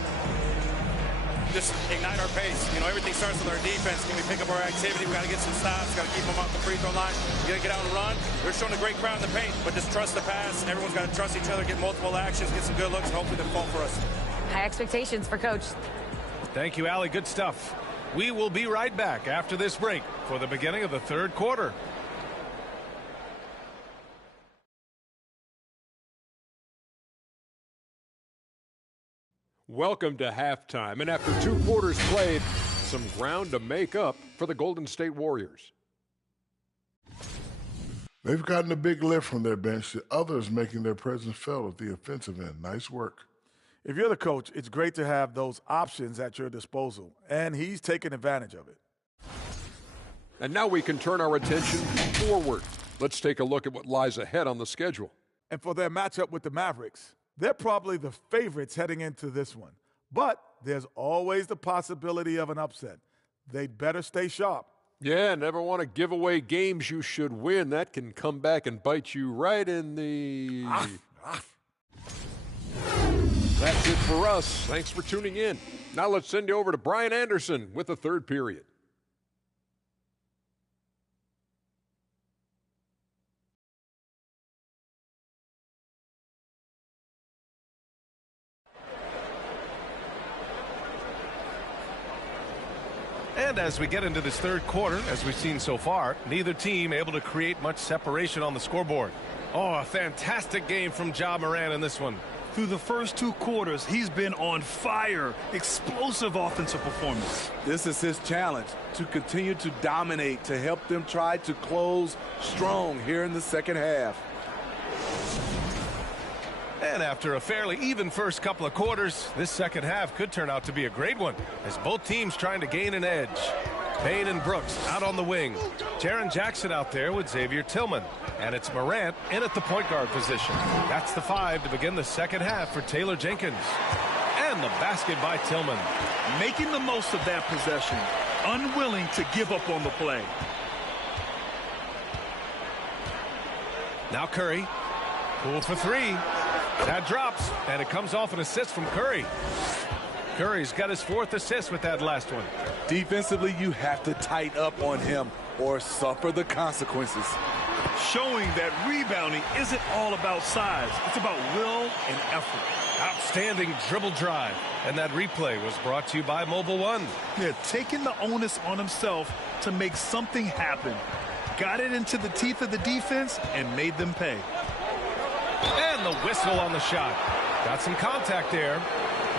Just ignite our pace. You know, everything starts with our defense. Can we pick up our activity? We got to get some stops. Got to keep them off the free throw line. We got to get out and run. They're showing a great crowd in the paint, but just trust the pass. Everyone's got to trust each other, get multiple actions, get some good looks, and hopefully they'll fall for us. High expectations for Coach. Thank you, Allie. Good stuff. We will be right back after this break for the beginning of the third quarter. Welcome to halftime, and after 2 quarters played, some ground to make up for the Golden State Warriors. They've gotten a big lift from their bench, the others making their presence felt at the offensive end. Nice work. If you're the coach, it's great to have those options at your disposal, and he's taken advantage of it. And now we can turn our attention forward. Let's take a look at what lies ahead on the schedule. And for their matchup with the Mavericks, they're probably the favorites heading into this one. But there's always the possibility of an upset. They'd better stay sharp. Yeah, never want to give away games you should win. That can come back and bite you right in the... That's it for us. Thanks for tuning in. Now let's send you over to Brian Anderson with the third period. And as we get into this third quarter, as we've seen so far, neither team able to create much separation on the scoreboard. Oh, a fantastic game from Ja Morant in this one. Through the first 2 quarters, he's been on fire. Explosive offensive performance. This is his challenge, to continue to dominate, to help them try to close strong here in the second half. And after a fairly even first couple of quarters, this second half could turn out to be a great one, as both teams trying to gain an edge. Payne and Brooks out on the wing. Jaren Jackson out there with Xavier Tillman. And it's Morant in at the point guard position. That's the 5 to begin the second half for Taylor Jenkins. And the basket by Tillman. Making the most of that possession. Unwilling to give up on the play. Now Curry. Pull for 3. That drops, and it comes off an assist from Curry. Curry's got his 4th assist with that last one. Defensively, you have to tighten up on him or suffer the consequences. Showing that rebounding isn't all about size. It's about will and effort. Outstanding dribble drive. And that replay was brought to you by Mobile One. Yeah, taking the onus on himself to make something happen. Got it into the teeth of the defense and made them pay. And the whistle on the shot. Got some contact there.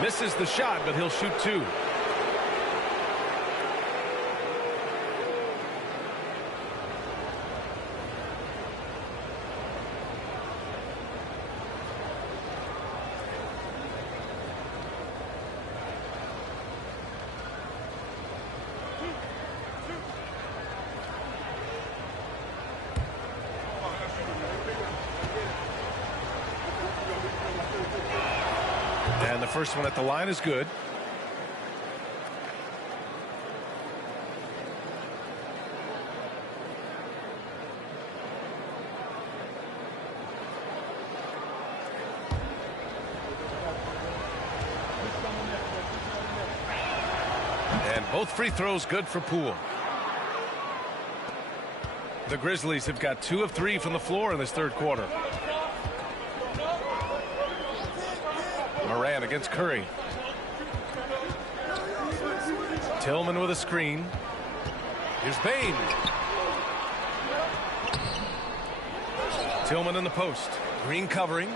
Misses the shot, but he'll shoot 2. And the first one at the line is good. And both free throws good for Poole. The Grizzlies have got 2 of 3 from the floor in this third quarter. Morant against Curry. Tillman with a screen. Here's Bane. Tillman in the post. Green covering.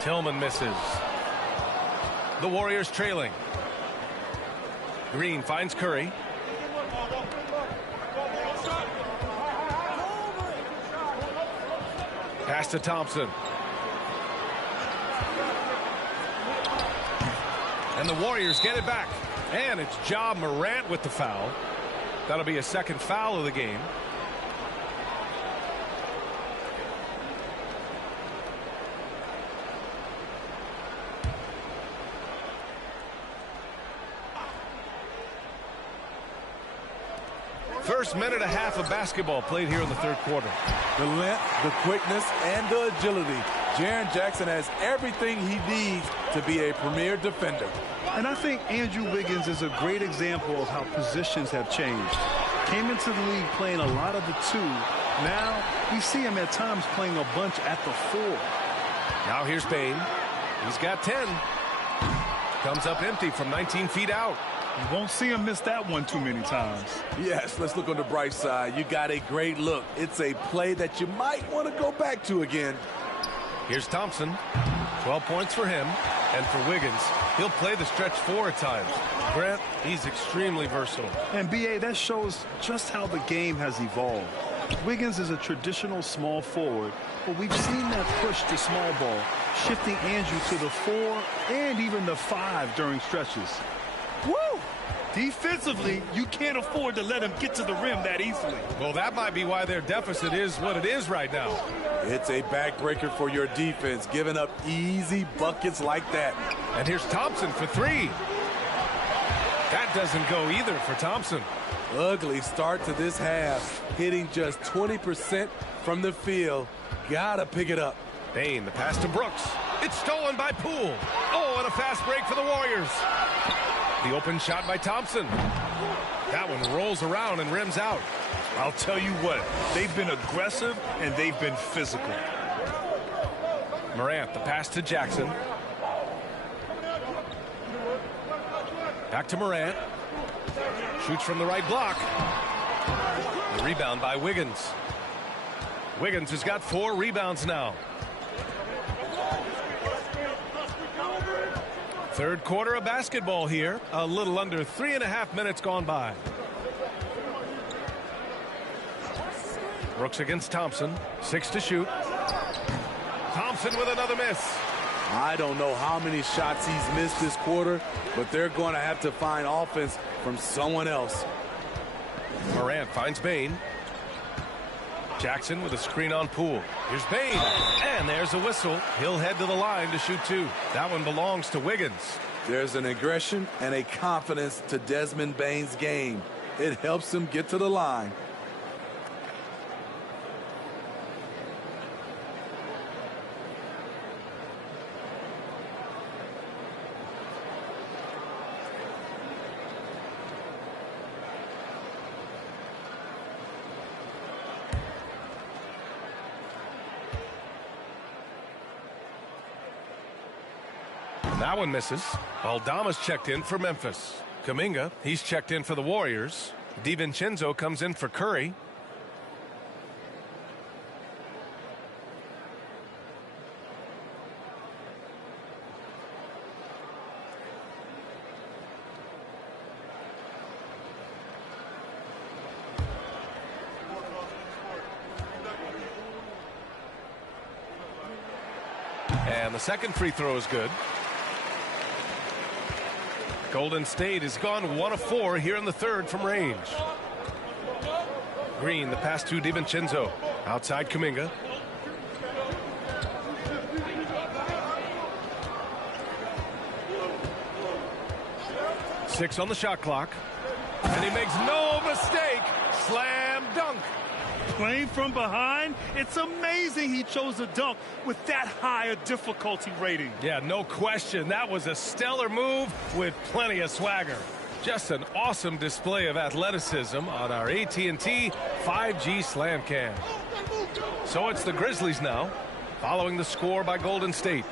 Tillman misses. The Warriors trailing. Green finds Curry. Pass to Thompson. And the Warriors get it back. And it's Ja Morant with the foul. That'll be a second foul of the game. First minute and a half of basketball played here in the third quarter. The length, the quickness, and the agility. Jaren Jackson has everything he needs to be a premier defender. And I think Andrew Wiggins is a great example of how positions have changed. Came into the league playing a lot of the 2. Now we see him at times playing a bunch at the 4. Now here's Bain. He's got 10. Comes up empty from 19 feet out. You won't see him miss that one too many times. Yes, let's look on the bright side. You got a great look. It's a play that you might want to go back to again. Here's Thompson. 12 points for him. And for Wiggins, he'll play the stretch 4 at times. Grant, he's extremely versatile. And B.A., that shows just how the game has evolved. Wiggins is a traditional small forward, but we've seen that push to small ball, shifting Andrew to the 4 and even the 5 during stretches. Woo! Defensively, you can't afford to let him get to the rim that easily. Well, that might be why their deficit is what it is right now. It's a backbreaker for your defense, giving up easy buckets like that. And here's Thompson for 3. That doesn't go either for Thompson. Ugly start to this half, hitting just 20% from the field. Gotta pick it up. Bain, the pass to Brooks. It's stolen by Poole. Oh, and a fast break for the Warriors. The open shot by Thompson. That one rolls around and rims out. I'll tell you what, they've been aggressive and they've been physical. Morant, the pass to Jackson. Back to Morant. Shoots from the right block. The rebound by Wiggins. Wiggins has got 4 rebounds now. Third quarter of basketball here. A little under 3.5 minutes gone by. Brooks against Thompson. 6 to shoot. Thompson with another miss. I don't know how many shots he's missed this quarter, but they're going to have to find offense from someone else. Morant finds Bain. Jackson with a screen on Poole. Here's Bain. And there's a whistle. He'll head to the line to shoot 2. That one belongs to Wiggins. There's an aggression and a confidence to Desmond Bain's game. It helps him get to the line. That one misses. Aldama's checked in for Memphis. Kuminga, he's checked in for the Warriors. DiVincenzo comes in for Curry. And the second free throw is good. Golden State has gone 1 of 4 here in the third from range. Green, the pass to DiVincenzo. Outside Kuminga. Six on the shot clock. And he makes no mistake. Slam dunk. Playing from behind, it's amazing he chose a dunk with that high a difficulty rating. Yeah, no question. That was a stellar move with plenty of swagger. Just an awesome display of athleticism on our AT&T 5G Slam Cam. So it's the Grizzlies now, following the score by Golden State.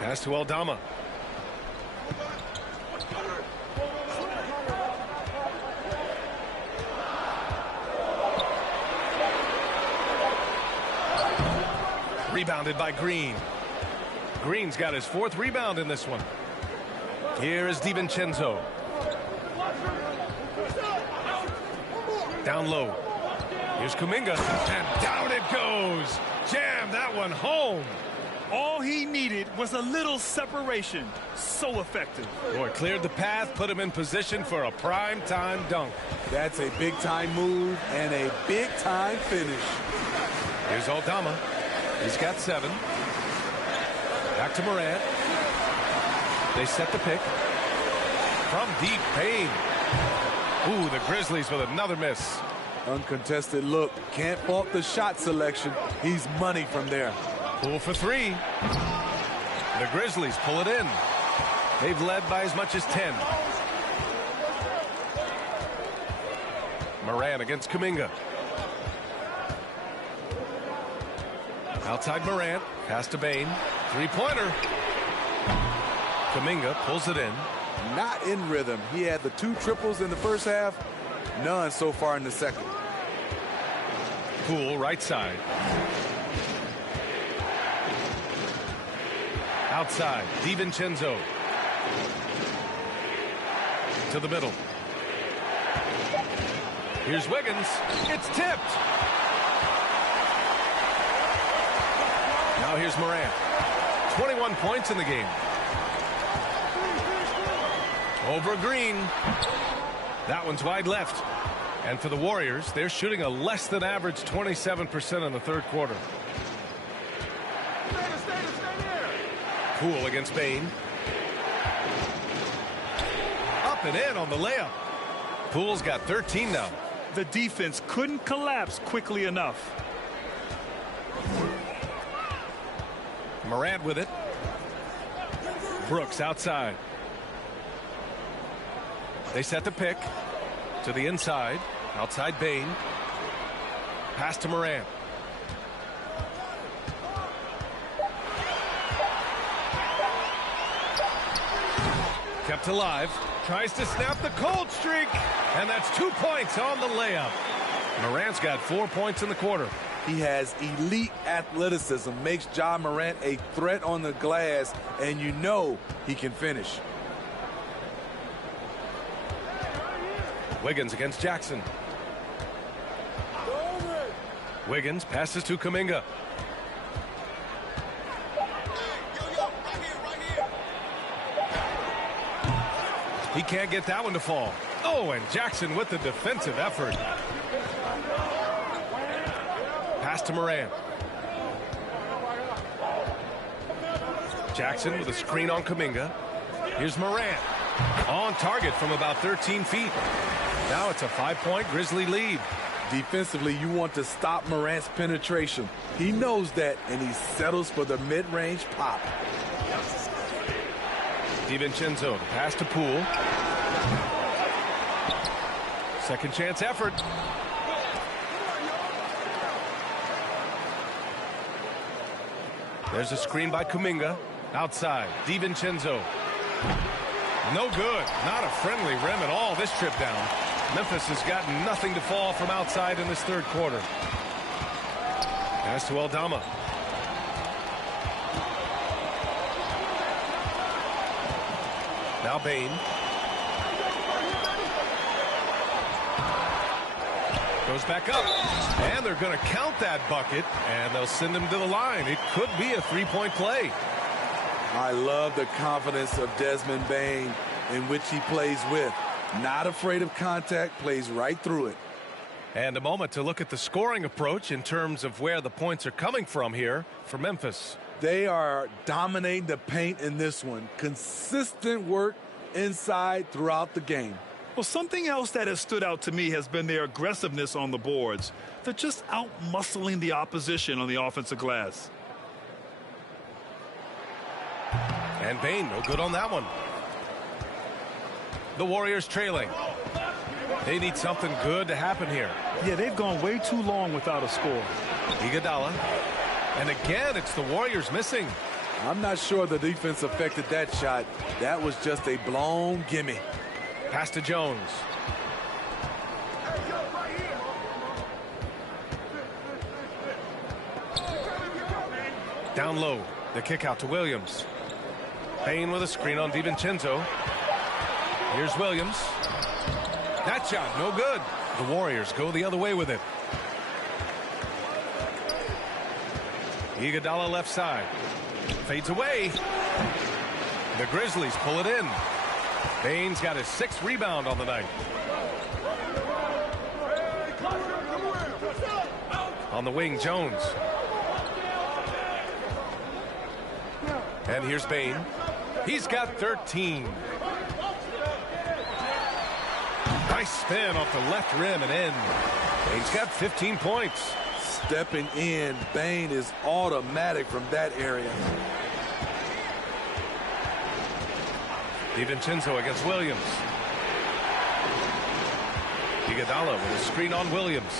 Pass to Aldama. Rebounded by Green. Green's got his 4th rebound in this one. Here is DiVincenzo. Down low. Here's Kuminga. And down it goes. Jam that one home. All he needed was a little separation. So effective. Boy, cleared the path, put him in position for a prime-time dunk. That's a big-time move and a big-time finish. Here's Aldama. He's got 7. Back to Morant. They set the pick. From deep, Payne. Ooh, the Grizzlies with another miss. Uncontested look. Can't fault the shot selection. He's money from there. Poole for three. The Grizzlies pull it in. They've led by as much as 10. Moran against Kuminga. Outside Moran. Pass to Bain. Three-pointer. Kuminga pulls it in. Not in rhythm. He had the 2 triples in the first half. None so far in the second. Poole right side. Outside. DiVincenzo. To the middle. Here's Wiggins. It's tipped. Now here's Morant. 21 points in the game. Over Green. That one's wide left. And for the Warriors, they're shooting a less than average 27% in the third quarter. Poole against Bain. Up and in on the layup. Poole's got 13 now. The defense couldn't collapse quickly enough. Morant with it. Brooks outside. They set the pick to the inside. Outside Bain. Pass to Morant. Kept alive. Tries to snap the cold streak. And that's 2 points on the layup. Morant's got 4 points in the quarter. He has elite athleticism, makes Ja Morant a threat on the glass, and you know he can finish. Wiggins against Jackson. Wiggins passes to Kuminga. He can't get that one to fall. Oh, and Jackson with the defensive effort. Pass to Morant. Jackson with a screen on Kuminga. Here's Morant. On target from about 13 feet. Now it's a 5-point Grizzly lead. Defensively, you want to stop Morant's penetration. He knows that, and he settles for the mid-range pop. DiVincenzo, pass to Poole. Second chance effort. There's a screen by Kuminga. Outside, DiVincenzo. No good. Not a friendly rim at all this trip down. Memphis has gotten nothing to fall from outside in this third quarter. Pass to Aldama. Now Bain. Goes back up. And they're going to count that bucket. And they'll send him to the line. It could be a three-point play. I love the confidence of Desmond Bain in which he plays with. Not afraid of contact, plays right through it. And a moment to look at the scoring approach in terms of where the points are coming from here for Memphis. They are dominating the paint in this one. Consistent work inside throughout the game. Well, something else that has stood out to me has been their aggressiveness on the boards. They're just out-muscling the opposition on the offensive glass. And Bain, no good on that one. The Warriors trailing. They need something good to happen here. Yeah, they've gone way too long without a score. Iguodala. And again, it's the Warriors missing. I'm not sure the defense affected that shot. That was just a blown gimme. Pass to Jones. Down low. The kick out to Williams. Bain with a screen on DiVincenzo. Here's Williams. That shot, no good. The Warriors go the other way with it. Iguodala left side. Fades away. The Grizzlies pull it in. Bain's got his 6th rebound on the night. On the wing, Jones. And here's Bain. He's got 13. Nice spin off the left rim and in. Bain's got 15 points. Stepping in, Bain is automatic from that area. DiVincenzo against Williams. Iguodala with a screen on Williams.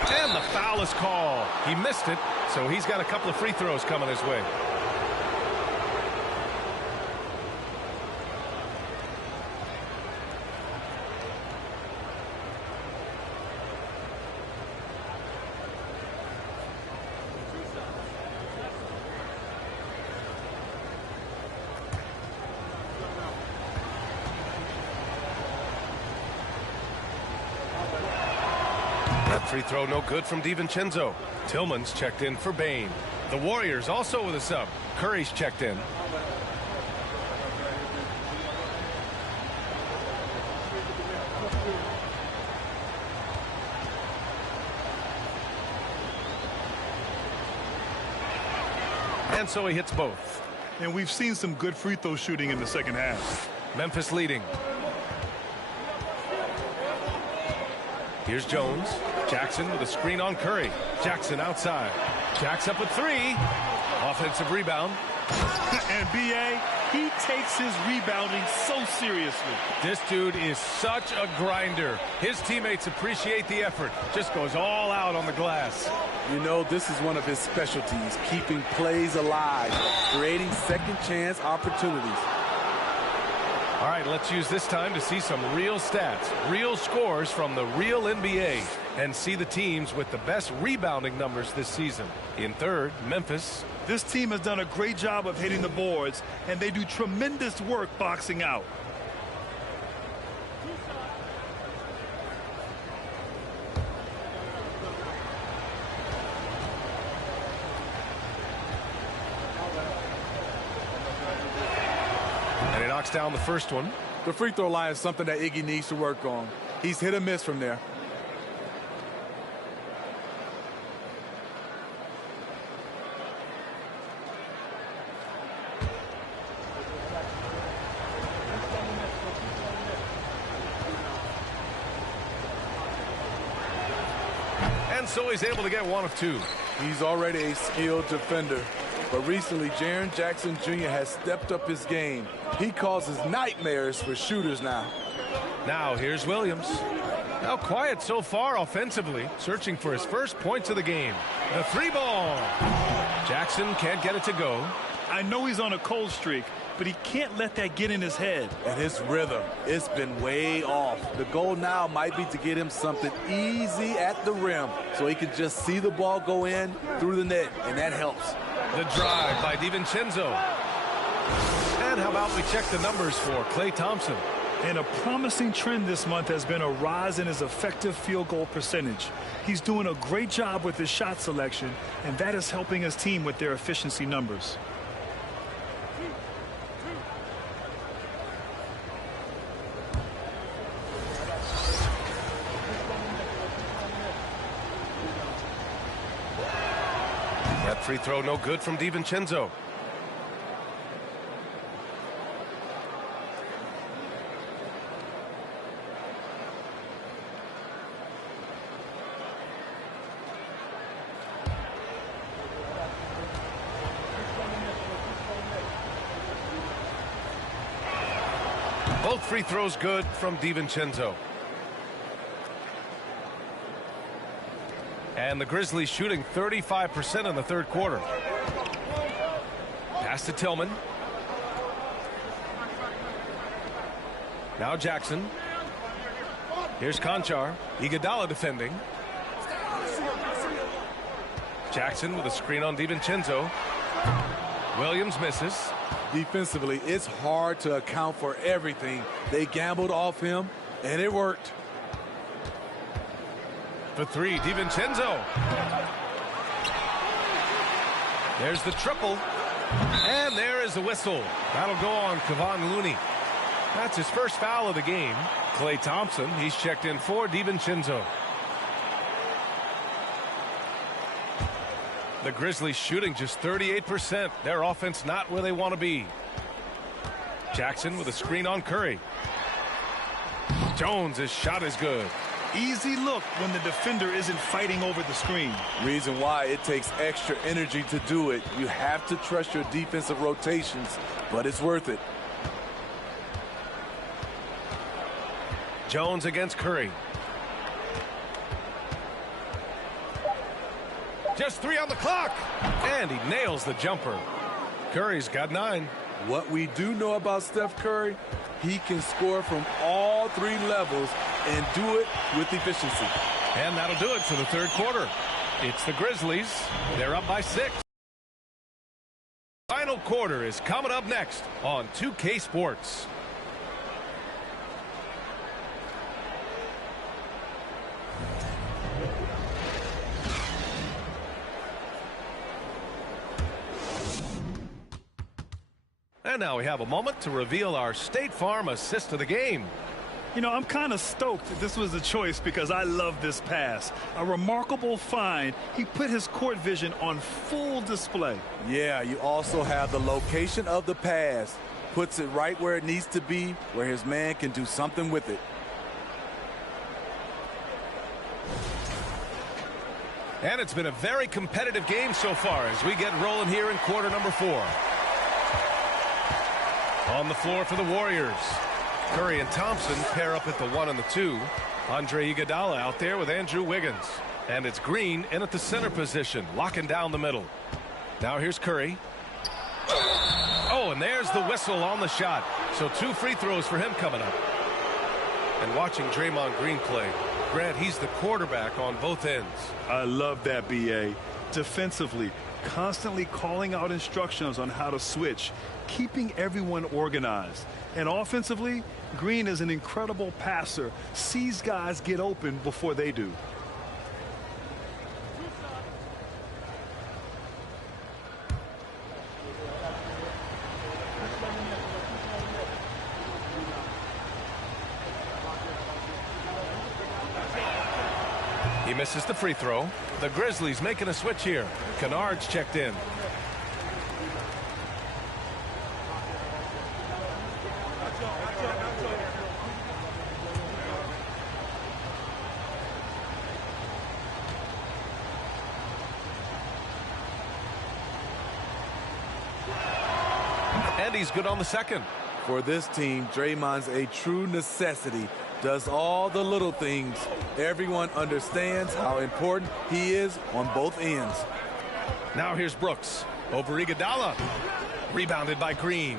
And the foul is called. He missed it, so he's got a couple of free throws coming his way. Free throw no good from DiVincenzo. Tillman's checked in for Bain. The Warriors also with a sub. Curry's checked in. And so he hits both. And we've seen some good free throw shooting in the second half. Memphis leading. Here's Jones. Jackson with a screen on Curry. Jackson outside. Jack's up with three. Offensive rebound. And B.A., he takes his rebounding so seriously. This dude is such a grinder. His teammates appreciate the effort. Just goes all out on the glass. You know, this is one of his specialties, keeping plays alive, creating second chance opportunities. All right, let's use this time to see some real stats, real scores from the real NBA, and see the teams with the best rebounding numbers this season. In third, Memphis. This team has done a great job of hitting the boards, and they do tremendous work boxing out. And he knocks down the first one. The free throw line is something that Iggy needs to work on. He's hit or miss from there. And so he's able to get one of two. He's already a skilled defender. But recently, Jaren Jackson Jr. has stepped up his game. He causes nightmares for shooters now. Now here's Williams. Now quiet so far offensively, searching for his first points of the game. The three ball. Jackson can't get it to go. I know he's on a cold streak, but he can't let that get in his head. And his rhythm, it's been way off. The goal now might be to get him something easy at the rim so he can just see the ball go in through the net, and that helps. The drive by DiVincenzo. And how about we check the numbers for Klay Thompson? And a promising trend this month has been a rise in his effective field goal percentage. He's doing a great job with his shot selection, and that is helping his team with their efficiency numbers. That free throw no good from DiVincenzo. Both free throws good from DiVincenzo. And the Grizzlies shooting 35% in the third quarter. Pass to Tillman. Now Jackson. Here's Conchar. Iguodala defending. Jackson with a screen on DiVincenzo. Williams misses. Defensively, it's hard to account for everything. They gambled off him, and it worked. For three, DiVincenzo. There's the triple. And there is the whistle. That'll go on Kevon Looney. That's his first foul of the game. Klay Thompson, he's checked in for DiVincenzo. The Grizzlies shooting just 38%. Their offense not where they want to be. Jackson with a screen on Curry. Jones' shot is good. Easy look when the defender isn't fighting over the screen. Reason why it takes extra energy to do it. You have to trust your defensive rotations, but it's worth it. Jones against Curry. Just 3 on the clock. And he nails the jumper. Curry's got 9. What we do know about Steph Curry, he can score from all 3 levels and do it with efficiency. And that'll do it for the third quarter. It's the Grizzlies. They're up by 6. Final quarter is coming up next on 2K Sports. And now we have a moment to reveal our State Farm assist of the game. You know, I'm kind of stoked that this was a choice because I love this pass. A remarkable find. He put his court vision on full display. Yeah, you also have the location of the pass. Puts it right where it needs to be, where his man can do something with it. And it's been a very competitive game so far as we get rolling here in quarter number 4. On the floor for the Warriors. Curry and Thompson pair up at the 1 and the 2. Andre Iguodala out there with Andrew Wiggins. And it's Green in at the center position, locking down the middle. Now here's Curry. Oh, and there's the whistle on the shot. So 2 free throws for him coming up. And watching Draymond Green play, Grant, he's the quarterback on both ends. I love that, B.A. Defensively, constantly calling out instructions on how to switch, keeping everyone organized. And offensively, Green is an incredible passer, sees guys get open before they do. He misses the free throw. The Grizzlies making a switch here. Kennard's checked in. And he's good on the second. For this team, Draymond's a true necessity. Does all the little things. Everyone understands how important he is on both ends. Now here's Brooks over Iguodala. Rebounded by Green.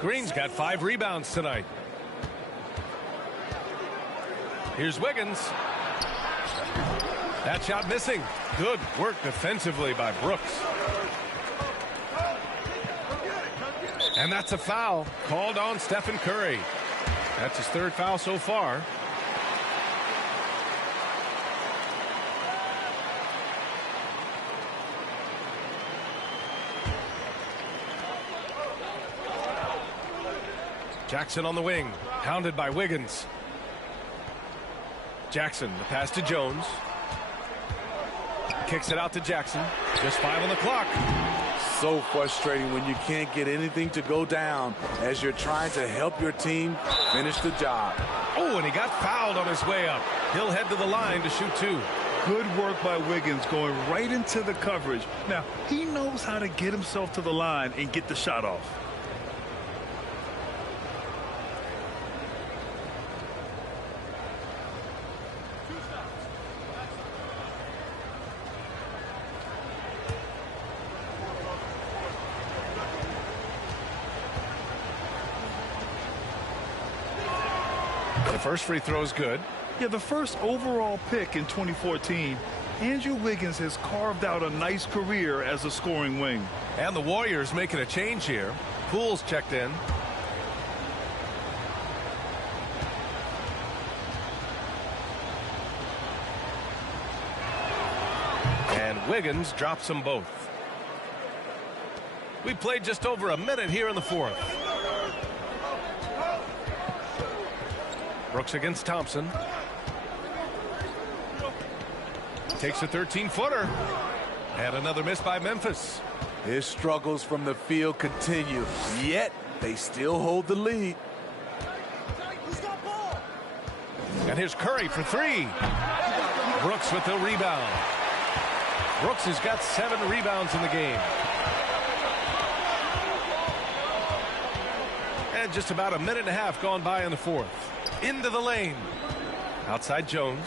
Green's got 5 rebounds tonight. Here's Wiggins. That shot missing. Good work defensively by Brooks. And that's a foul called on Stephen Curry. That's his 3rd foul so far. Jackson on the wing, hounded by Wiggins. Jackson, the pass to Jones. Kicks it out to Jackson. Just 5 on the clock. So frustrating when you can't get anything to go down as you're trying to help your team finish the job. Oh, and he got fouled on his way up. He'll head to the line to shoot 2. Good work by Wiggins going right into the coverage. Now, he knows how to get himself to the line and get the shot off. The first free throw is good. Yeah, the first overall pick in 2014, Andrew Wiggins has carved out a nice career as a scoring wing. And the Warriors making a change here. Poole's checked in. And Wiggins drops them both. We played just over a minute here in the 4th. Brooks against Thompson. Takes a 13-footer. And another miss by Memphis. His struggles from the field continue, yet they still hold the lead. And here's Curry for three. Brooks with the rebound. Brooks has got 7 rebounds in the game. And just about a minute and a half gone by in the fourth. Into the lane. Outside Jones.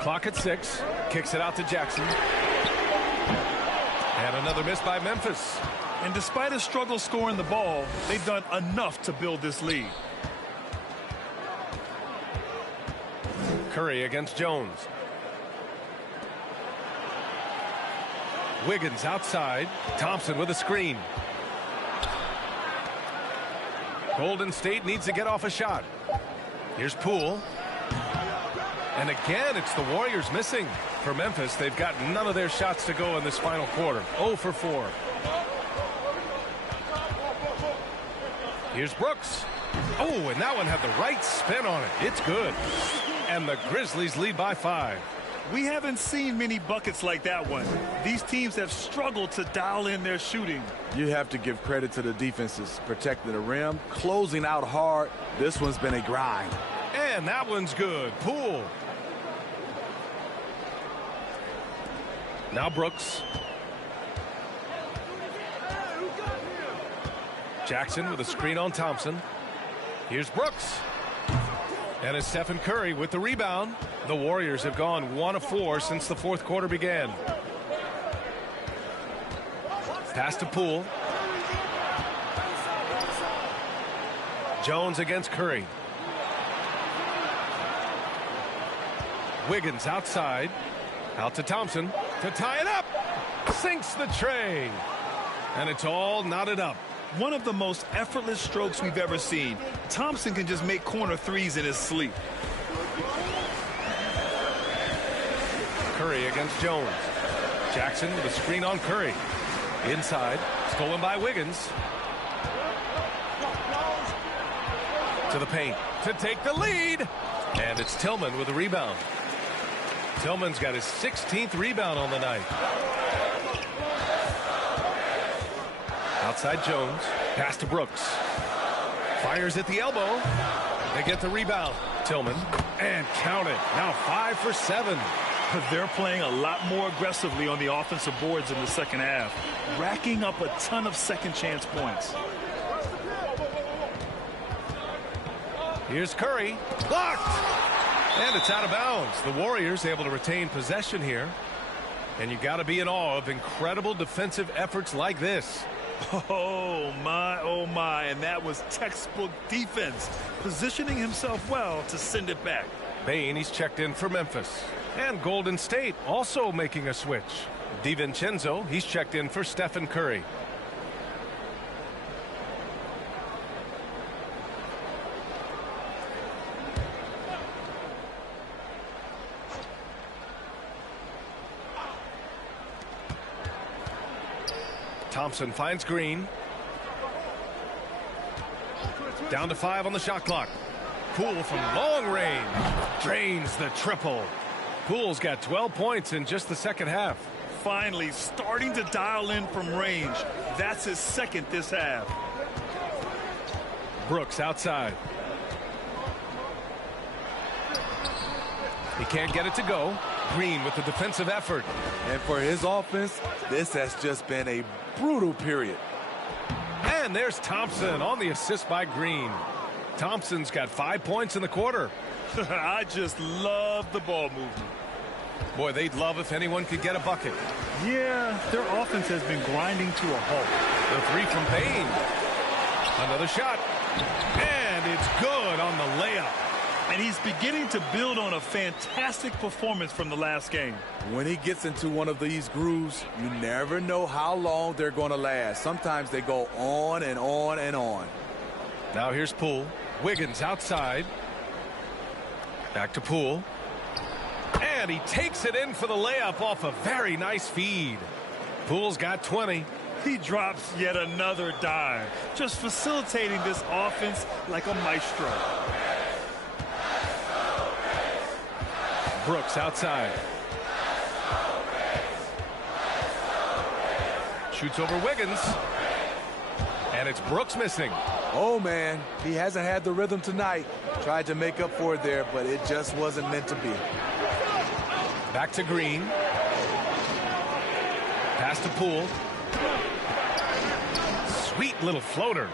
Clock at 6. Kicks it out to Jackson. And another miss by Memphis. And despite a struggle scoring the ball, they've done enough to build this lead. Curry against Jones. Wiggins outside. Thompson with a screen. Golden State needs to get off a shot. Here's Poole. And again, it's the Warriors missing. For Memphis, they've got none of their shots to go in this final quarter. 0 for 4. Here's Brooks. Oh, and that one had the right spin on it. It's good. And the Grizzlies lead by 5. We haven't seen many buckets like that one. These teams have struggled to dial in their shooting. You have to give credit to the defenses, protecting the rim, closing out hard. This one's been a grind. And that one's good. Poole. Now Brooks. Jackson with a screen on Thompson. Here's Brooks. And it's Stephen Curry with the rebound. The Warriors have gone 1 of 4 since the fourth quarter began. Pass to Poole. Jones against Curry. Wiggins outside. Out to Thompson to tie it up. Sinks the tray. And it's all knotted up. One of the most effortless strokes we've ever seen. Thompson can just make corner threes in his sleep. Curry against Jones. Jackson with a screen on Curry. Inside. Stolen by Wiggins. To the paint to take the lead. And it's Tillman with a rebound. Tillman's got his 16th rebound on the night. Outside Jones. Pass to Brooks. Fires at the elbow. They get the rebound. Tillman. And count it. Now 5 for 7. But they're playing a lot more aggressively on the offensive boards in the second half. Racking up a ton of second chance points. Here's Curry. Blocked. And it's out of bounds. The Warriors able to retain possession here. And you got to be in awe of incredible defensive efforts like this. Oh my, and that was textbook defense, positioning himself well to send it back. Bain, he's checked in for Memphis. And Golden State also making a switch. DiVincenzo, he's checked in for Stephen Curry. Thompson finds Green. Down to 5 on the shot clock. Poole from long range drains the triple. Poole's got 12 points in just the second half. Finally starting to dial in from range. That's his second this half. Brooks outside. He can't get it to go. Green with the defensive effort. And for his offense, this has just been a brutal period. And there's Thompson on the assist by Green. Thompson's got 5 points in the quarter. I just love the ball movement. Boy, they'd love if anyone could get a bucket. Yeah, their offense has been grinding to a halt. The 3 from Bain. Another shot. And it's good on the layup. And he's beginning to build on a fantastic performance from the last game. When he gets into one of these grooves, you never know how long they're going to last. Sometimes they go on and on and on. Now here's Poole. Wiggins outside. Back to Poole. And he takes it in for the layup off a very nice feed. Poole's got 20. He drops yet another dime, just facilitating this offense like a maestro. Brooks outside. Shoots over Wiggins. And it's Brooks missing. Oh, man, he hasn't had the rhythm tonight. Tried to make up for it there, but it just wasn't meant to be. Back to Green. Pass to Poole. Sweet little floater.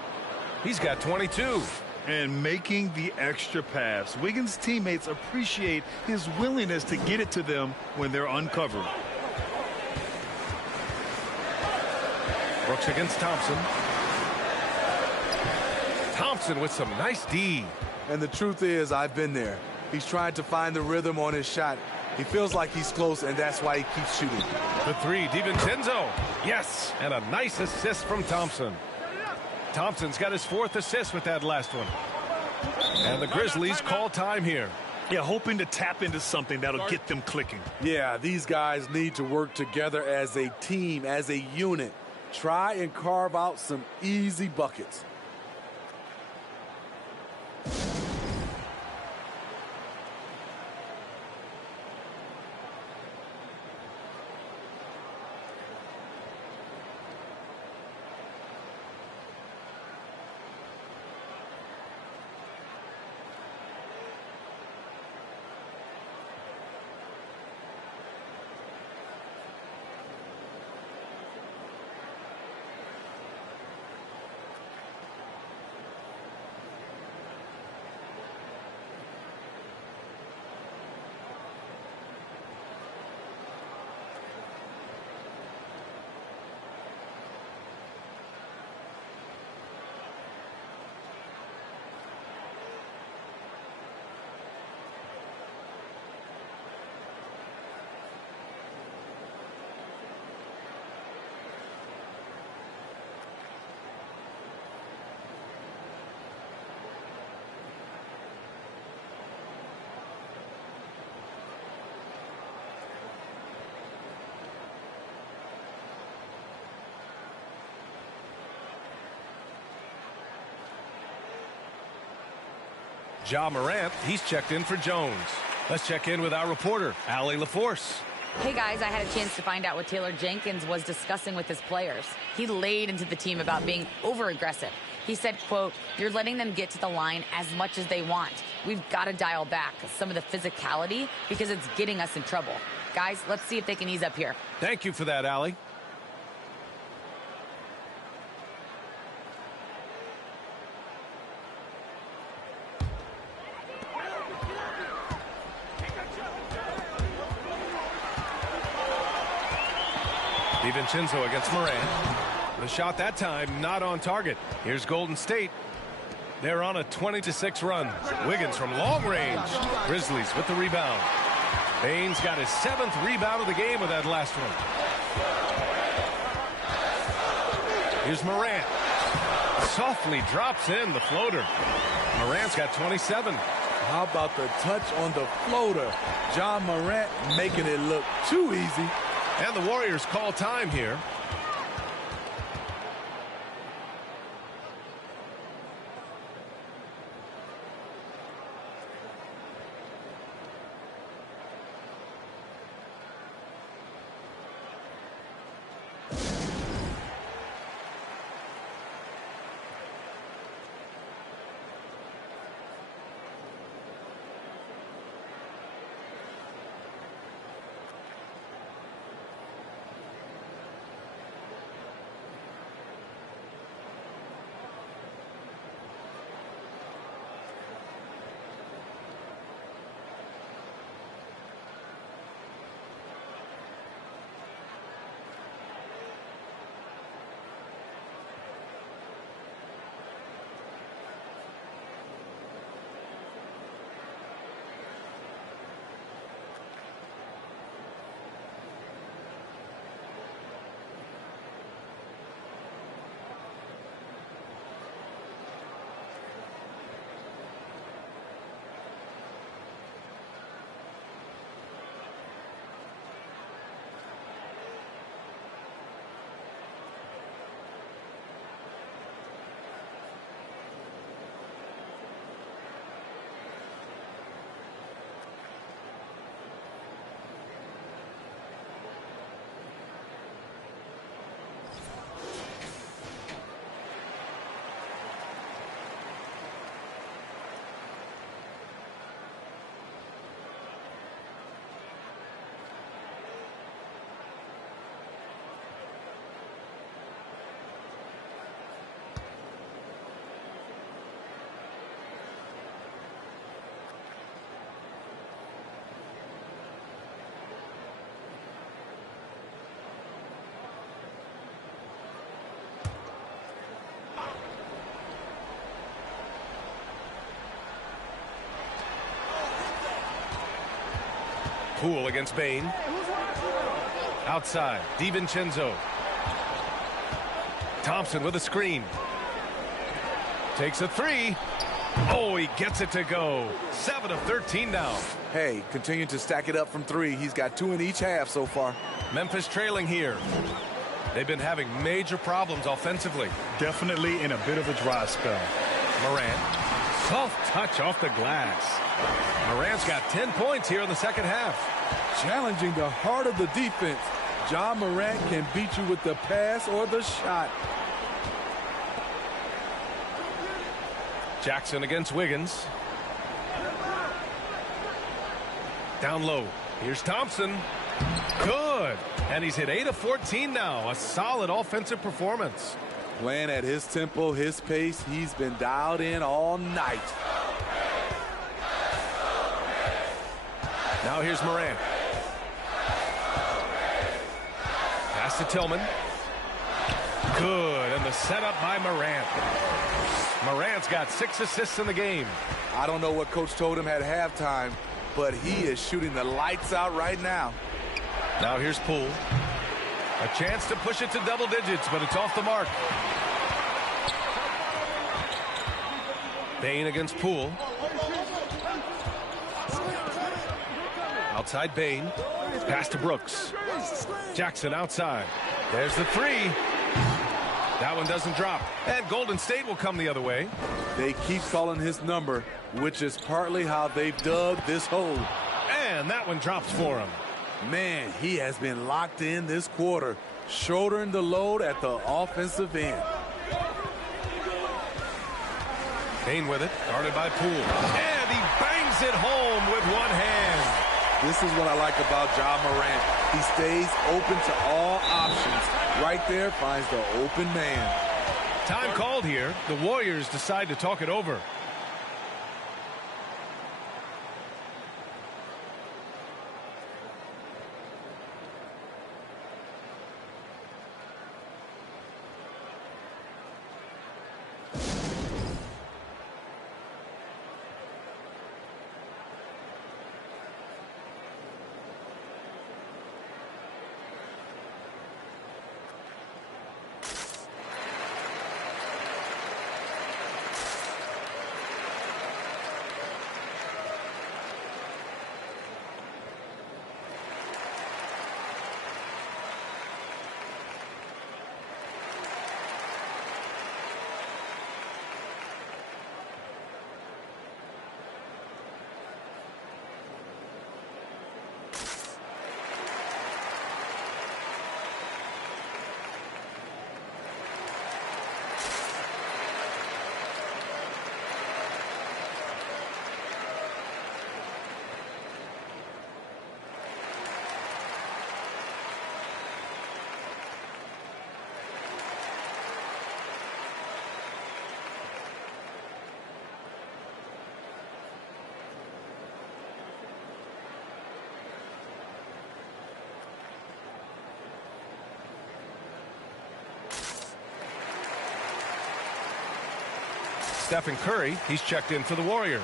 He's got 22. And making the extra pass. Wiggins' teammates appreciate his willingness to get it to them when they're uncovered. Brooks against Thompson. Thompson with some nice D. And the truth is, I've been there. He's trying to find the rhythm on his shot. He feels like he's close, and that's why he keeps shooting. The three, DiVincenzo. Yes, and a nice assist from Thompson. Thompson's got his 4th assist with that last one. And the Grizzlies call time here. Yeah, hoping to tap into something that'll get them clicking. Yeah, these guys need to work together as a team, as a unit. Try and carve out some easy buckets. Ja Morant, he's checked in for Jones. Let's check in with our reporter, Allie LaForce. Hey guys, I had a chance to find out what Taylor Jenkins was discussing with his players. He laid into the team about being over-aggressive. He said, quote, "You're letting them get to the line as much as they want. We've got to dial back some of the physicality because it's getting us in trouble. Guys, let's see if they can ease up here." Thank you for that, Allie. DiVincenzo against Morant. The shot that time not on target. Here's Golden State. They're on a 20-6 run. Wiggins from long range. Grizzlies with the rebound. Baines got his 7th rebound of the game with that last one. Here's Morant. Softly drops in the floater. Morant's got 27. How about the touch on the floater? Ja Morant making it look too easy. And the Warriors call time here. Poole against Bain. Outside, DiVincenzo. Thompson with a screen. Takes a three. Oh, he gets it to go. 7 of 13 now. Hey, continue to stack it up from three. He's got 2 in each half so far. Memphis trailing here. They've been having major problems offensively. Definitely in a bit of a dry spell. Morant. Soft touch off the glass. Morant's got 10 points here in the second half. Challenging the heart of the defense. John Morant can beat you with the pass or the shot. Jackson against Wiggins. Down low. Here's Thompson. Good. And he's hit 8 of 14 now. A solid offensive performance. Playing at his tempo, his pace. He's been dialed in all night. Now here's Morant. Pass to Tillman. Good. And the setup by Morant. Morant's got 6 assists in the game. I don't know what Coach told him at halftime, but he is shooting the lights out right now. Now here's Poole. A chance to push it to double digits, but it's off the mark. Bain against Poole. Outside Bain. Pass to Brooks. Jackson outside. There's the three. That one doesn't drop. And Golden State will come the other way. They keep calling his number, which is partly how they've dug this hole. And that one drops for him. Man, he has been locked in this quarter, shouldering the load at the offensive end. Bain with it, guarded by Poole. And he bangs it home with one hand. This is what I like about Ja Morant. He stays open to all options. Right there finds the open man. Time called here. The Warriors decide to talk it over. Stephen Curry, he's checked in for the Warriors.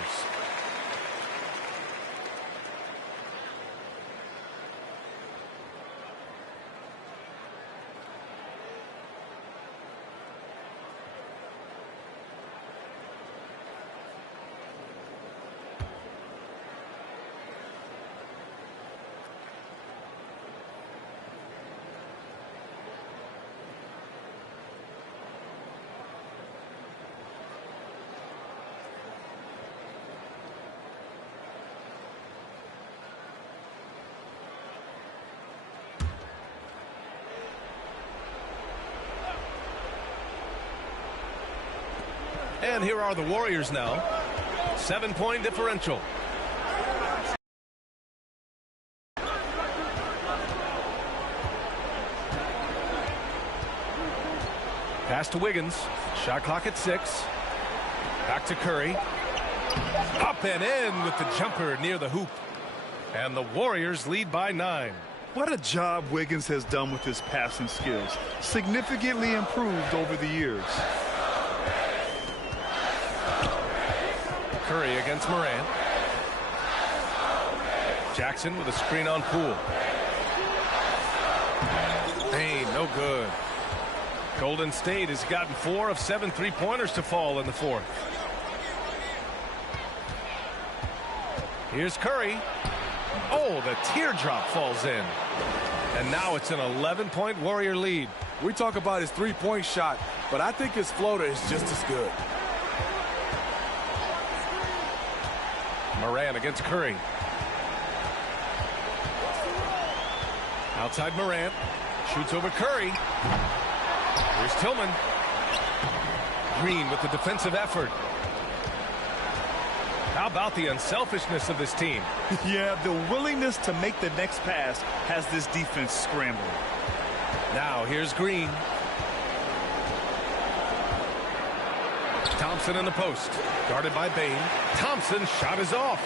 And here are the Warriors now. 7-point differential. Pass to Wiggins. Shot clock at 6. Back to Curry. Up and in with the jumper near the hoop. And the Warriors lead by 9. What a job Wiggins has done with his passing skills. Significantly improved over the years. Curry against Morant. Jackson with a screen on Poole. Hey, no good. Golden State has gotten 4 of 7 3-pointers to fall in the fourth. Here's Curry. Oh, the teardrop falls in. And now it's an 11-point Warrior lead. We talk about his three-point shot, but I think his floater is just as good. Morant against Curry. Outside Morant. Shoots over Curry. Here's Tillman. Green with the defensive effort. How about the unselfishness of this team? Yeah, the willingness to make the next pass has this defense scrambling. Now here's Green. Thompson in the post. Guarded by Bain. Thompson's shot is off.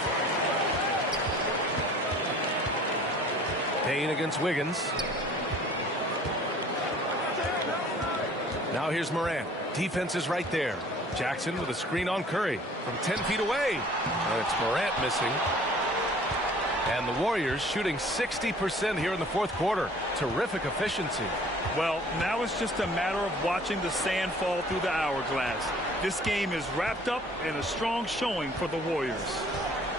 Bain against Wiggins. Now here's Morant. Defense is right there. Jackson with a screen on Curry from 10 feet away. And it's Morant missing. And the Warriors shooting 60% here in the fourth quarter. Terrific efficiency. Well, now it's just a matter of watching the sand fall through the hourglass. This game is wrapped up in a strong showing for the Warriors.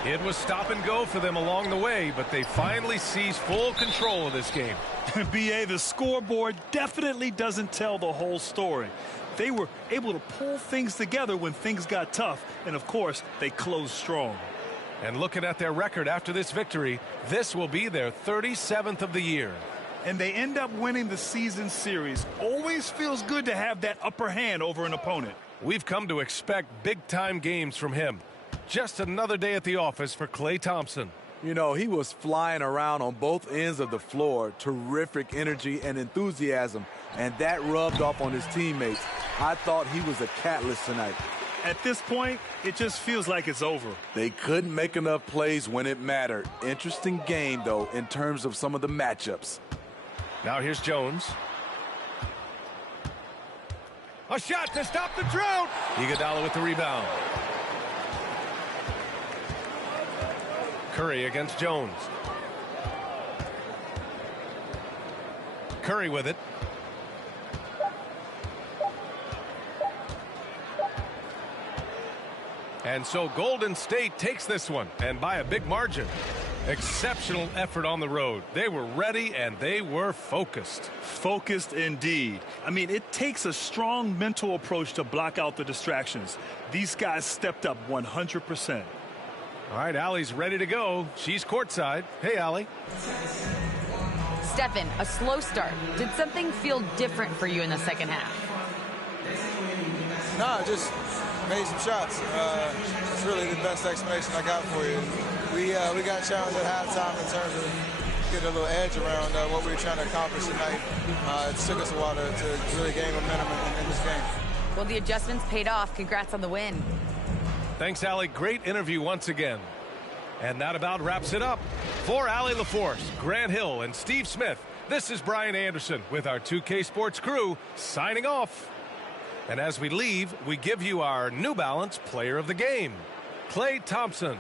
It was stop and go for them along the way, but they finally seized full control of this game. B.A., the scoreboard definitely doesn't tell the whole story. They were able to pull things together when things got tough, and of course, they closed strong. And looking at their record after this victory, this will be their 37th of the year. And they end up winning the season series. Always feels good to have that upper hand over an opponent. We've come to expect big-time games from him. Just another day at the office for Klay Thompson. You know, he was flying around on both ends of the floor. Terrific energy and enthusiasm, and that rubbed off on his teammates. I thought he was a catalyst tonight. At this point, it just feels like it's over. They couldn't make enough plays when it mattered. Interesting game, though, in terms of some of the matchups. Now here's Jones. A shot to stop the drought. Iguodala with the rebound. Curry against Jones. Curry with it. And so Golden State takes this one, and by a big margin. Exceptional effort on the road. They were ready and they were focused. Focused indeed. I mean, it takes a strong mental approach to block out the distractions. These guys stepped up 100%. All right, Allie's ready to go. She's courtside. Hey, Allie. Stephen, a slow start. Did something feel different for you in the second half? No, just made some shots. It's really the best explanation I got for you. We got challenged at halftime in terms of getting a little edge around what we were trying to accomplish tonight. It took us a while to really gain momentum in this game. Well, the adjustments paid off. Congrats on the win. Thanks, Allie. Great interview once again. And that about wraps it up. For Allie LaForce, Grant Hill, and Steve Smith, this is Brian Anderson with our 2K Sports crew signing off. And as we leave, we give you our New Balance Player of the Game, Klay Thompson.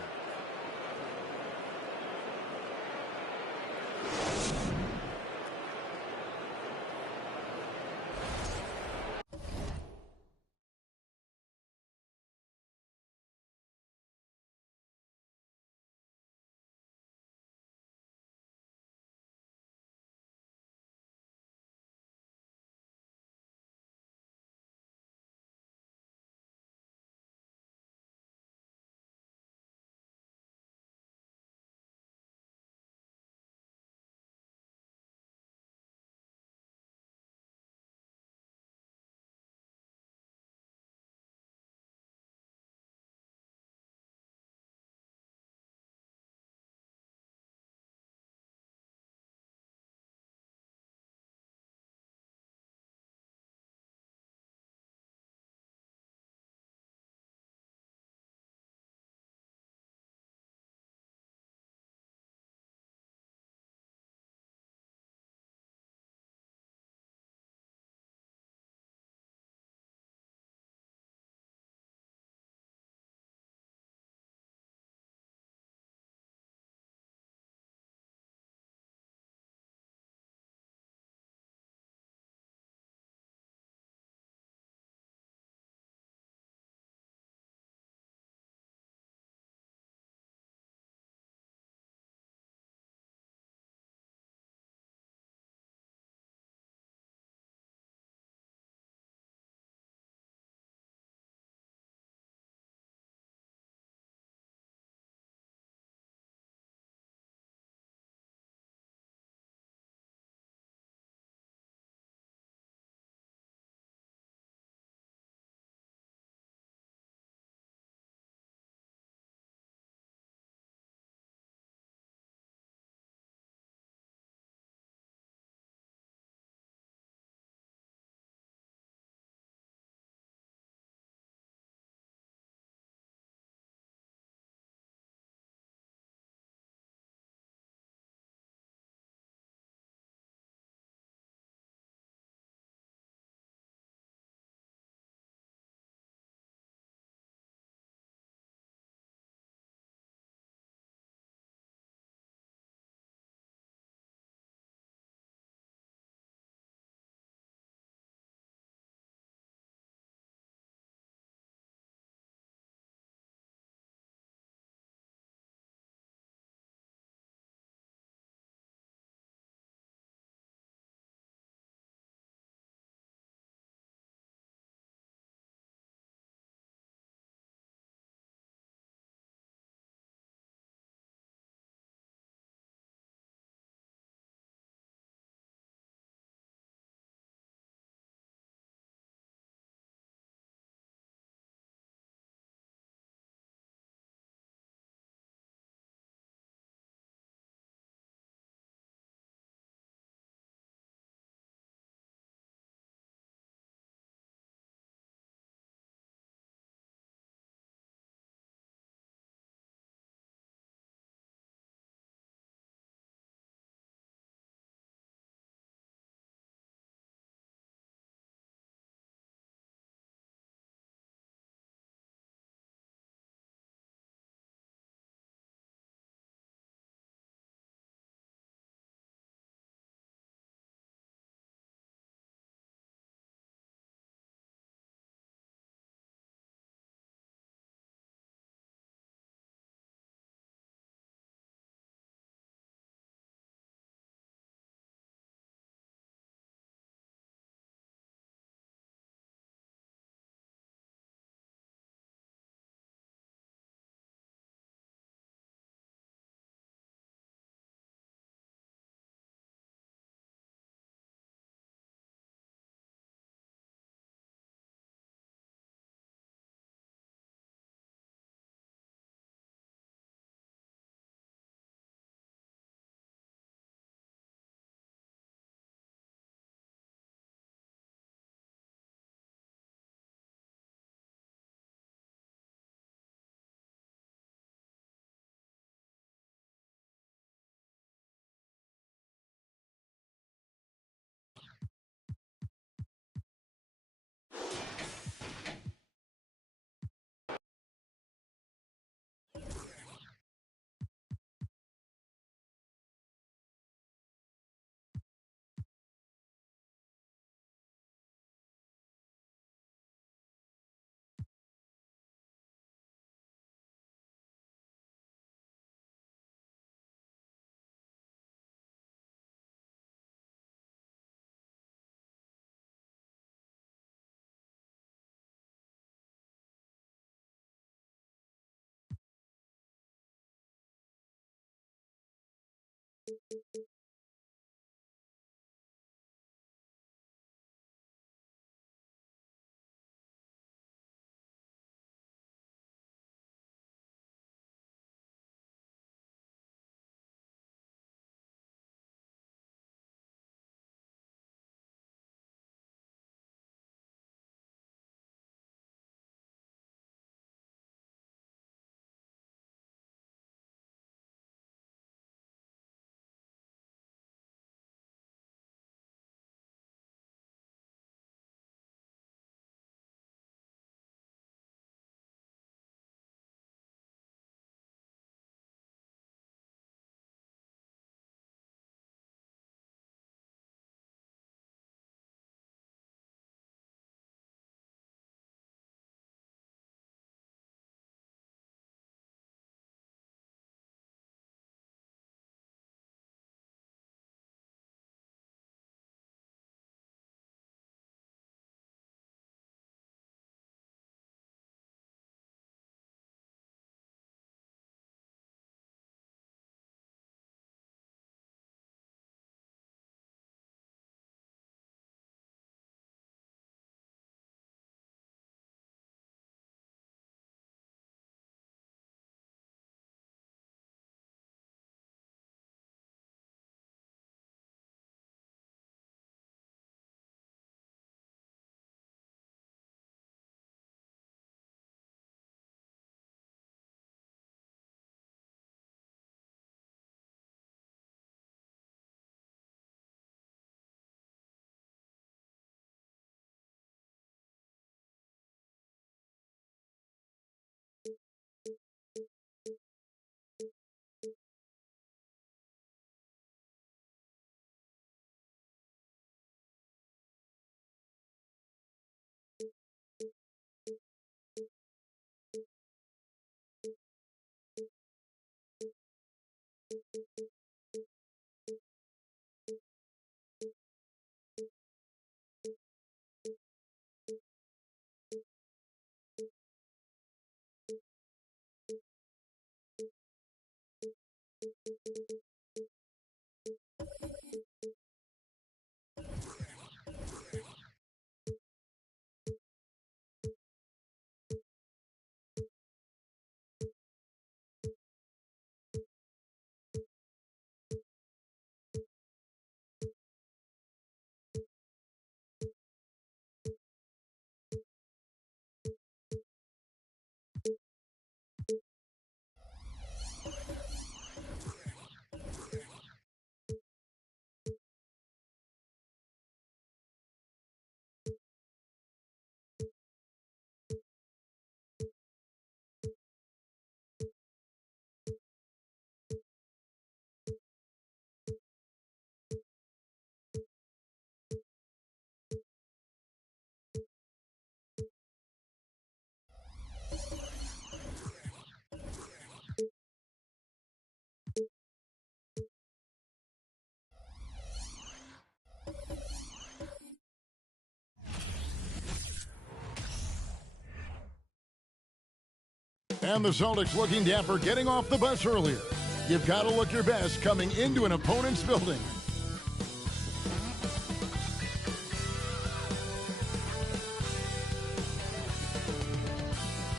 And the Celtics looking dapper getting off the bus earlier. You've got to look your best coming into an opponent's building.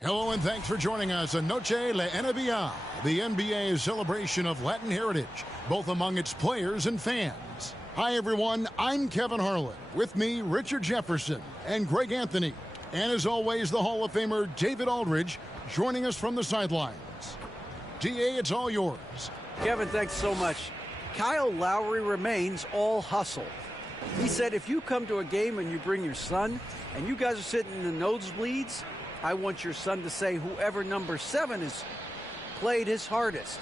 Hello and thanks for joining us on Noche La NBA, the NBA's celebration of Latin heritage, both among its players and fans. Hi everyone, I'm Kevin Harlan. With me, Richard Jefferson and Greg Anthony. And as always, the Hall of Famer David Aldridge joining us from the sidelines. DA, it's all yours. Kevin, thanks so much. Kyle Lowry remains all hustle. He said if you come to a game and you bring your son and you guys are sitting in the nosebleeds, I want your son to say whoever number 7 is played his hardest.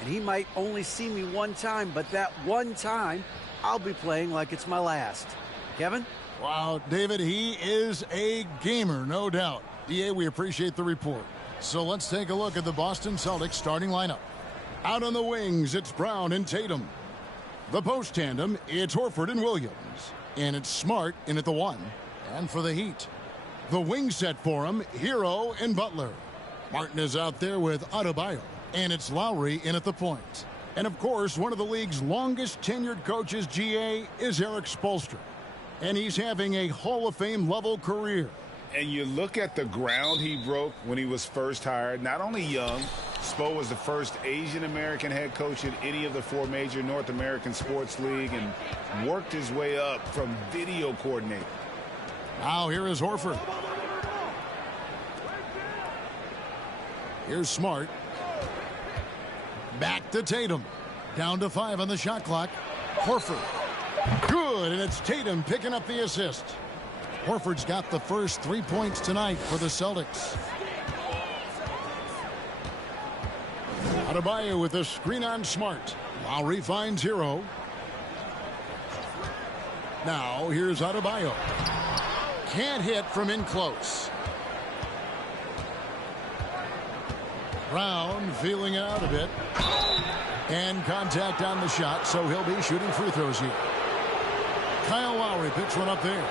And he might only see me one time, but that one time, I'll be playing like it's my last. Kevin? Wow, David, he is a gamer, no doubt. DA, we appreciate the report. So let's take a look at the Boston Celtics starting lineup. Out on the wings, it's Brown and Tatum. The post tandem, it's Horford and Williams. And it's Smart in at the 1. And for the Heat, the wing set for him, Hero and Butler. Martin is out there with Adebayo. And it's Lowry in at the point. And of course, one of the league's longest tenured coaches, GA, is Eric Spoelstra. And he's having a Hall of Fame level career. And you look at the ground he broke when he was first hired. Not only young, Spo was the first Asian American head coach in any of the 4 major North American sports league and worked his way up from video coordinator. Now here is Horford. Here's Smart. Back to Tatum. Down to 5 on the shot clock. Horford. Good, and it's Tatum picking up the assist. Horford's got the first 3 points tonight for the Celtics. Adebayo with a screen on Smart. Lowry finds Hero. Now here's Adebayo. Can't hit from in close. Brown feeling it out a bit. And contact on the shot, so he'll be shooting free throws here. Kyle Lowry picks one up there.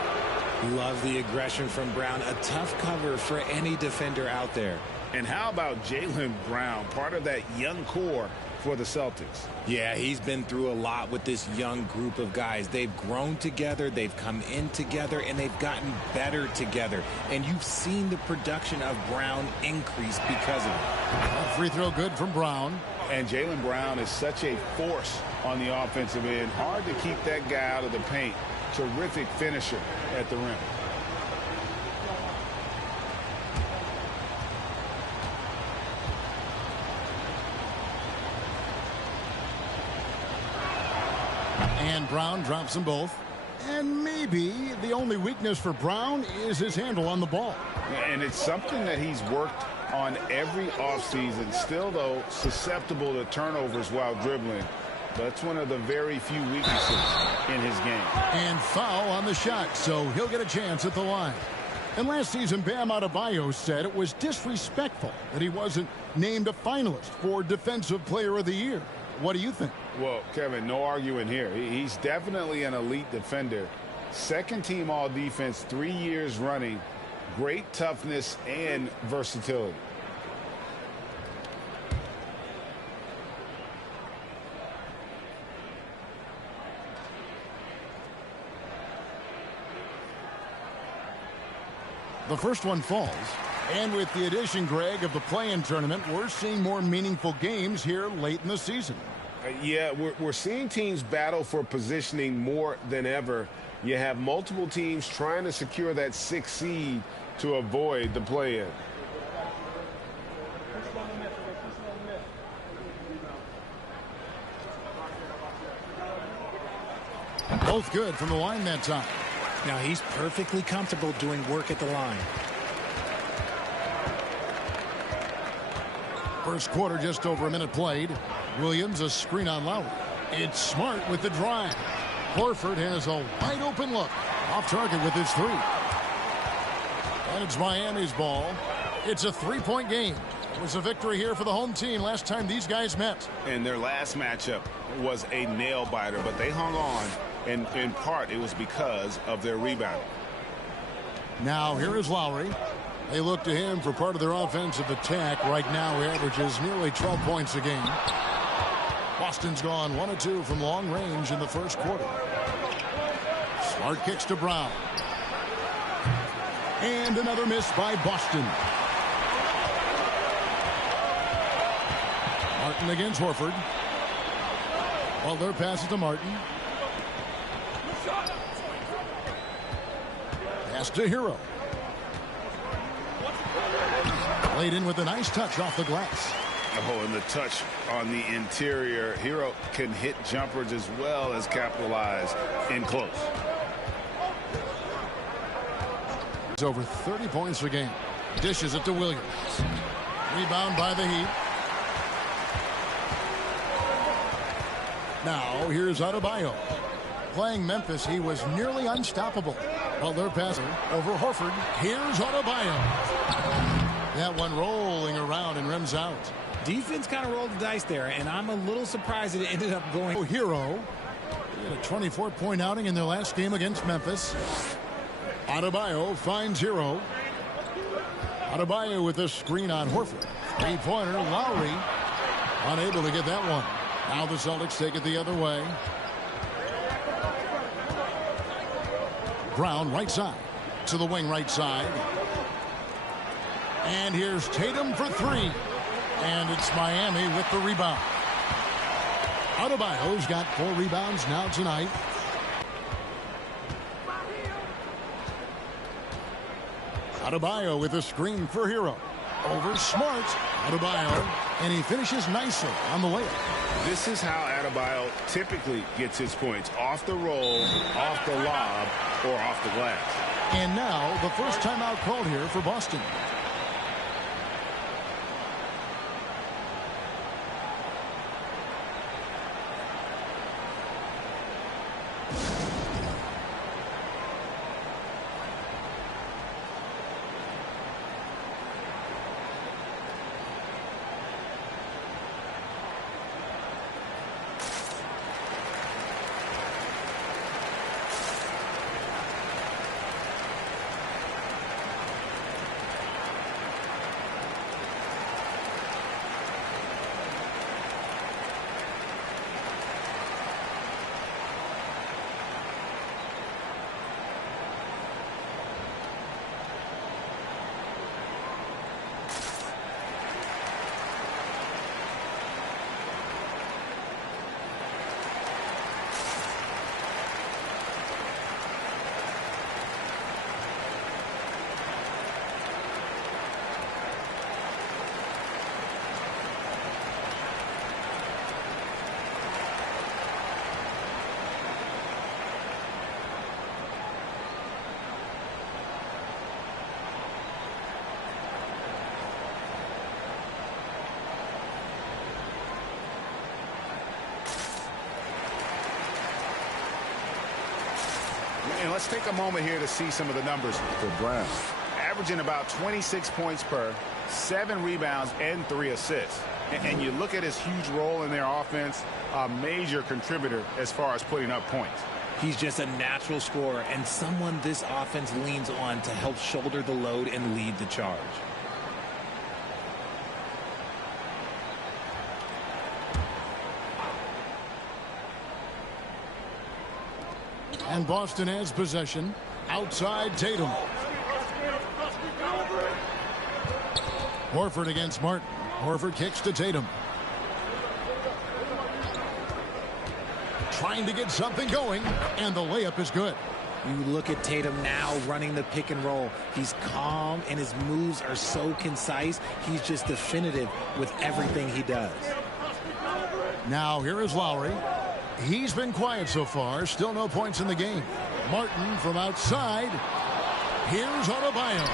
Love the aggression from Brown. A tough cover for any defender out there. And how about Jaylen Brown, part of that young core for the Celtics? Yeah, he's been through a lot with this young group of guys. They've grown together, they've come in together, and they've gotten better together. And you've seen the production of Brown increase because of it. A free throw good from Brown. And Jaylen Brown is such a force on the offensive end. Hard to keep that guy out of the paint. Terrific finisher at the rim. And Brown drops them both. And maybe the only weakness for Brown is his handle on the ball. And it's something that he's worked on every offseason. Still, though, susceptible to turnovers while dribbling. That's one of the very few weaknesses in his game. And foul on the shot, so he'll get a chance at the line. And last season, Bam Adebayo said it was disrespectful that he wasn't named a finalist for Defensive Player of the Year. What do you think? Well, Kevin, no arguing here. He's definitely an elite defender. Second team all defense 3 years running. Great toughness and versatility. The first one falls. And with the addition, Greg, of the play-in tournament, we're seeing more meaningful games here late in the season. Yeah, we're seeing teams battle for positioning more than ever. You have multiple teams trying to secure that 6th seed to avoid the play-in. Both good from the line that time. Now he's perfectly comfortable doing work at the line. First quarter, just over a minute played. Williams, a screen on Lowry. It's Smart with the drive. Horford has a wide open look. Off target with his 3. And it's Miami's ball. It's a 3-point game. It was a victory here for the home team last time these guys met. And their last matchup was a nail-biter, but they hung on. And in part, it was because of their rebound. Now, here is Lowry. They look to him for part of their offensive attack. Right now, he averages nearly 12 points a game. Boston's gone 1 of 2 from long range in the first quarter. Smart kicks to Brown. And another miss by Boston. Martin against Horford. Butler passes to Martin. Pass to Hero. Played in with a nice touch off the glass. Oh, and the touch on the interior. Hero can hit jumpers as well as capitalize in close. It's over 30 points a game. Dishes it to Williams. Rebound by the Heat. Now here's Adebayo. Playing Memphis, he was nearly unstoppable. Butler passing over Horford. Here's Adebayo. That one rolling around and rims out. Defense kind of rolled the dice there, and I'm a little surprised that it ended up going. Hero. He had a 24-point outing in their last game against Memphis. Adebayo finds Hero. Adebayo with a screen on Horford. Three-pointer, Lowry. Unable to get that one. Now the Celtics take it the other way. Brown right side to the wing right side. And here's Tatum for three. And it's Miami with the rebound. Adebayo's got 4 rebounds now tonight. Adebayo with a screen for Hero. Over Smart. Adebayo. And he finishes nicely on the layup. This is how Adebayo typically gets his points. Off the roll, off the lob, or off the glass. And now the first timeout called here for Boston. And let's take a moment here to see some of the numbers for Brown. Averaging about 26 points per, 7 rebounds, and 3 assists. And you look at his huge role in their offense, a major contributor as far as putting up points. He's just a natural scorer and someone this offense leans on to help shoulder the load and lead the charge. And Boston has possession. Outside Tatum. Horford against Martin. Horford kicks to Tatum. Trying to get something going, and the layup is good. You look at Tatum now running the pick and roll. He's calm, and his moves are so concise. He's just definitive with everything he does. Now here is Lowry. He's been quiet so far. Still no points in the game. Martin from outside. Here's Adebayo.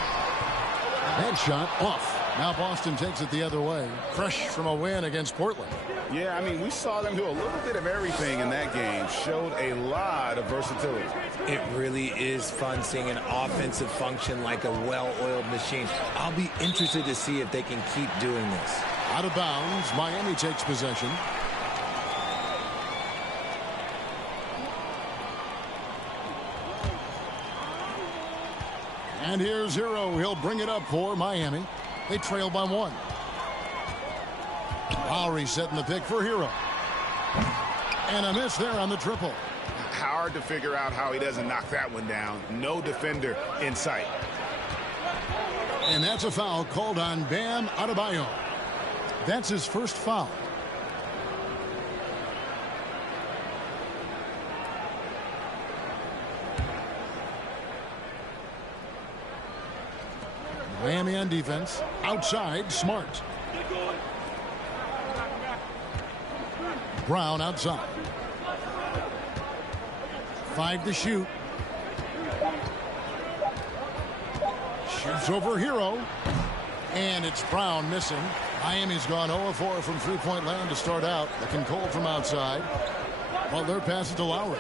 That shot off. Now Boston takes it the other way. Fresh from a win against Portland. Yeah, I mean, we saw them do a little bit of everything in that game. Showed a lot of versatility. It really is fun seeing an offensive function like a well-oiled machine. I'll be interested to see if they can keep doing this. Out of bounds. Miami takes possession. And here's Hero. He'll bring it up for Miami. They trail by 1. Lowry setting the pick for Hero. And a miss there on the triple. Hard to figure out how he doesn't knock that one down. No defender in sight. And that's a foul called on Bam Adebayo. That's his first foul. Miami on defense. Outside, Smart. Brown outside. 5 to shoot. Shoots over Hero. And it's Brown missing. Miami's gone 0-4 from three-point land to start out. Looking cold from outside. Butler passes to Lowry.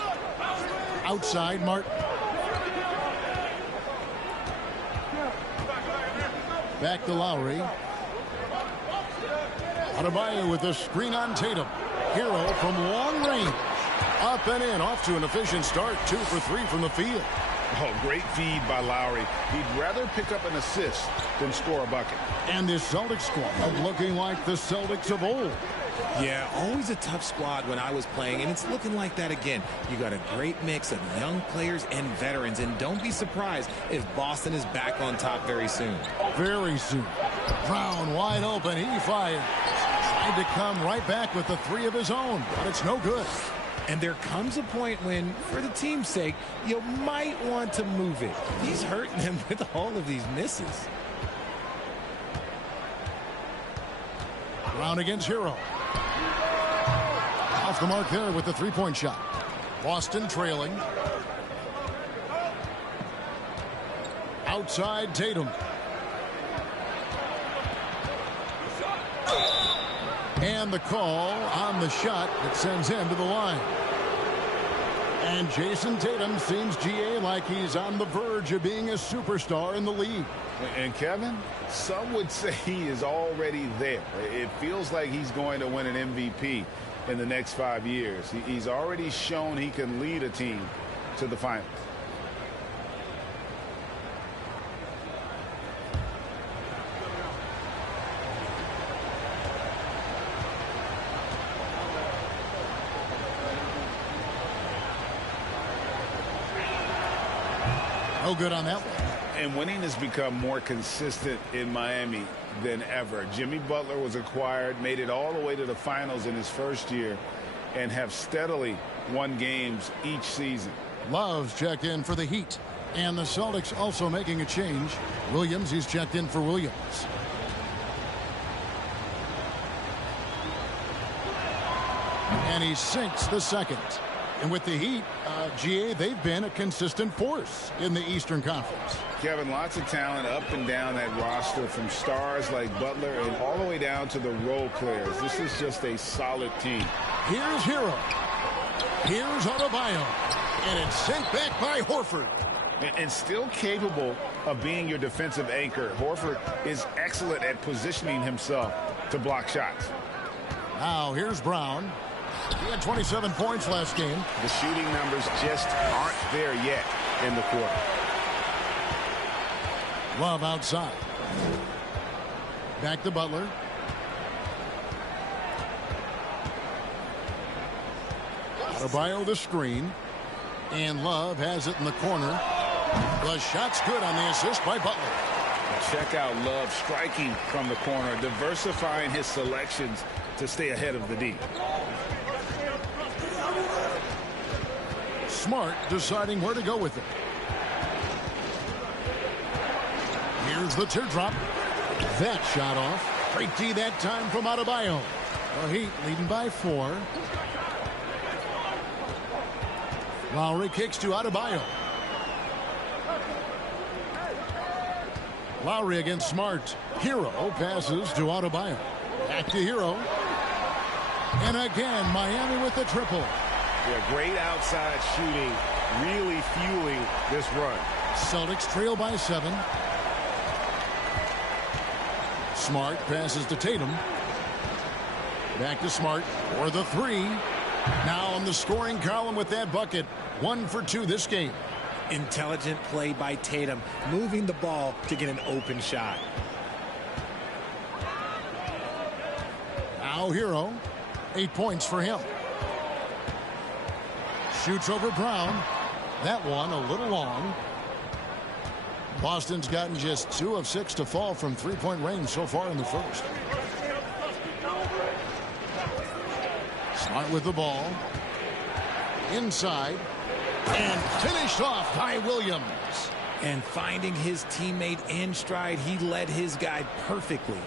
Outside, Martin. Back to Lowry. Adebayo with the screen on Tatum. Hero from long range. Up and in. Off to an efficient start. 2 for 3 from the field. Oh, great feed by Lowry. He'd rather pick up an assist than score a bucket. And this Celtics squad looking like the Celtics of old. Yeah, always a tough squad when I was playing, and it's looking like that again. You got a great mix of young players and veterans, and don't be surprised if Boston is back on top very soon. Very soon. Brown wide open. He fired. Tried to come right back with the 3 of his own, but it's no good. And there comes a point when, for the team's sake, you might want to move it. He's hurting them with all of these misses. Brown against Hero. Off the mark there with the three-point shot. Boston trailing. Outside Tatum. And the call on the shot that sends him to the line. And Jason Tatum seems, GA, like he's on the verge of being a superstar in the league. And Kevin, some would say he is already there. It feels like he's going to win an MVP in the next 5 years. He's already shown he can lead a team to the finals. No good on that one. And winning has become more consistent in Miami than ever. Jimmy Butler was acquired, made it all the way to the finals in his first year, and have steadily won games each season. Love's checked in for the Heat. And the Celtics also making a change. Williams, he's checked in for Williams. And he sinks the second. And with the Heat, GA, they've been a consistent force in the Eastern Conference. Kevin, lots of talent up and down that roster, from stars like Butler and all the way down to the role players. This is just a solid team. Here's Hero. Here's Adebayo. And it's sent back by Horford. And still capable of being your defensive anchor. Horford is excellent at positioning himself to block shots. Now here's Brown. He had 27 points last game. The shooting numbers just aren't there yet in the quarter. Love outside. Back to Butler. Adebayo the screen. And Love has it in the corner. The shot's good on the assist by Butler. Check out Love striking from the corner, diversifying his selections to stay ahead of the D. Smart deciding where to go with it. Here's the teardrop. That shot off. Great D that time from Adebayo. The Heat leading by 4. Lowry kicks to Adebayo. Lowry against Smart. Hero passes to Adebayo. Back to Hero. And again, Miami with the triple. Yeah, great outside shooting, really fueling this run. Celtics trail by 7. Smart passes to Tatum. Back to Smart for the 3. Now on the scoring column with that bucket. 1 for 2 this game. Intelligent play by Tatum, moving the ball to get an open shot. Now Hero, 8 points for him. Shoots over Brown. That one a little long. Boston's gotten just 2 of 6 to fall from three-point range so far in the first. Smart with the ball. Inside. And finished off by Williams. And finding his teammate in stride, he led his guy perfectly.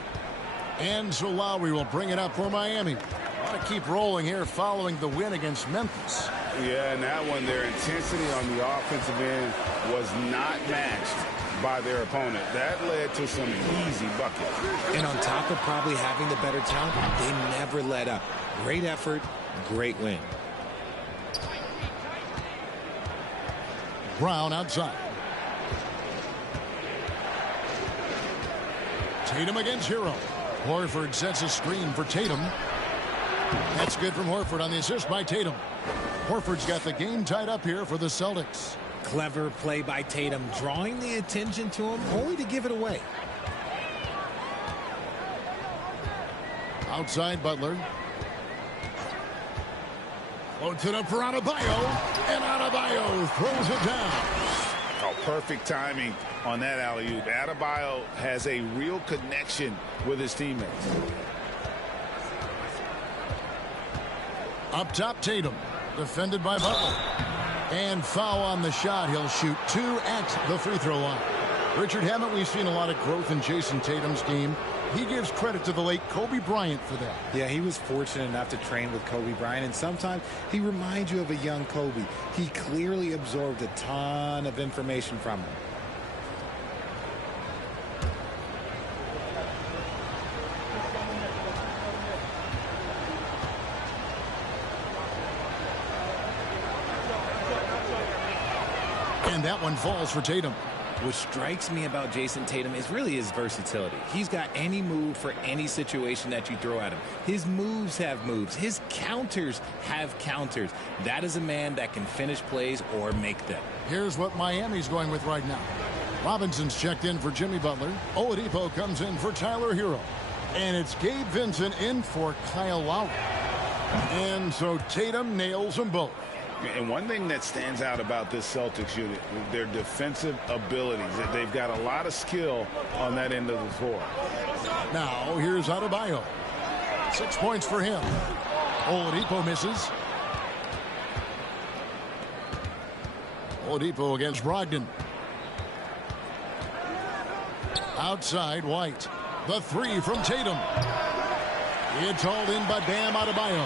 And so Lowry will bring it up for Miami. Want to keep rolling here following the win against Memphis. Yeah, and that one, their intensity on the offensive end was not matched by their opponent. That led to some easy buckets. And on top of probably having the better talent, they never let up. Great effort, great win. Brown outside. Tatum against Hero. Horford sets a screen for Tatum. That's good from Horford on the assist by Tatum. Horford's got the game tied up here for the Celtics. Clever play by Tatum, drawing the attention to him, only to give it away. Outside Butler. Floats it up for Adebayo, and Adebayo throws it down. Oh, perfect timing on that alley-oop. Adebayo has a real connection with his teammates. Up top, Tatum, defended by Butler. And foul on the shot. He'll shoot 2 at the free throw line. Richard, haven't we seen a lot of growth in Jason Tatum's game? He gives credit to the late Kobe Bryant for that. Yeah, he was fortunate enough to train with Kobe Bryant, and sometimes he reminds you of a young Kobe. He clearly absorbed a ton of information from him. And that one falls for Tatum. What strikes me about Jason Tatum is really his versatility. He's got any move for any situation that you throw at him. His moves have moves. His counters have counters. That is a man that can finish plays or make them. Here's what Miami's going with right now. Robinson's checked in for Jimmy Butler. Oladipo comes in for Tyler Hero. And it's Gabe Vincent in for Kyle Lowry. And so Tatum nails them both. And one thing that stands out about this Celtics unit, their defensive abilities. They've got a lot of skill on that end of the floor. Now, here's Adebayo. 6 points for him. Oladipo misses. Oladipo against Brogdon. Outside, White. The 3 from Tatum. It's hauled in by Bam Adebayo.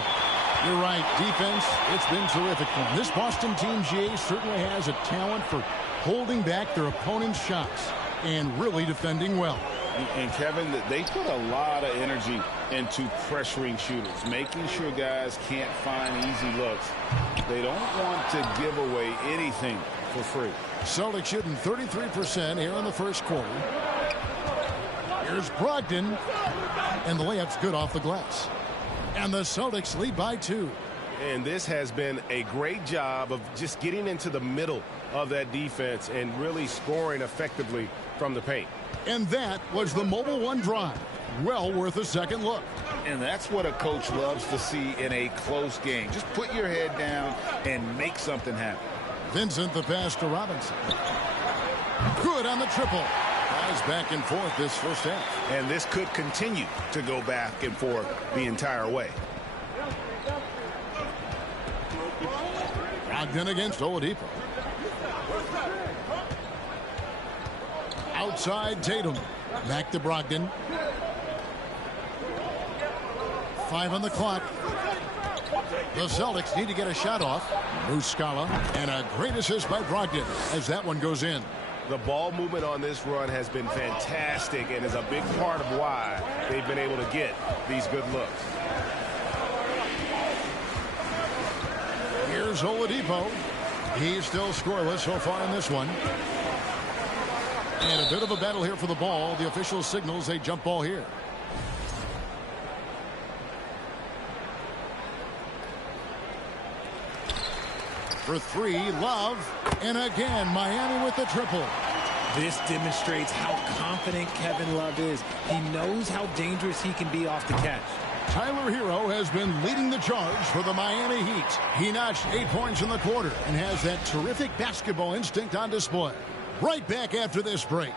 You're right. Defense, it's been terrific for them. This Boston team, GA, certainly has a talent for holding back their opponent's shots and really defending well. And Kevin, they put a lot of energy into pressuring shooters, making sure guys can't find easy looks. They don't want to give away anything for free. Celtics shooting 33% here in the first quarter. Here's Brogdon, and the layup's good off the glass. And the Celtics lead by 2. And this has been a great job of just getting into the middle of that defense and really scoring effectively from the paint. And that was the Mobile One drive. Well worth a second look. And that's what a coach loves to see in a close game. Just put your head down and make something happen. Vincent the pass to Robinson. Good on the triple. Guys back and forth this first half. And this could continue to go back and forth the entire way. Brogdon against Oladipo. Outside Tatum. Back to Brogdon. 5 on the clock. The Celtics need to get a shot off. Muscala, and a great assist by Brogdon as that one goes in. The ball movement on this run has been fantastic and is a big part of why they've been able to get these good looks. Here's Oladipo. He's still scoreless so far in this one. And a bit of a battle here for the ball. The official signals a jump ball here. For three, Love. And again, Miami with the triple. This demonstrates how confident Kevin Love is. He knows how dangerous he can be off the catch. Tyler Hero has been leading the charge for the Miami Heat. He notched 8 points in the quarter and has that terrific basketball instinct on display. Right back after this break.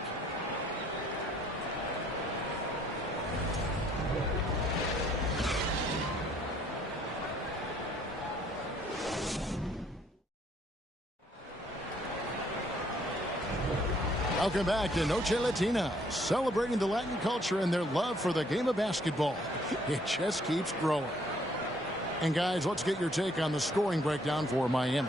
Welcome back to Noche Latina, celebrating the Latin culture and their love for the game of basketball. It just keeps growing. And guys, let's get your take on the scoring breakdown for Miami.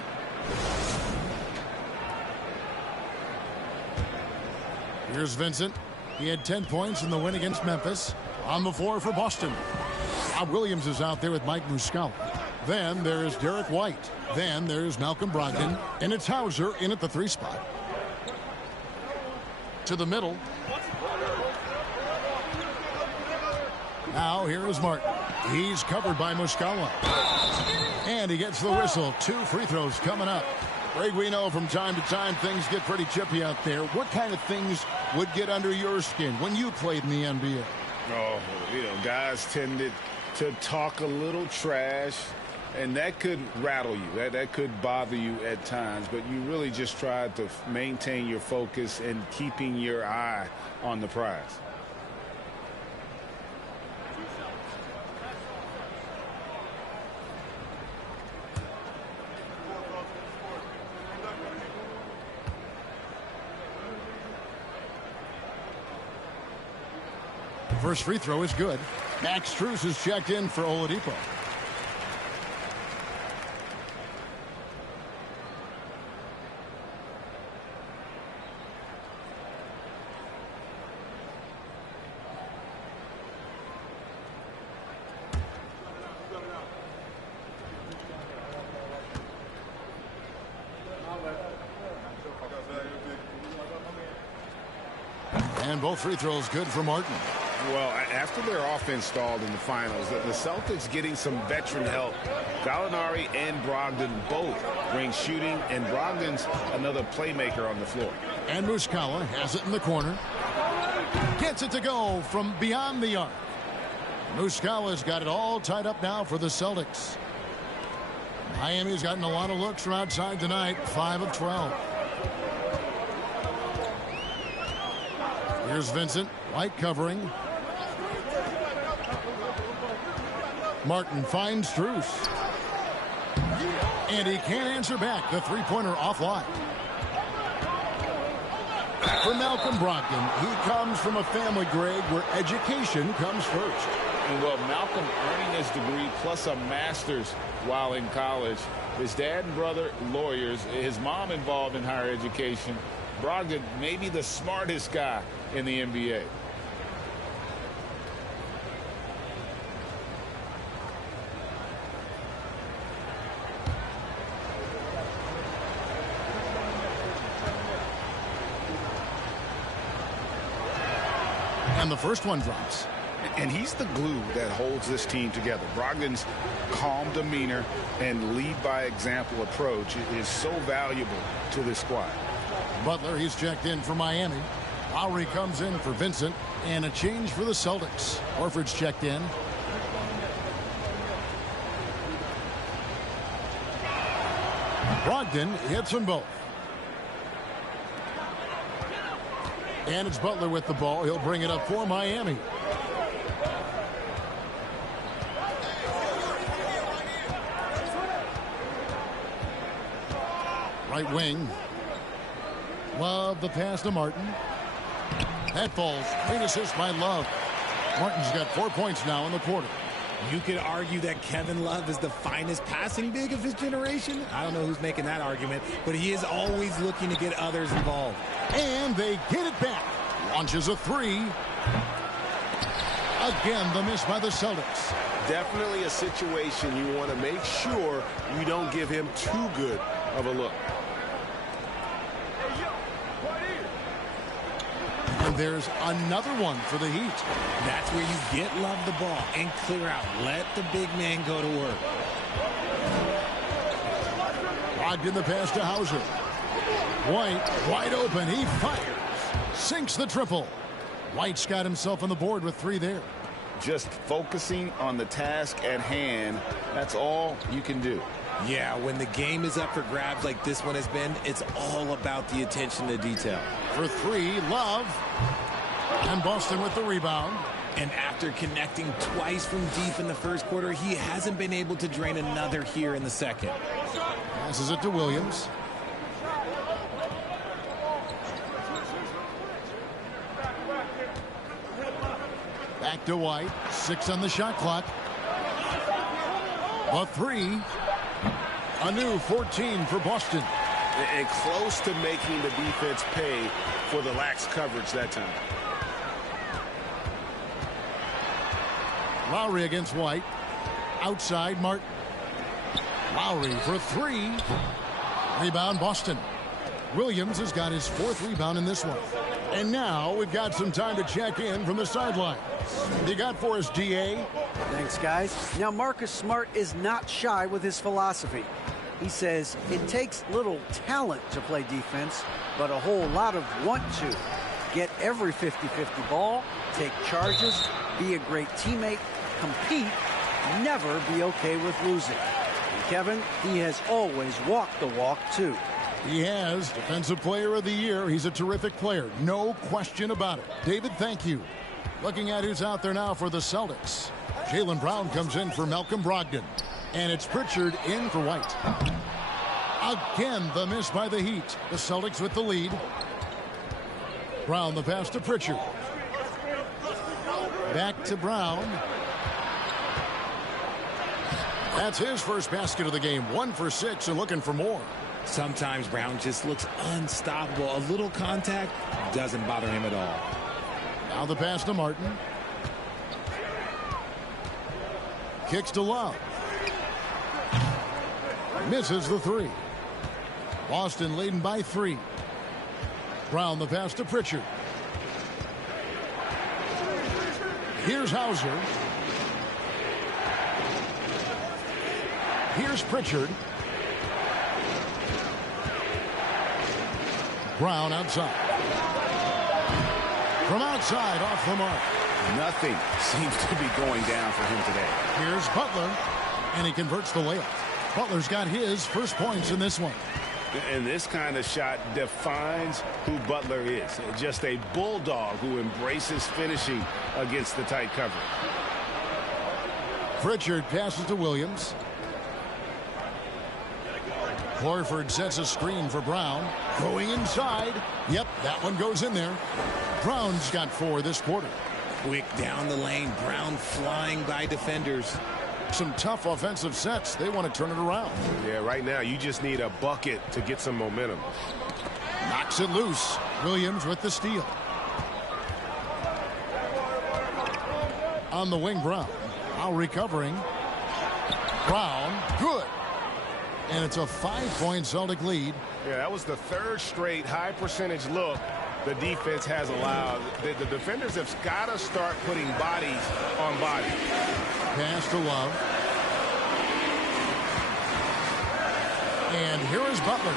Here's Vincent. He had 10 points in the win against Memphis. On the floor for Boston, Rob Williams is out there with Mike Muscala. Then there's Derek White. Then there's Malcolm Brogdon. And it's Hauser in at the 3 spot. To the middle. Now here is Martin. He's covered by Muscala. And he gets the whistle. 2 free throws coming up. Greg, we know from time to time things get pretty chippy out there. What kind of things would get under your skin when you played in the NBA? Oh, guys tended to talk a little trash. And that could rattle you. That could bother you at times. But you really just try to maintain your focus and keeping your eye on the prize. First free throw is good. Max Strus is checked in for Oladipo. And both free throws good for Martin. Well, after their offense stalled in the finals, the Celtics getting some veteran help. Gallinari and Brogdon both bring shooting, and Brogdon's another playmaker on the floor. And Muscala has it in the corner. Gets it to go from beyond the arc. Muscala's got it all tied up now for the Celtics. Miami's gotten a lot of looks from outside tonight, 5 of 12. Here's Vincent. White covering. Martin finds Strus. And he can't answer back. The three-pointer offline. For Malcolm Brogdon, he comes from a family, Greg, where education comes first. And well, Malcolm earning his degree plus a master's while in college. His dad and brother, lawyers. His mom involved in higher education. Brogdon, maybe the smartest guy in the NBA. And the first one drops. And he's the glue that holds this team together. Brogdon's calm demeanor and lead by example approach is so valuable to this squad. Butler, he's checked in for Miami. Lowry comes in for Vincent. And a change for the Celtics. Horford's checked in. Brogdon hits them both. And it's Butler with the ball. He'll bring it up for Miami. Right wing. Love the pass to Martin. That falls. Great assist by Love. Martin's got 4 points now in the quarter. You could argue that Kevin Love is the finest passing big of his generation. I don't know who's making that argument, but he is always looking to get others involved. And they get it back. Launches a three. Again, the miss by the Celtics. Definitely a situation you want to make sure you don't give him too good of a look. And there's another one for the Heat. That's where you get Love the ball and clear out. Let the big man go to work. Brogdon the pass to Hauser. White wide open. He fires. Sinks the triple. White's got himself on the board with 3 there. Just focusing on the task at hand. That's all you can do. Yeah, when the game is up for grabs like this one has been, it's all about the attention to detail. For 3, Love. And Boston with the rebound. And after connecting twice from deep in the first quarter, he hasn't been able to drain another here in the second. Passes it to Williams. Back to White. 6 on the shot clock. A 3. A new 14 for Boston. And close to making the defense pay for the lax coverage that time. Lowry against White. Outside Martin. Lowry for 3. Rebound Boston. Williams has got his 4th rebound in this one. And now we've got some time to check in from the sideline. You got for us, DA? Thanks, guys. Now, Marcus Smart is not shy with his philosophy. He says it takes little talent to play defense, but a whole lot of want to. Get every 50-50 ball, take charges, be a great teammate, compete, never be okay with losing. And Kevin, he has always walked the walk, too. He has. Defensive Player of the Year. He's a terrific player. No question about it. David, thank you. Looking at who's out there now for the Celtics. Jaylen Brown comes in for Malcolm Brogdon. And it's Pritchard in for White. Again, the miss by the Heat. The Celtics with the lead. Brown the pass to Pritchard. Back to Brown. That's his first basket of the game. 1 for 6 and looking for more. Sometimes Brown just looks unstoppable. A little contact doesn't bother him at all. Now the pass to Martin. Kicks to Love. Misses the 3. Boston leading by 3. Brown the pass to Pritchard. Here's Hauser. Here's Pritchard. Brown outside. From outside, off the mark. Nothing seems to be going down for him today. Here's Butler, and he converts the layup. Butler's got his first points in this one. And this kind of shot defines who Butler is. Just a bulldog who embraces finishing against the tight cover. Pritchard passes to Williams. Horford sets a screen for Brown. Going inside. Yep, that one goes in there. Brown's got 4 this quarter. Quick down the lane. Brown flying by defenders. Some tough offensive sets. They want to turn it around. Yeah, right now you just need a bucket to get some momentum. Knocks it loose. Williams with the steal. On the wing, Brown. Now recovering. Brown, good. And it's a 5-point Celtic lead. Yeah, that was the 3rd straight high percentage look the defense has allowed. The defenders have got to start putting bodies on bodies. Pass to Love. And here is Butler.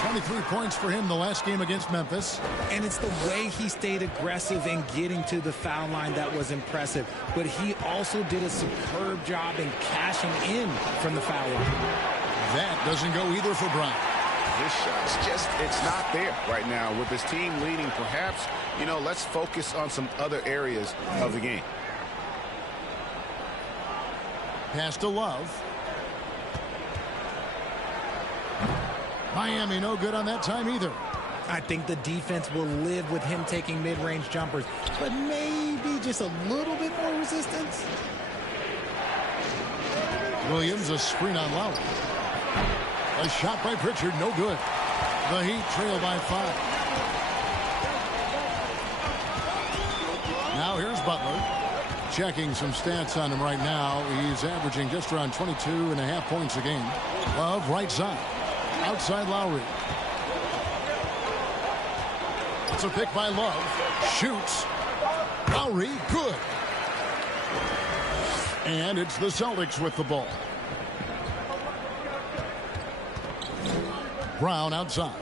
23 points for him the last game against Memphis. And it's the way he stayed aggressive in getting to the foul line that was impressive. But he also did a superb job in cashing in from the foul line. That doesn't go either for Brown. His shot's just, it's not there right now. With his team leading, perhaps, let's focus on some other areas of the game. Pass to Love. Miami no good on that time either. I think the defense will live with him taking mid-range jumpers, but maybe just a little bit more resistance. Williams, a screen on Lowry. A shot by Pritchard, no good. The Heat trail by 5. Now here's Butler. Checking some stats on him right now. He's averaging just around 22.5 points a game. Love right side. Outside Lowry. It's a pick by Love. Shoots. Lowry, good. And it's the Celtics with the ball. Brown outside.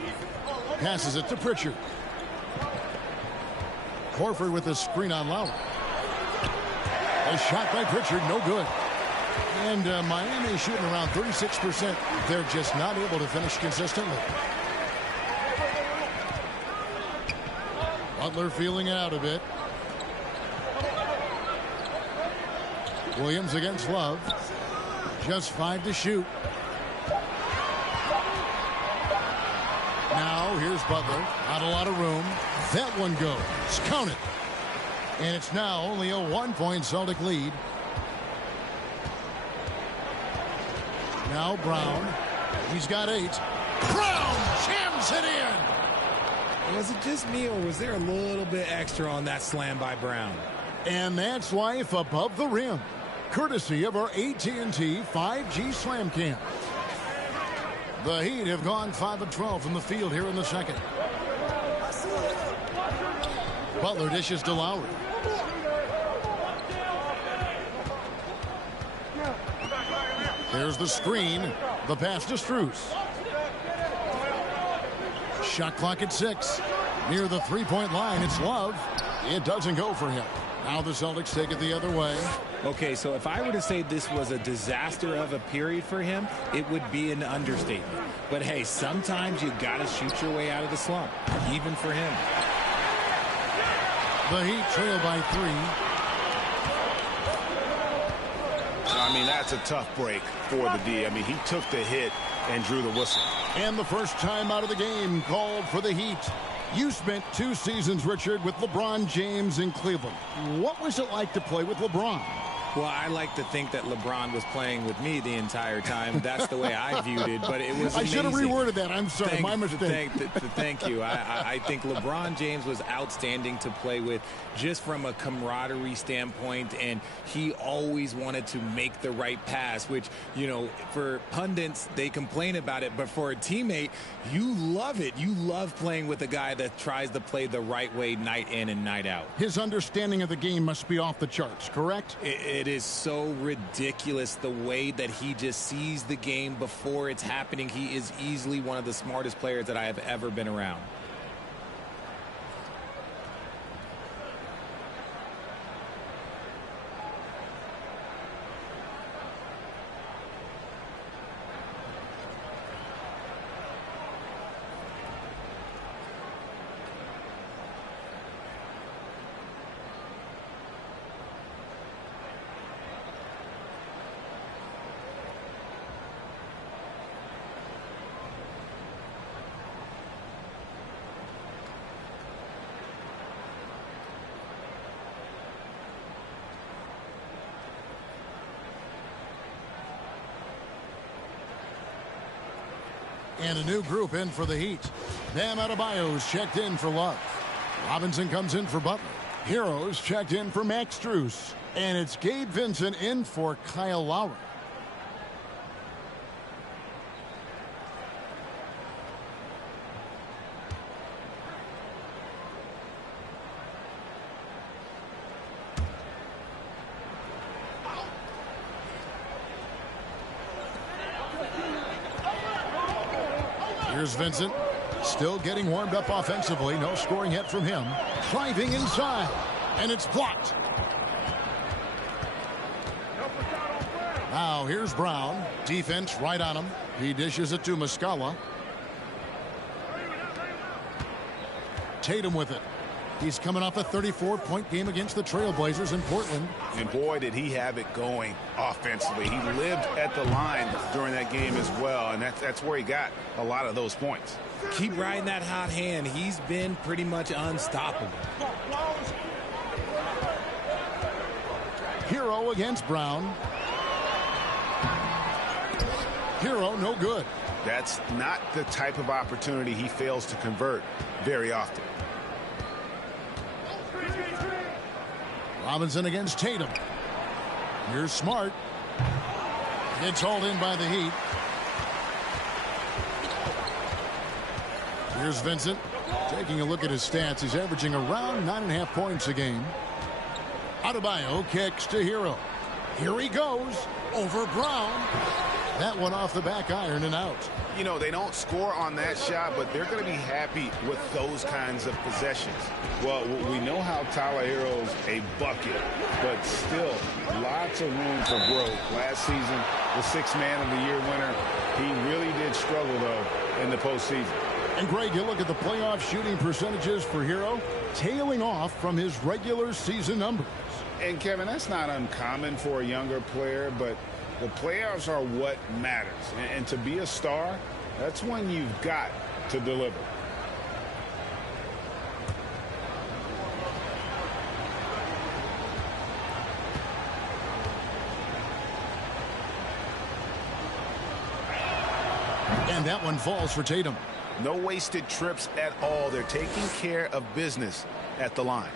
Passes it to Pritchard. Horford with a screen on Lowry. A shot by Pritchard, no good. And Miami shooting around 36%. They're just not able to finish consistently. Butler feeling it out a bit. Williams against Love. Just 5 to shoot. Now here's Butler. Not a lot of room. That one goes. Count it. And it's now only a 1-point Celtic lead. Now Brown. He's got 8. Brown jams it in. Was it just me, or was there a little bit extra on that slam by Brown? And that's life above the rim. Courtesy of our AT&T 5G Slam Cam. The Heat have gone 5 of 12 from the field here in the second. Butler dishes to Lowry. There's the screen. The pass to Strus. Shot clock at 6. Near the three-point line, it's Love. It doesn't go for him. Now the Celtics take it the other way. Okay, so if I were to say this was a disaster of a period for him, it would be an understatement. But hey, sometimes you got to shoot your way out of the slump, even for him. The Heat trail by 3. I mean, that's a tough break for the D. I mean, he took the hit and drew the whistle. And the first time out of the game called for the Heat. You spent 2 seasons, Richard, with LeBron James in Cleveland. What was it like to play with LeBron? Well, I like to think that LeBron was playing with me the entire time. That's the way I viewed it, but it was amazing. I should have reworded that. I'm sorry, my mistake. Thank you. I think LeBron James was outstanding to play with just from a camaraderie standpoint, and he always wanted to make the right pass, which, you know, for pundits, they complain about it, but for a teammate, you love it. You love playing with a guy that tries to play the right way night in and night out. His understanding of the game must be off the charts, correct? It is so ridiculous the way that he just sees the game before it's happening. He is easily one of the smartest players that I have ever been around. And a new group in for the Heat. Bam Adebayo's checked in for Love. Robinson comes in for Butler. Heroes checked in for Max Strus. And it's Gabe Vincent in for Kyle Lowry. Here's Vincent, still getting warmed up offensively. No scoring yet from him. Driving inside, and it's blocked. Now here's Brown. Defense right on him. He dishes it to Muscala. Tatum with it. He's coming off a 34-point game against the Trailblazers in Portland. And boy, did he have it going offensively. He lived at the line during that game as well, and that's where he got a lot of those points. Keep riding that hot hand. He's been pretty much unstoppable. Hero against Brown. Hero, no good. That's not the type of opportunity he fails to convert very often. Robinson against Tatum. Here's Smart. It's hauled in by the Heat. Here's Vincent. Taking a look at his stats, he's averaging around 9.5 points a game. Adebayo kicks to Hero. Here he goes over Brown. That one off the back iron and out. You know, they don't score on that shot, but they're going to be happy with those kinds of possessions. Well, we know how Tyler Hero's a bucket, but still lots of room for growth. Last season, the Sixth Man of the Year winner, he really did struggle, though, in the postseason. And, Greg, you look at the playoff shooting percentages for Hero, tailing off from his regular season numbers. And, Kevin, that's not uncommon for a younger player, but the playoffs are what matters. And to be a star, that's when you've got to deliver. And that one falls for Tatum. No wasted trips at all. They're taking care of business at the line.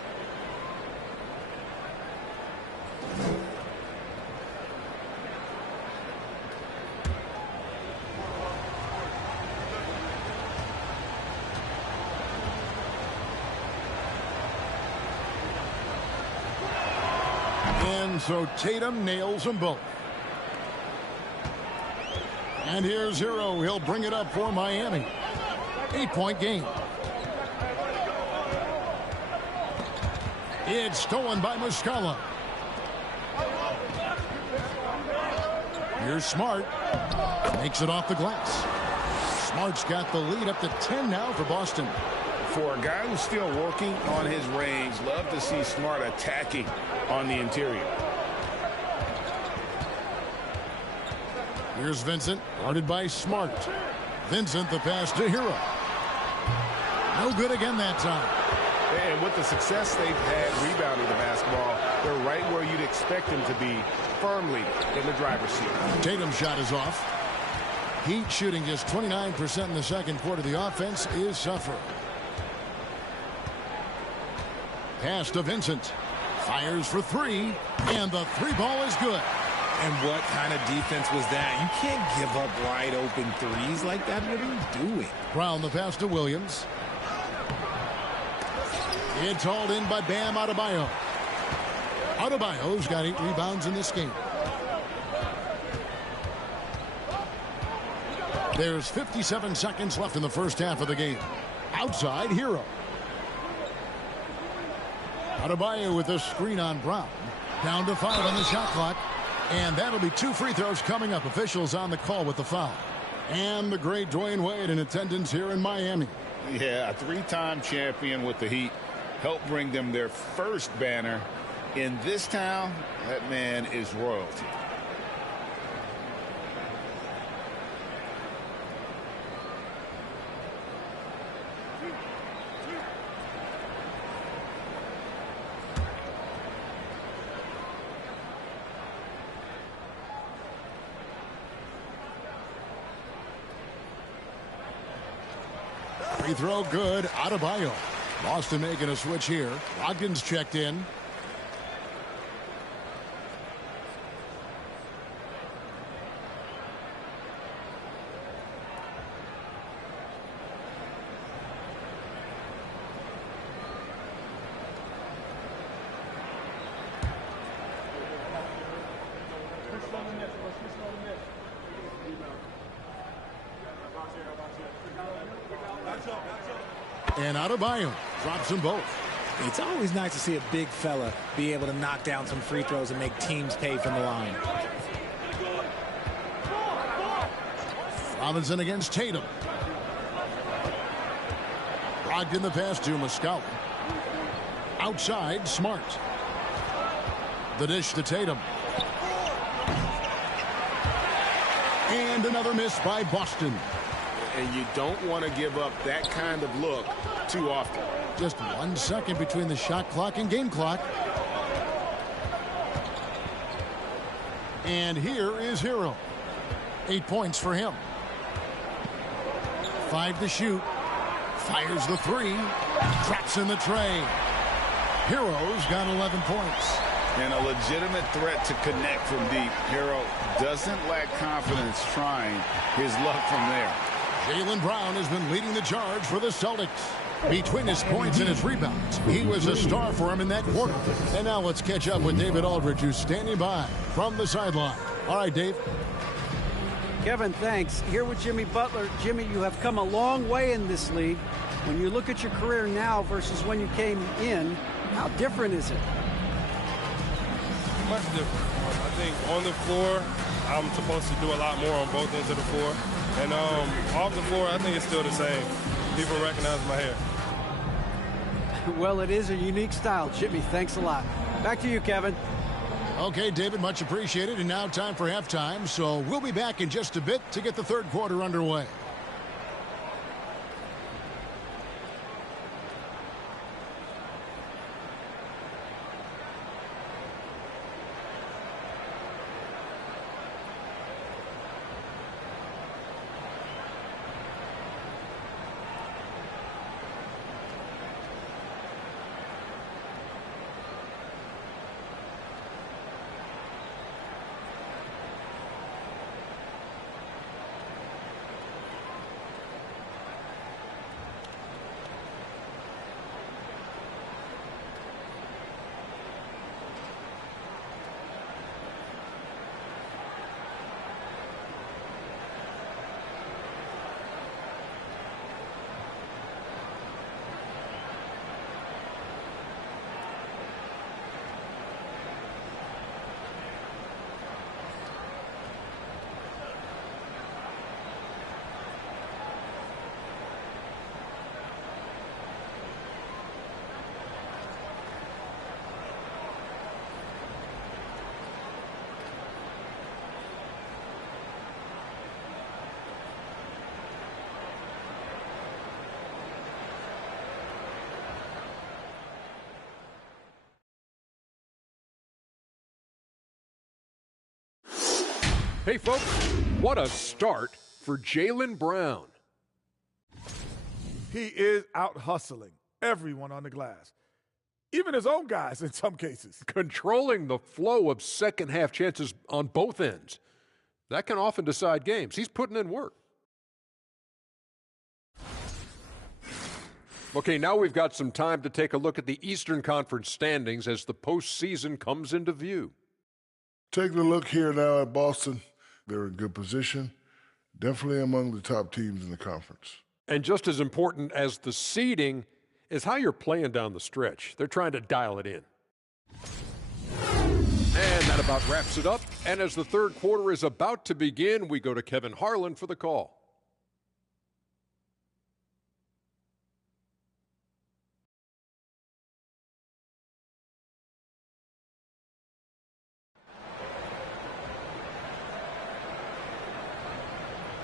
And so Tatum nails them both. And here's Hero. He'll bring it up for Miami. 8-point game. It's stolen by Muscala. Here's Smart. Makes it off the glass. Smart's got the lead up to 10 now for Boston. For a guy who's still working on his range, love to see Smart attacking on the interior. Here's Vincent, guarded by Smart. Vincent, the pass to Hero. No good again that time. And with the success they've had rebounding the basketball, they're right where you'd expect them to be, firmly in the driver's seat. Tatum's shot is off. Heat shooting just 29% in the second quarter. The offense is suffering. Pass to Vincent. Fires for three, and the three ball is good. And what kind of defense was that? You can't give up wide open threes like that. What are you doing? Brown the pass to Williams. It's hauled in by Bam Adebayo. Adebayo's got 8 rebounds in this game. There's 57 seconds left in the first half of the game. Outside, Hero. Adebayo with a screen on Brown. Down to 5 on the shot clock. And that'll be 2 free throws coming up. Officials on the call with the foul. And the great Dwayne Wade in attendance here in Miami. Yeah, a 3-time champion with the Heat. Helped bring them their first banner. In this town, that man is royalty. Free throw good. Adebayo. Boston making a switch here. Brogdon's checked in. And Adebayo drops them both. It's always nice to see a big fella be able to knock down some free throws and make teams pay from the line. Robinson against Tatum. Brogdon the pass to Muscala. Outside, Smart. The dish to Tatum. And another miss by Boston. And you don't want to give up that kind of look too often. Just 1 second between the shot clock and game clock. And here is Hero. 8 points for him. 5 to shoot. Fires the 3. Drops in the tray. Hero's got 11 points. And a legitimate threat to connect from deep. Hero doesn't lack confidence trying his luck from there. Jaylen Brown has been leading the charge for the Celtics. Between his points and his rebounds, he was a star for him in that quarter. And now let's catch up with David Aldridge, who's standing by from the sideline. All right, Dave. Kevin, thanks. Here with Jimmy Butler. Jimmy, you have come a long way in this league. When you look at your career now versus when you came in, how different is it? Much different. I think on the floor, I'm supposed to do a lot more on both ends of the floor. And off the floor, I think it's still the same. People recognize my hair. Well, it is a unique style, Jimmy. Thanks a lot. Back to you, Kevin. Okay, David, much appreciated. And now time for halftime. So we'll be back in just a bit to get the third quarter underway. Hey, folks, what a start for Jaylen Brown. He is out hustling everyone on the glass, even his own guys in some cases. Controlling the flow of second-half chances on both ends. That can often decide games. He's putting in work. Okay, now we've got some time to take a look at the Eastern Conference standings as the postseason comes into view. Taking a look here now at Boston. They're in good position, definitely among the top teams in the conference. And just as important as the seeding is how you're playing down the stretch. They're trying to dial it in. And that about wraps it up. And as the third quarter is about to begin, we go to Kevin Harlan for the call.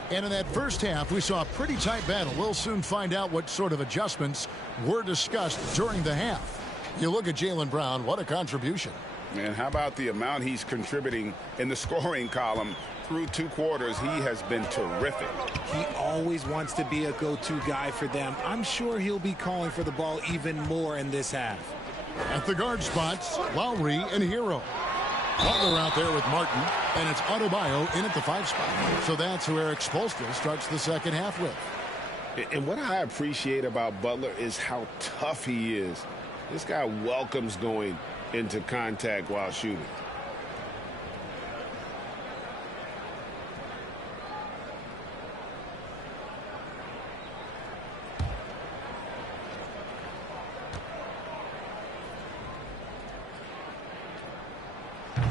And in that first half, we saw a pretty tight battle. We'll soon find out what sort of adjustments were discussed during the half. You look at Jaylen Brown, what a contribution. And how about the amount he's contributing in the scoring column through two quarters? He has been terrific. He always wants to be a go-to guy for them. I'm sure he'll be calling for the ball even more in this half. At the guard spots, Lowry and Hero. Butler out there with Martin, and it's Adebayo in at the 5 spot. So that's who Eric Spoelstra starts the second half with. And what I appreciate about Butler is how tough he is. This guy welcomes going into contact while shooting.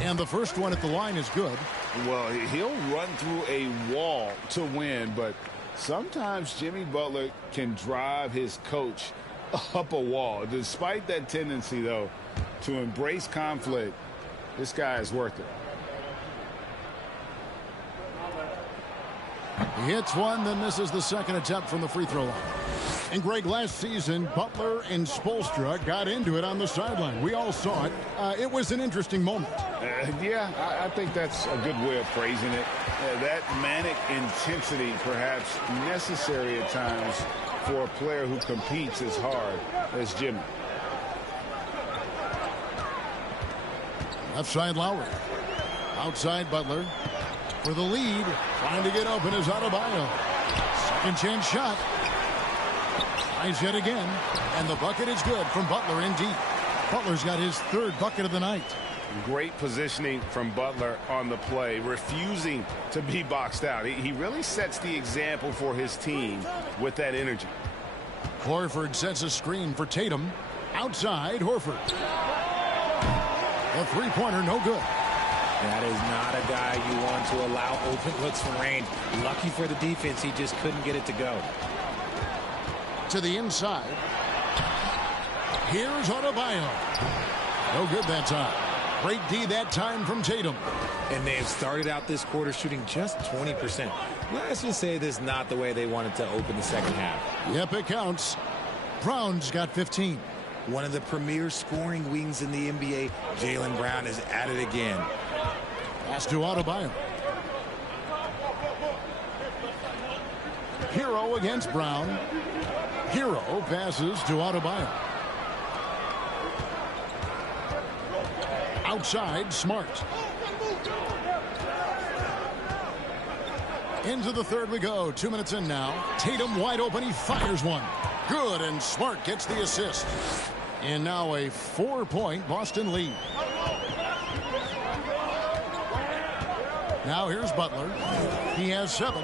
And the first one at the line is good. Well, he'll run through a wall to win, but sometimes Jimmy Butler can drive his coach up a wall. Despite that tendency, though, to embrace conflict, this guy is worth it. He hits one, then misses the second attempt from the free throw line. And Greg, last season, Butler and Spoelstra got into it on the sideline. We all saw it. It was an interesting moment. Yeah, I think that's a good way of phrasing it. That manic intensity, perhaps necessary at times for a player who competes as hard as Jimmy. Left side, Lowry. Outside, Butler. For the lead, trying to get open is Adebayo. Second chance shot. Tries yet again, and the bucket is good from Butler in deep. Butler's got his third bucket of the night. Great positioning from Butler on the play, refusing to be boxed out. He really sets the example for his team with that energy. Horford sets a screen for Tatum. Outside, Horford. The three-pointer, no good. That is not a guy you want to allow open looks from range. Lucky for the defense, he just couldn't get it to go. To the inside. Here's Adebayo. No good that time. Great D that time from Tatum. And they have started out this quarter shooting just 20%. Let's just say this is not the way they wanted to open the second half. Yep, it counts. Brown's got 15. One of the premier scoring wings in the NBA, Jaylen Brown, is at it again. Pass to Adebayo. Hero against Brown. Hero passes to Adebayo. Outside, Smart. Into the third we go. 2 minutes in now. Tatum wide open. He fires one. Good, and Smart gets the assist. And now a 4-point Boston lead. Now here's Butler. He has 7.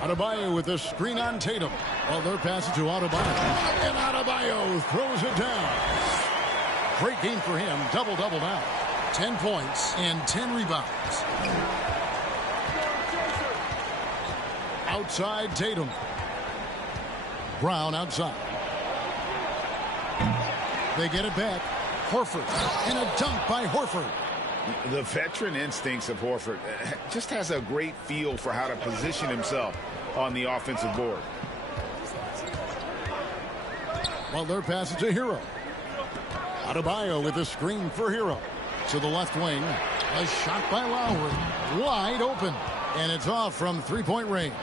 Adebayo with the screen on Tatum. Butler passes to Adebayo. And Adebayo throws it down. Great game for him. Double-double now. 10 points and 10 rebounds. Outside Tatum. Brown outside. They get it back. Horford. And a dunk by Horford. The veteran instincts of Horford just has a great feel for how to position himself on the offensive board. Butler passes to Hero. Adebayo with a screen for Hero. To the left wing. A shot by Lowry. Wide open. And it's off from three-point range.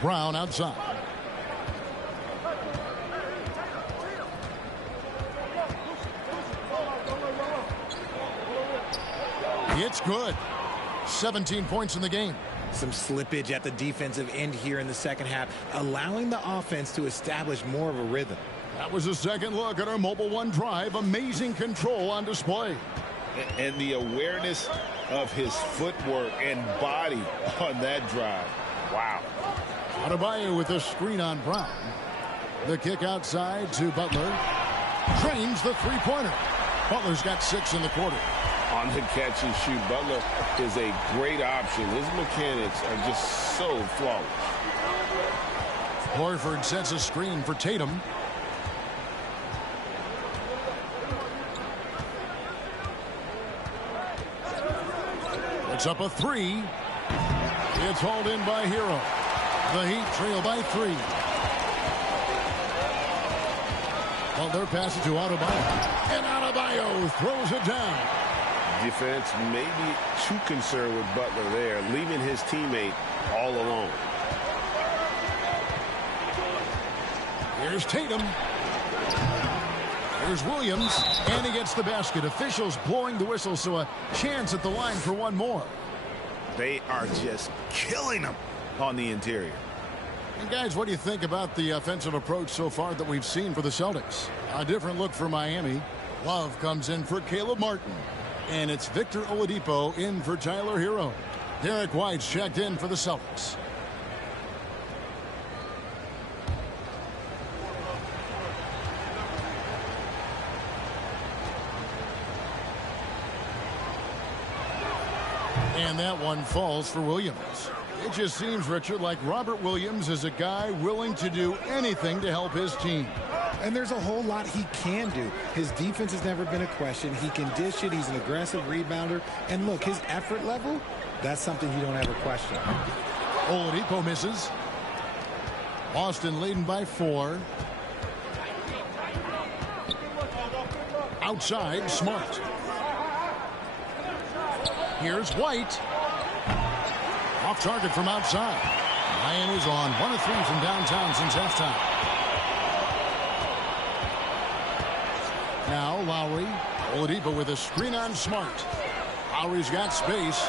Brown outside. It's good. 17 points in the game. Some slippage at the defensive end here in the second half, allowing the offense to establish more of a rhythm. That was a second look at our Mobile One drive. Amazing control on display. And the awareness of his footwork and body on that drive. Wow. Adebayo with a screen on Brown. The kick outside to Butler. Drains the three-pointer. Butler's got 6 in the quarter. On the catch and shoot, Butler is a great option. His mechanics are just so flawless. Horford sets a screen for Tatum. It's up a 3. It's hauled in by Hero. The Heat trail by 3. Butler passes to Adebayo. And Adebayo throws it down. Defense may be too concerned with Butler there, leaving his teammate all alone. Here's Tatum. Here's Williams, and he gets the basket. Officials blowing the whistle, so a chance at the line for one more. They are just killing them on the interior. And guys, what do you think about the offensive approach so far that we've seen for the Celtics? A different look for Miami. Love comes in for Caleb Martin. And it's Victor Oladipo in for Tyler Hero. Derek White's checked in for the Celtics. And that one falls for Williams. It just seems, Richard, like Robert Williams is a guy willing to do anything to help his team. And there's a whole lot he can do. His defense has never been a question. He can dish it. He's an aggressive rebounder. And look, his effort level, that's something you don't ever question. Oladipo misses. Boston leading by 4. Outside, Smart. Here's White. Off target from outside. Miami's on 1 of 3 from downtown since halftime. Now Lowry. Oladipo with a screen on Smart. Lowry's got space.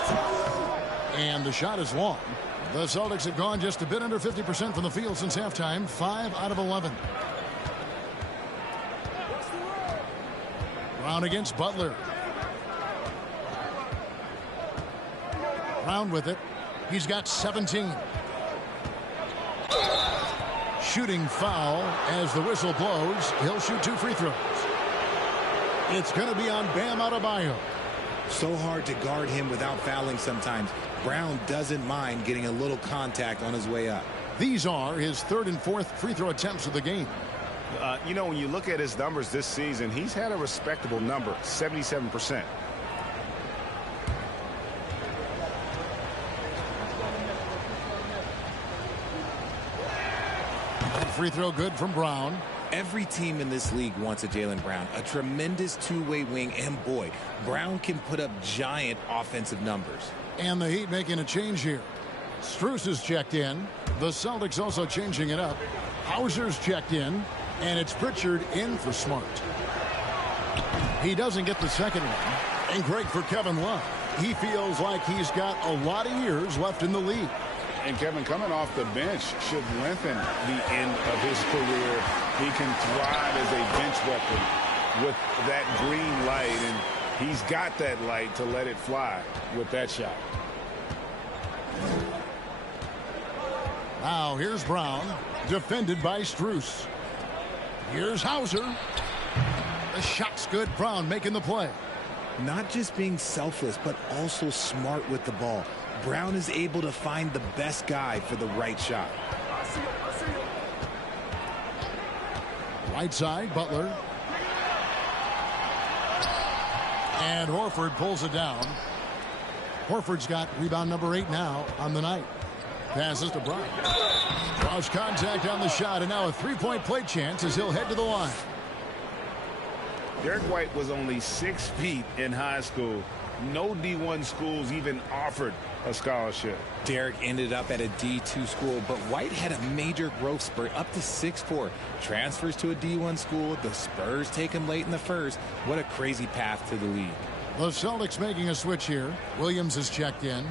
And the shot is long. The Celtics have gone just a bit under 50% from the field since halftime, 5 out of 11. Brown against Butler. Brown with it. He's got 17. Shooting foul as the whistle blows. He'll shoot 2 free throws. It's going to be on Bam Adebayo. So hard to guard him without fouling sometimes. Brown doesn't mind getting a little contact on his way up. These are his 3rd and 4th free throw attempts of the game. You know, when you look at his numbers this season, he's had a respectable number, 77%. Free throw good from Brown. Every team in this league wants a Jaylen Brown, a tremendous two-way wing, and boy, Brown can put up giant offensive numbers. And the Heat making a change here. Strus is checked in. The Celtics also changing it up. Hauser's checked in, and it's Pritchard in for Smart. He doesn't get the second one. And great for Kevin Love. He feels like he's got a lot of years left in the league. And Kevin, coming off the bench should lengthen the end of his career. He can thrive as a bench weapon with that green light, and he's got that light to let it fly with that shot. Now here's Brown, defended by Strus. Here's Hauser. The shot's good. Brown making the play. Not just being selfless, but also smart with the ball. Brown is able to find the best guy for the right shot. Right side, Butler. And Horford pulls it down. Horford's got rebound number 8 now on the night. Passes to Brown. Draws contact on the shot, and now a three-point play chance as he'll head to the line. Derek White was only 6 feet in high school. No D1 schools even offered a scholarship. Derek ended up at a D2 school, but White had a major growth spurt up to 6'4". Transfers to a D1 school. The Spurs take him late in the first. What a crazy path to the league. The Celtics making a switch here. Williams is checked in.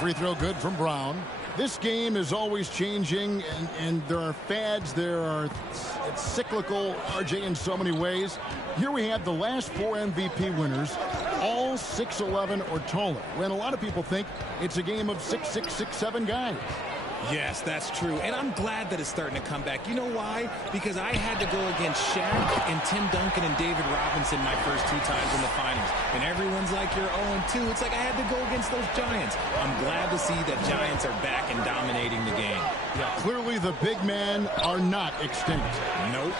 Free throw good from Brown. This game is always changing, and there are fads. It's cyclical, RJ, in so many ways. Here we have the last 4 MVP winners, all 6'11" or taller. When a lot of people think it's a game of 6'6", 6'7" guys. Yes, that's true. And I'm glad that it's starting to come back. You know why? Because I had to go against Shaq and Tim Duncan and David Robinson my first 2 times in the finals. And everyone's like, you're 0-2. It's like I had to go against those Giants. I'm glad to see that Giants are back and dominating the game. Yeah, clearly the big men are not extinct. Nope.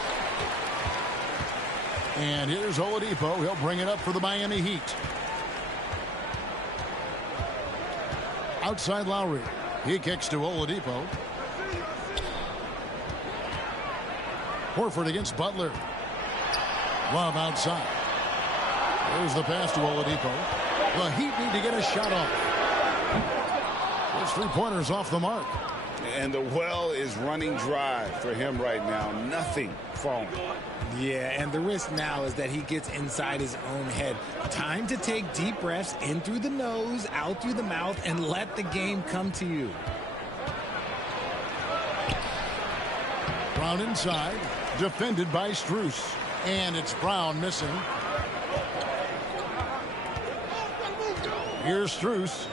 And here's Oladipo. He'll bring it up for the Miami Heat. Outside Lowry. He kicks to Oladipo. Horford against Butler. Love outside. There's the pass to Oladipo. The Heat need to get a shot off. Those 3-pointers off the mark. And the well is running dry for him right now. Nothing falling. Yeah, and the risk now is that he gets inside his own head. Time to take deep breaths in through the nose, out through the mouth, and let the game come to you. Brown inside, defended by Strus. And it's Brown missing. Here's Strus.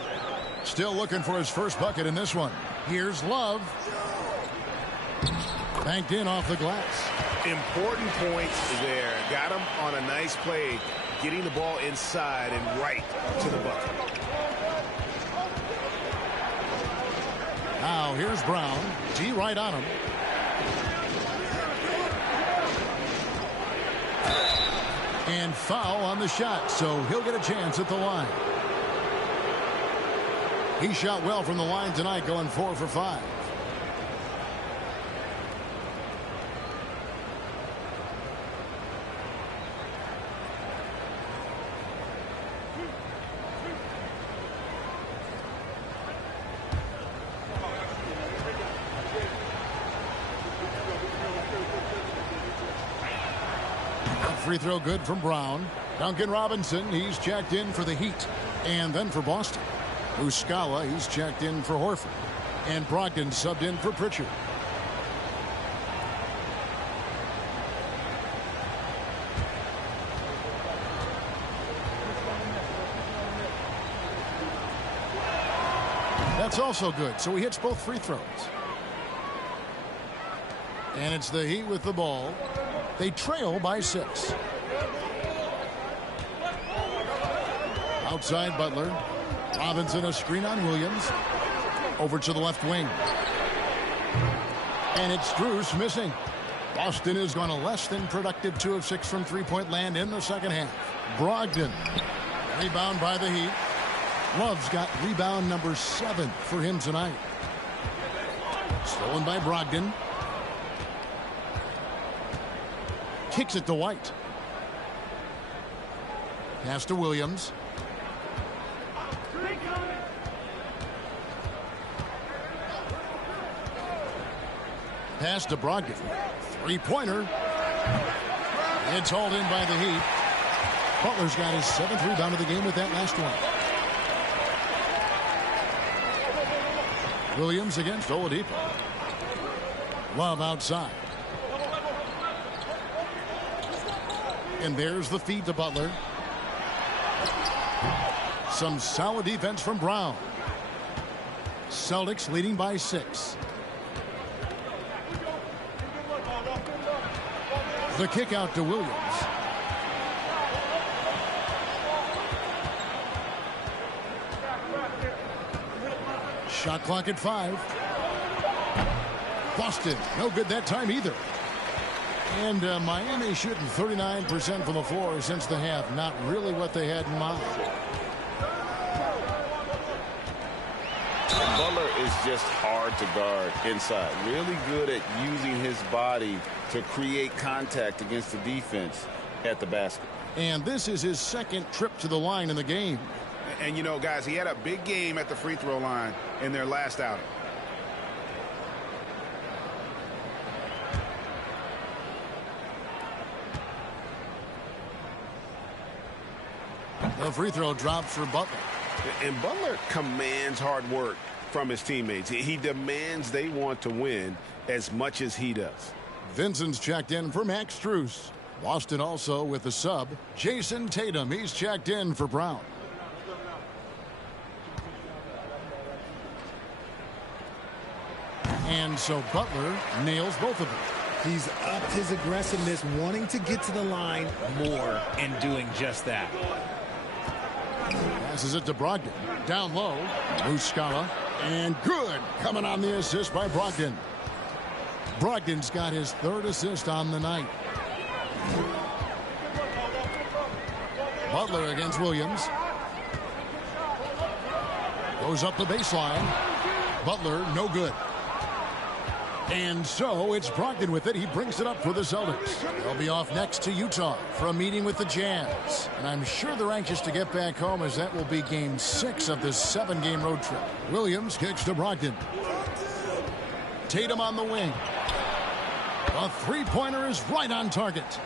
Still looking for his first bucket in this one. Here's Love. Banked in off the glass. Important points there. Got him on a nice play, getting the ball inside and right to the bucket. Now here's Brown. D right on him. And foul on the shot, so he'll get a chance at the line. He shot well from the line tonight, going 4 for 5. free throw good from Brown. Duncan Robinson, he's checked in for the Heat. And then for Boston. Muscala, he's checked in for Horford. And Brogdon subbed in for Pritchard. That's also good, so he hits both free throws. And it's the Heat with the ball. They trail by 6. Outside Butler. Robinson a screen on Williams. Over to the left wing. And it's Strus missing. Boston has gone a less than productive 2 of 6 from three-point land in the second half. Brogdon. Rebound by the Heat. Love's got rebound number 7 for him tonight. Stolen by Brogdon. Kicks it to White. Pass to Williams. Pass to Brogdon. Three-pointer. It's hauled in by the Heat. Butler's got his 7th rebound of the game with that last one. Williams against Oladipo. Love outside. And there's the feed to Butler. Some solid defense from Brown. Celtics leading by 6. The kick out to Williams. Shot clock at 5. Boston, no good that time either. And Miami shooting 39% from the floor since the half. Not really what they had in mind. Butler is just hard to guard inside. Really good at using his body to create contact against the defense at the basket. And this is his 2nd trip to the line in the game. And, you know, guys, he had a big game at the free throw line in their last outing. The free throw drops for Butler. And Butler commands hard work from his teammates. He demands they want to win as much as he does. Vincent's checked in for Max Strus. Boston also with the sub. Jason Tatum, he's checked in for Brown. And so Butler nails both of them. He's upped his aggressiveness, wanting to get to the line more and doing just that. Passes it to Brogdon. Down low. Muscala. And good. Coming on the assist by Brogdon. Brogdon's got his 3rd assist on the night. Butler against Williams. Goes up the baseline. Butler, no good. And so it's Brogdon with it. He brings it up for the Celtics. They'll be off next to Utah for a meeting with the Jazz. And I'm sure they're anxious to get back home, as that will be game 6 of this 7-game road trip. Williams kicks to Brogdon. Tatum on the wing. A three-pointer is right on target.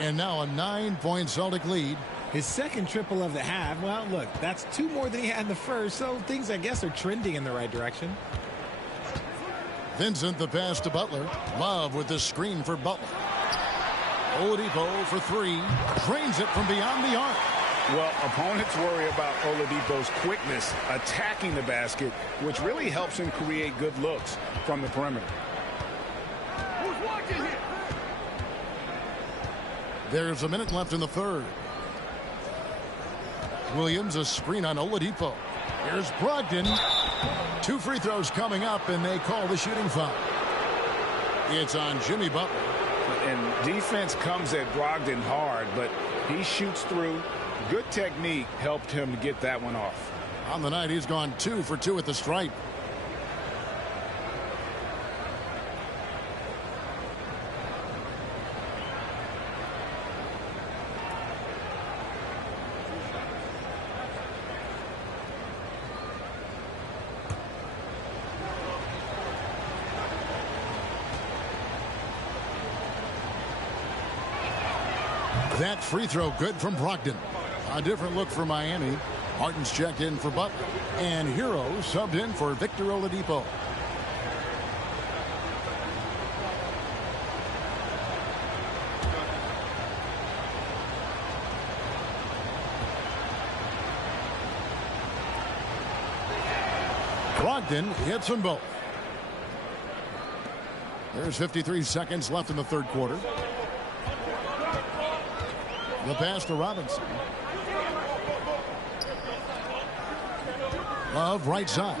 And now a 9-point Celtic lead. His 2nd triple of the half. Well, look, that's 2 more than he had in the first, so things, I guess, are trending in the right direction. Vincent the pass to Butler. Love with the screen for Butler. Oladipo for 3. Drains it from beyond the arc. Well, opponents worry about Oladipo's quickness attacking the basket, which really helps him create good looks from the perimeter. There's a minute left in the 3rd. Williams a screen on Oladipo. Here's Brogdon. 2 free throws coming up, and they call the shooting foul. It's on Jimmy Butler. And defense comes at Brogdon hard, but he shoots through. Good technique helped him to get that one off. On the night, he's gone 2 for 2 at the stripe. That free throw good from Brogdon. A different look for Miami. Martin's checked in for Butler. And Hero subbed in for Victor Oladipo. Brogdon hits them both. There's 53 seconds left in the third quarter. The pass to Robinson. Love right side.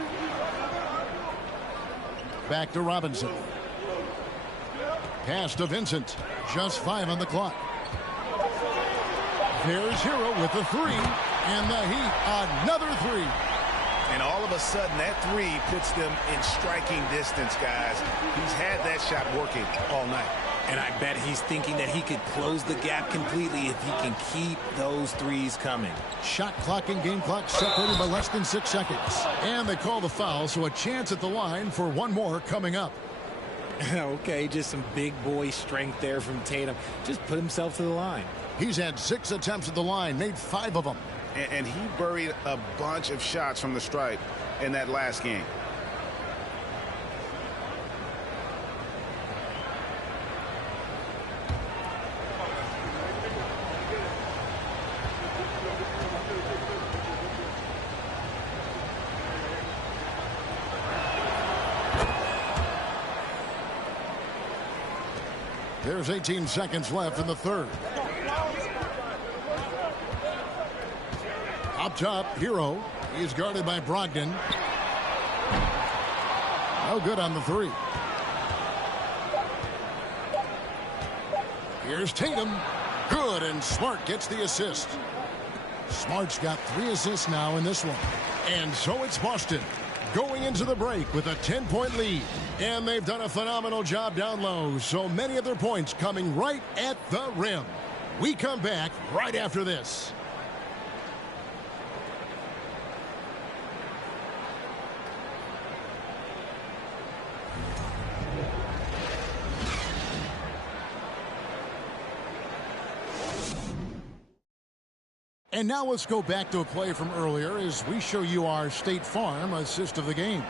Back to Robinson. Pass to Vincent. Just 5 on the clock. There's Hero with the three. And the Heat, another three. And all of a sudden, that three puts them in striking distance, guys. He's had that shot working all night. And I bet he's thinking that he could close the gap completely if he can keep those threes coming. Shot clock and game clock separated by less than 6 seconds. And they call the foul, so a chance at the line for one more coming up. Okay, just some big boy strength there from Tatum. Just put himself to the line. He's had 6 attempts at the line, made 5 of them. And he buried a bunch of shots from the stripe in that last game. There's 18 seconds left in the third. Up top, Hero. He's guarded by Brogdon. No good on the three. Here's Tatum. Good, and Smart gets the assist. Smart's got 3 assists now in this one. And so it's Boston going into the break with a 10-point lead. And they've done a phenomenal job down low. So many of their points coming right at the rim. We come back right after this. And now let's go back to a play from earlier as we show you our State Farm assist of the game.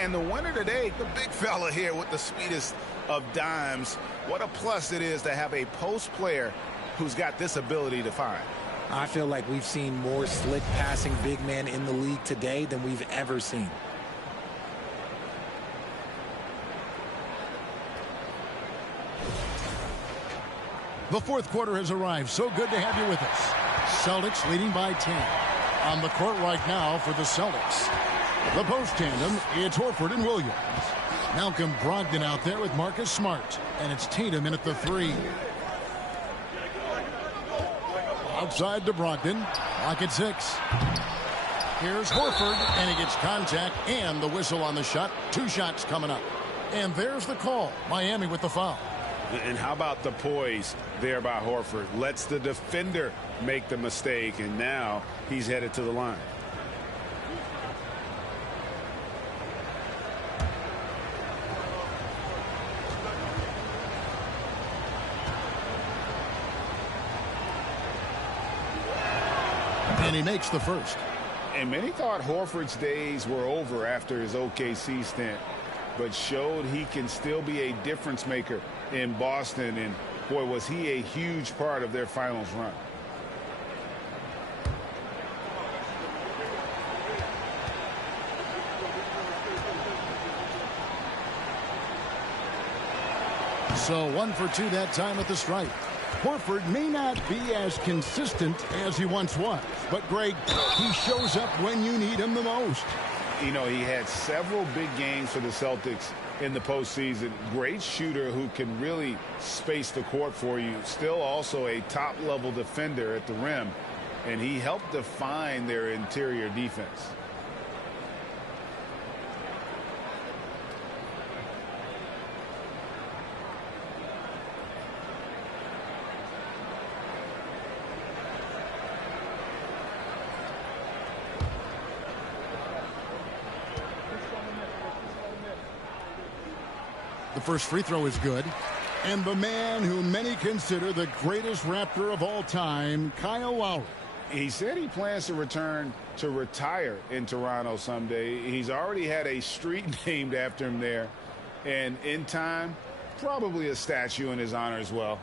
And the winner today, the big fella here with the sweetest of dimes. What a plus it is to have a post player who's got this ability to find. I feel like we've seen more slick passing big men in the league today than we've ever seen. The fourth quarter has arrived. So good to have you with us. Celtics leading by 10. On the court right now for the Celtics. The post tandem, it's Horford and Williams. Malcolm Brogdon out there with Marcus Smart. And it's Tatum in at the three. Outside to Brogdon. Clock at 6. Here's Horford, and he gets contact and the whistle on the shot. 2 shots coming up. And there's the call. Miami with the foul. And how about the poise there by Horford? Lets the defender make the mistake, and now he's headed to the line. And he makes the first. And many thought Horford's days were over after his OKC stint, but showed he can still be a difference maker in Boston, and boy, was he a huge part of their finals run. So 1 for 2 that time at the stripe. Horford may not be as consistent as he once was, but Greg, he shows up when you need him the most. You know, he had several big games for the Celtics in the postseason. Great shooter who can really space the court for you. Still also a top-level defender at the rim, and he helped define their interior defense. The first free throw is good. And the man who many consider the greatest Raptor of all time, Kyle Lowry. He said he plans to return to retire in Toronto someday. He's already had a street named after him there. And in time, probably a statue in his honor as well.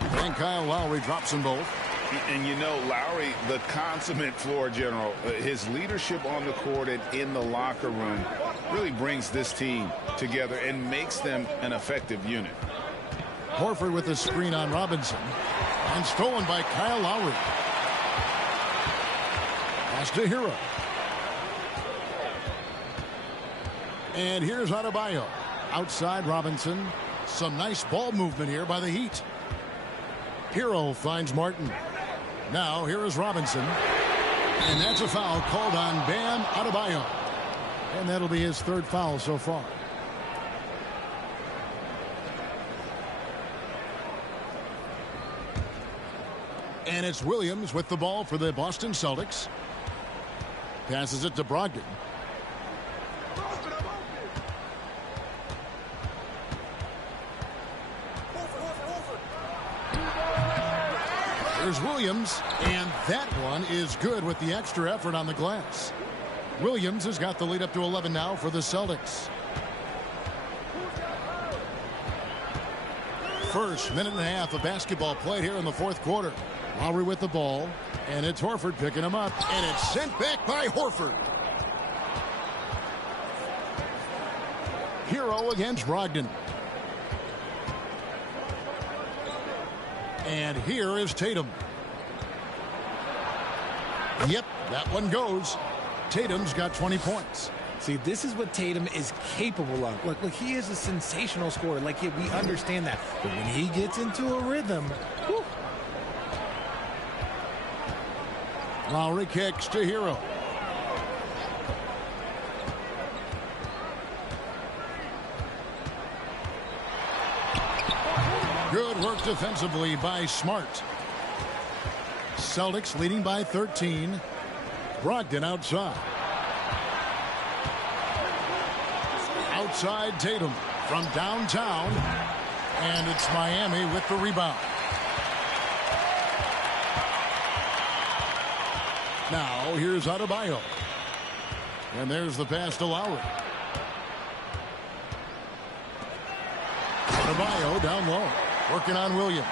And Kyle Lowry drops them both. And you know, Lowry, the consummate floor general, his leadership on the court and in the locker room really brings this team together and makes them an effective unit. Horford with the screen on Robinson. And stolen by Kyle Lowry. Pass to Hero. And here's Adebayo. Outside Robinson. Some nice ball movement here by the Heat. Hero finds Martin. Now here is Robinson. And that's a foul called on Bam Adebayo. And that'll be his third foul so far. And it's Williams with the ball for the Boston Celtics. Passes it to Brogdon. There's Williams, and that one is good with the extra effort on the glass. Williams has got the lead up to 11 now for the Celtics. First minute and a half of basketball played here in the fourth quarter. Lowry with the ball, and it's Horford picking him up, and it's sent back by Horford. Hero against Brogdon. And here is Tatum. Yep, that one goes. Tatum's got 20 points. See, this is what Tatum is capable of. Look, he is a sensational scorer. Like, we understand that. But when he gets into a rhythm, whew. Lowry kicks to Hero. Good work defensively by Smart. Celtics leading by 13. Brogdon outside. Outside Tatum from downtown. And it's Miami with the rebound. Now here's Adebayo. And there's the pass to Lowry. Adebayo down low. Working on Williams.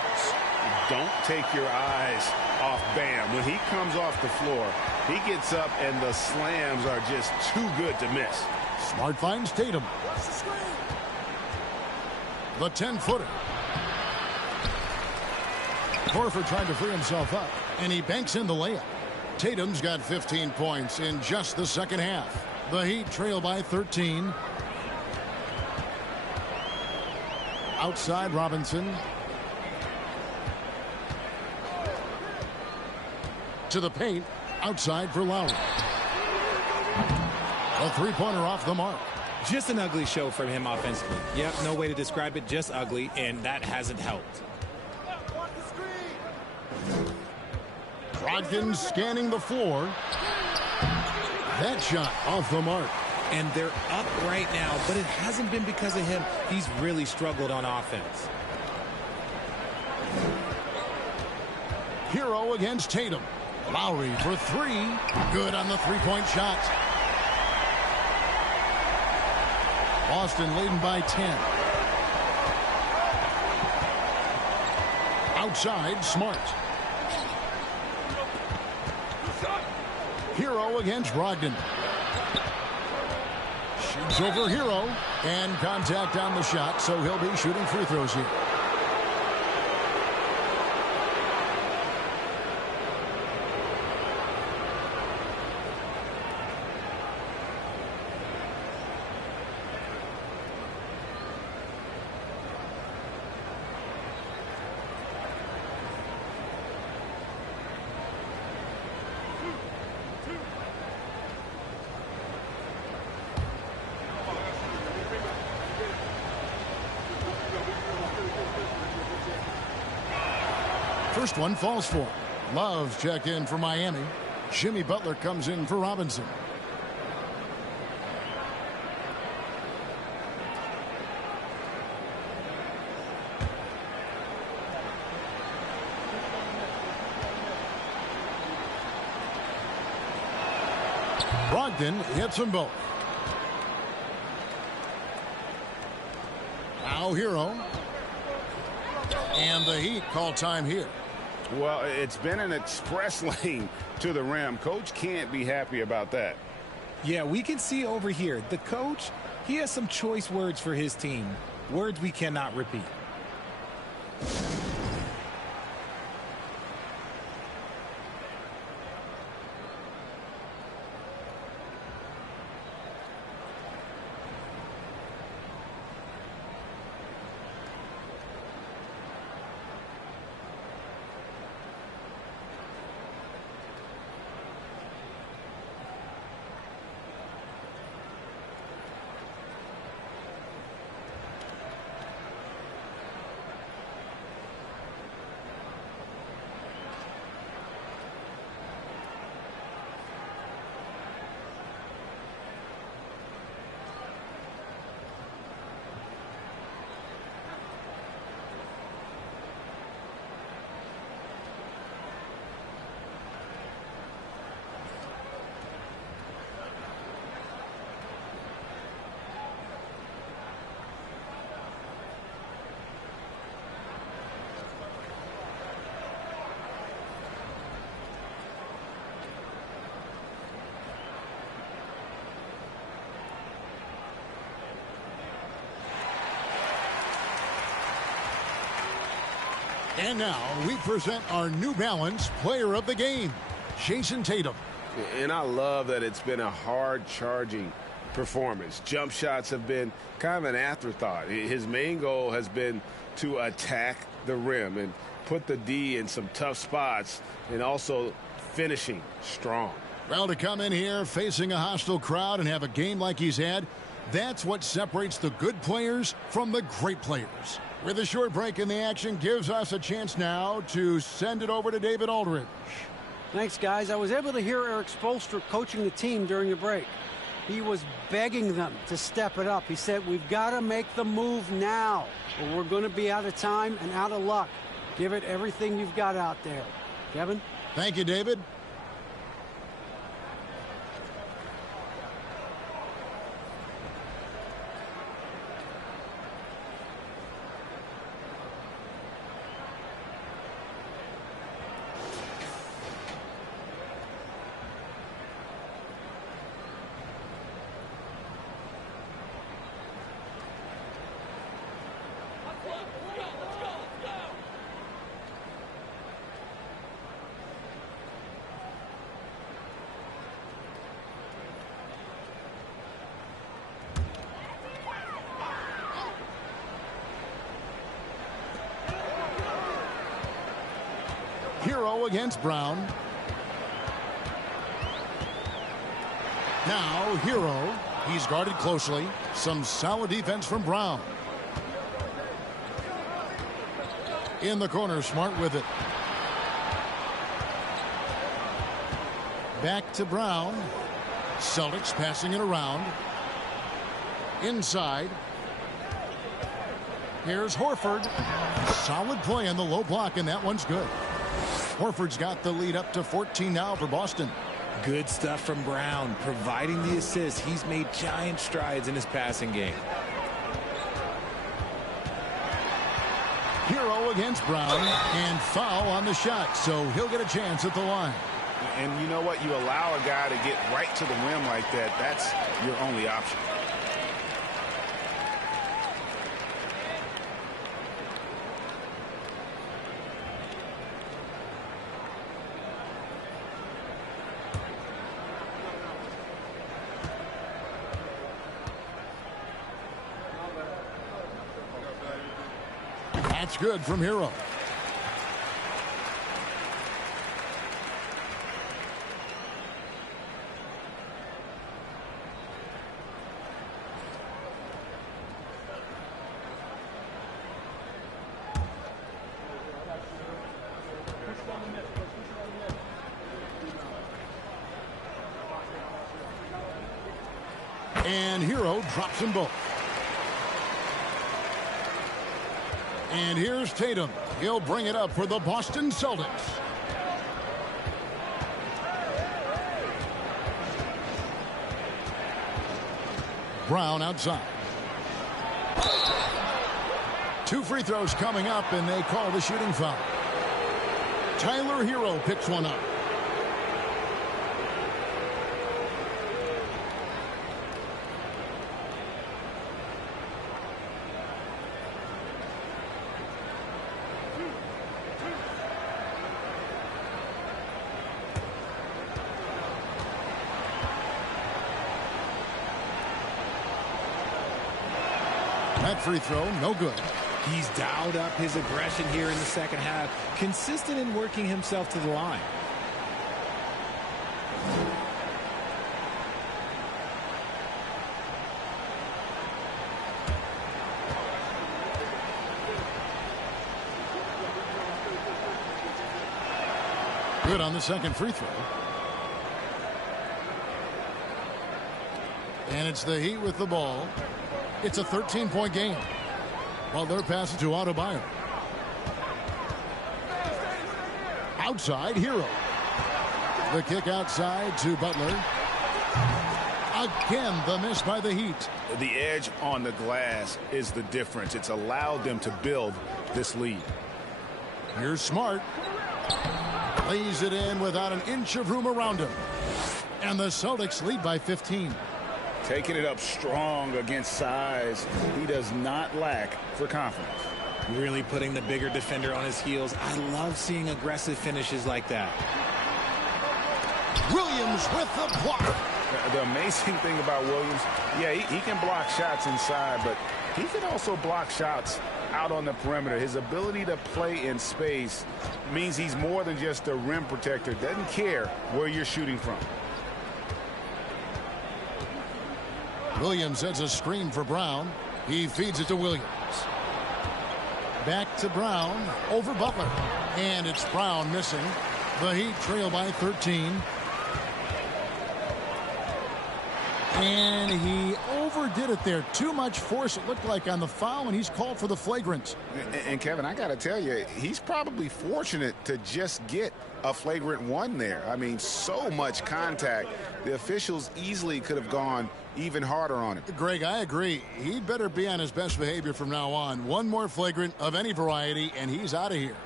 Don't take your eyes off Bam. When he comes off the floor, he gets up and the slams are just too good to miss. Smart finds Tatum. The 10-footer. Horford trying to free himself up, and he banks in the layup. Tatum's got 15 points in just the second half. The Heat trail by 13. Outside Robinson. To the paint. Outside for Lowry. A three-pointer off the mark. Just an ugly show from him offensively. Yep, no way to describe it, just ugly, and that hasn't helped. Brogdon scanning the floor. That shot off the mark. And they're up right now, but it hasn't been because of him. He's really struggled on offense. Hero against Tatum. Lowry for three. Good on the three-point shot. Boston leading by 10. Outside, Smart. Hero against Brogdon. Shoots over Hero. And contact on the shot, so he'll be shooting free throws here. First one falls for him. Love's check in for Miami. Jimmy Butler comes in for Robinson. Brogdon hits them both. Now Hero. And the Heat call time here. Well, it's been an express lane to the rim. Coach can't be happy about that. Yeah, we can see over here, the coach, he has some choice words for his team. Words we cannot repeat. And now we present our New Balance Player of the Game, Jason Tatum. And I love that it's been a hard-charging performance. Jump shots have been kind of an afterthought. His main goal has been to attack the rim and put the D in some tough spots and also finishing strong. Well, to come in here facing a hostile crowd and have a game like he's had, that's what separates the good players from the great players. With a short break in the action, gives us a chance now to send it over to David Aldridge. Thanks, guys. I was able to hear Eric Spoelstra coaching the team during the break. He was begging them to step it up. He said, we've got to make the move now, or we're going to be out of time and out of luck. Give it everything you've got out there. Kevin? Thank you, David. Hero against Brown. Now Hero. He's guarded closely. Some solid defense from Brown. In the corner, Smart with it. Back to Brown. Celtics passing it around. Inside. Here's Horford. Solid play on the low block, and that one's good. Horford's got the lead up to 14 now for Boston. Good stuff from Brown, providing the assist. He's made giant strides in his passing game. Hero against Brown, and foul on the shot, so he'll get a chance at the line. And you know what? You allow a guy to get right to the rim like that. That's your only option. That's good from Hero. And Hero drops them both. And here's Tatum. He'll bring it up for the Boston Celtics. Brown outside. 2 free throws coming up, and they call the shooting foul. Tyler Hero picks one up. That free throw, no good. He's dialed up his aggression here in the second half, consistent in working himself to the line. Good on the second free throw. And it's the Heat with the ball. It's a 13-point game. Butler passes to Adebayo. Outside, Hero. The kick outside to Butler. Again, the miss by the Heat. The edge on the glass is the difference. It's allowed them to build this lead. Here's Smart. Lays it in without an inch of room around him. And the Celtics lead by 15. Taking it up strong against size. He does not lack for confidence. Really putting the bigger defender on his heels. I love seeing aggressive finishes like that. Williams with the block. The amazing thing about Williams, yeah, he can block shots inside, but he can also block shots out on the perimeter. His ability to play in space means he's more than just a rim protector. Doesn't care where you're shooting from. Williams sets a screen for Brown. He feeds it to Williams. Back to Brown. Over Butler. And it's Brown missing. The Heat trail by 13. And he overdid it there. Too much force, it looked like, on the foul, and he's called for the flagrant. And Kevin, I got to tell you, he's probably fortunate to just get a flagrant one there. I mean, so much contact. The officials easily could have gone even harder on him. Greg, I agree. He'd better be on his best behavior from now on. One more flagrant of any variety, and he's out of here.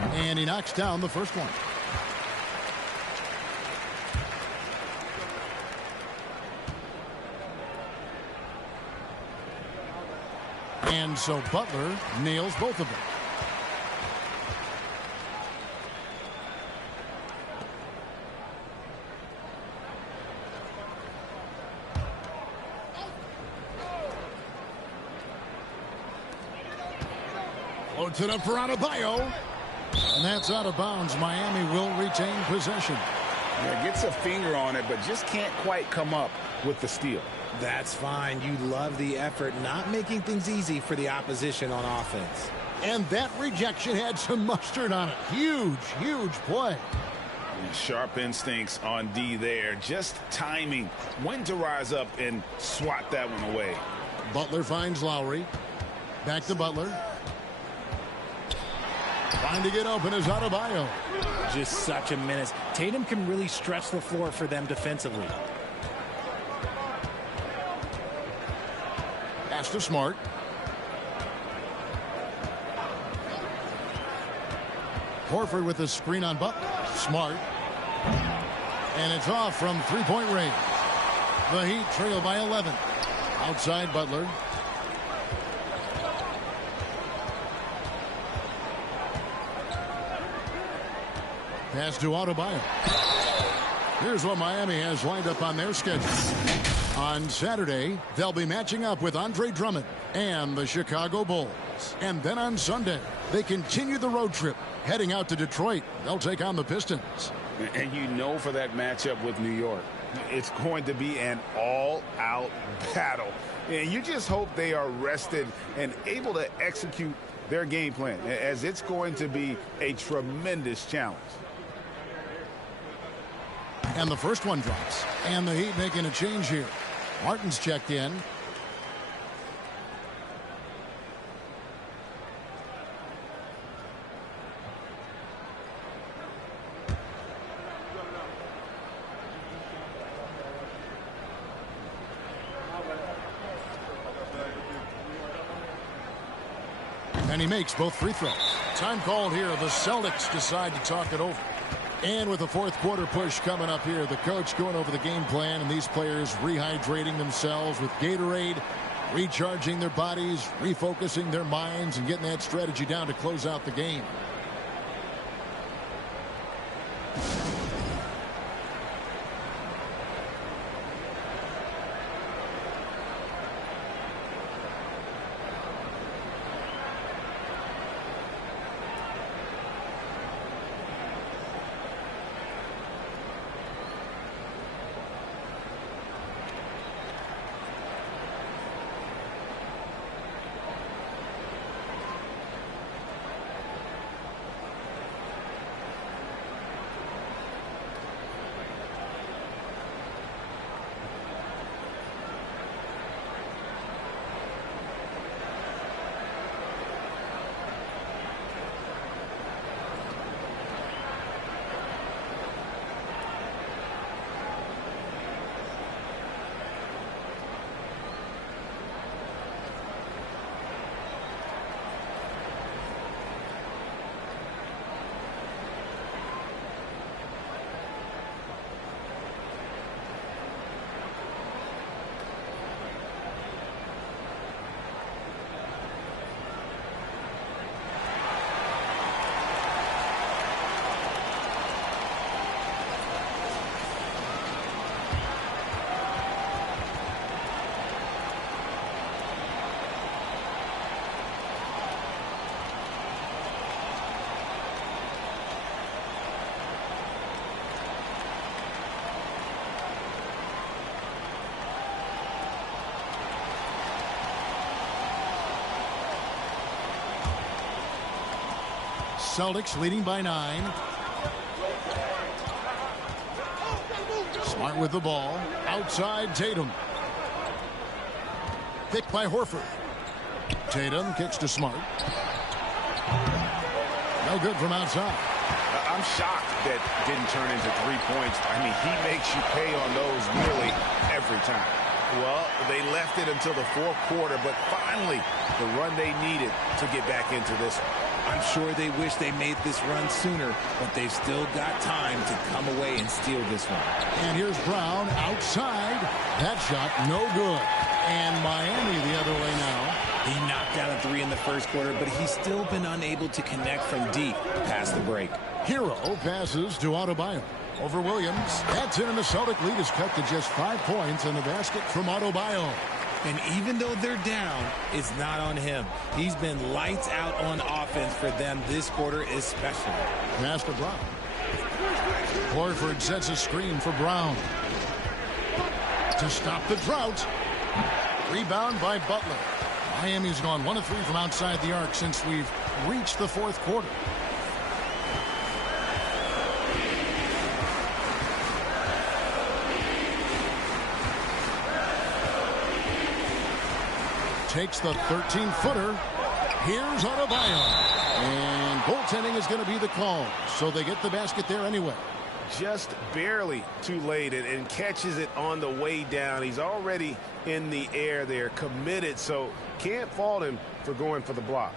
And he knocks down the first one. And so Butler nails both of them. Floats it up for Adebayo. And that's out of bounds. Miami will retain possession. Yeah, gets a finger on it, but just can't quite come up with the steal. That's fine. You love the effort, not making things easy for the opposition on offense. And that rejection had some mustard on it. Huge, huge play. Sharp instincts on D there. Just timing when to rise up and swat that one away. Butler finds Lowry. Back to Butler. Trying to get open is Adebayo. Just such a menace. Tatum can really stretch the floor for them defensively. Pass to Smart. Horford with the screen on Butler. Smart. And it's off from three-point range. The Heat trail by 11. Outside Butler. Pass to Adebayo. Here's what Miami has lined up on their schedule. On Saturday, they'll be matching up with Andre Drummond and the Chicago Bulls. And then on Sunday, they continue the road trip. Heading out to Detroit, they'll take on the Pistons. And you know, for that matchup with New York, it's going to be an all-out battle. And you just hope they are rested and able to execute their game plan, as it's going to be a tremendous challenge. And the first one drops. And the Heat making a change here. Martin's checked in. And he makes both free throws. Time called here. The Celtics decide to talk it over. And with the fourth quarter push coming up here, the coach going over the game plan and these players rehydrating themselves with Gatorade, recharging their bodies, refocusing their minds, and getting that strategy down to close out the game. Celtics leading by 9. Smart with the ball. Outside Tatum. Picked by Horford. Tatum kicks to Smart. No good from outside. I'm shocked that didn't turn into 3 points. I mean, he makes you pay on those nearly every time. Well, they left it until the fourth quarter, but finally the run they needed to get back into this one. I'm sure they wish they made this run sooner, but they've still got time to come away and steal this one. And here's Brown outside. That shot no good. And Miami the other way now. He knocked down a 3 in the first quarter, but he's still been unable to connect from deep past the break. Hero passes to Adebayo over Williams. That's in, and the Celtic lead is cut to just 5 points, and the basket from Adebayo. And even though they're down, it's not on him. He's been lights out on offense for them this quarter especially. Pass to Brown. Horford sets a screen for Brown. To stop the drought. Rebound by Butler. Miami's gone 1 of 3 from outside the arc since we've reached the fourth quarter. Takes the 13-footer. Here's Adebayo. And goaltending is going to be the call. So they get the basket there anyway. Just barely too late and catches it on the way down. He's already in the air there, committed, so can't fault him for going for the block.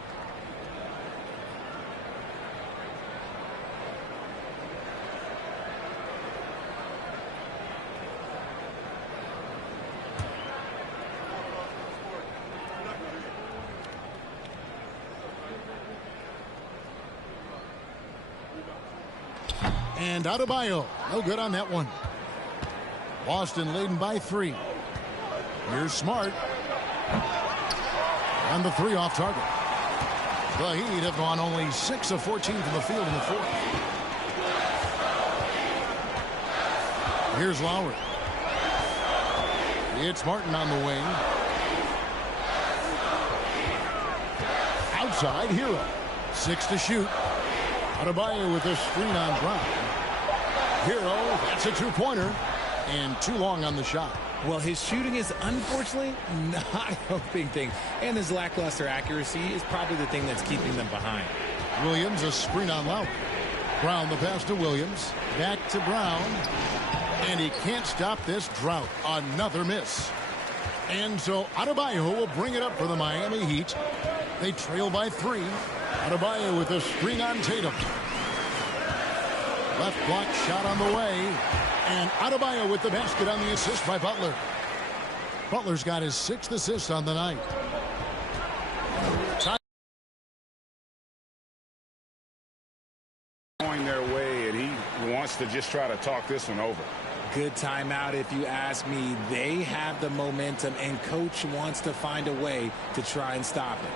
And Adebayo, no good on that one. Boston leading by 3. Here's Smart. And the 3 off target. The Heat have gone only 6 of 14 from the field in the fourth. Here's Lowry. It's Martin on the wing. Outside, Hero. 6 to shoot. Adebayo with a screen on Brown. Hero, that's a two-pointer, and too long on the shot. Well, his shooting is unfortunately not helping things, and his lackluster accuracy is probably the thing that's keeping them behind. Williams, a screen on Lowry. Brown, the pass to Williams. Back to Brown. And he can't stop this drought. Another miss. And so Adebayo will bring it up for the Miami Heat. They trail by 3. Adebayo with a screen on Tatum. Left block shot on the way. And Adebayo with the basket on the assist by Butler. Butler's got his 6th assist on the night. Going their way, and he wants to just try to talk this one over. Good timeout if you ask me. They have the momentum, and coach wants to find a way to try and stop it.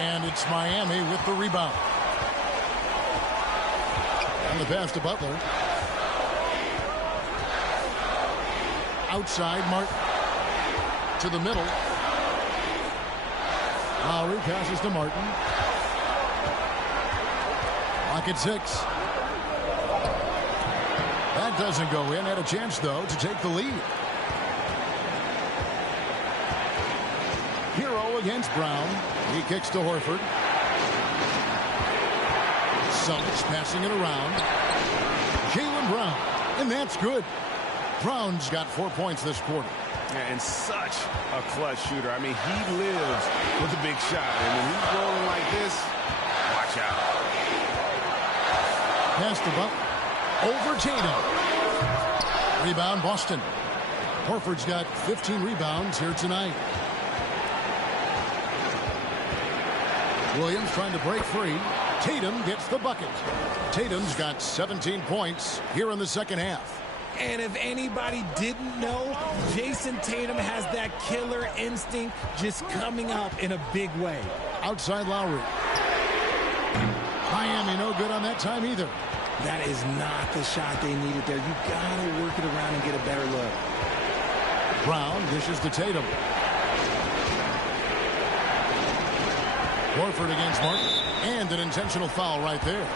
And it's Miami with the rebound. And the pass to Butler. Outside, Martin. To the middle. Lowry passes to Martin. Clock at 6. That doesn't go in. Had a chance, though, to take the lead. Hero against Brown. He kicks to Horford. Celtics passing it around. Jaylen Brown. And that's good. Brown's got 4 points this quarter. And such a clutch shooter. I mean, he lives with a big shot. And when he's rolling like this, watch out. Pass to Butler. Over Tatum. Rebound, Boston. Horford's got 15 rebounds here tonight. Williams trying to break free. Tatum gets the bucket. Tatum's got 17 points here in the second half. And if anybody didn't know, Jason Tatum has that killer instinct just coming up in a big way. Outside Lowry. Miami no good on that time either. That is not the shot they needed there. You got to work it around and get a better look. Brown dishes to Tatum. Horford against Martin. And an intentional foul right there.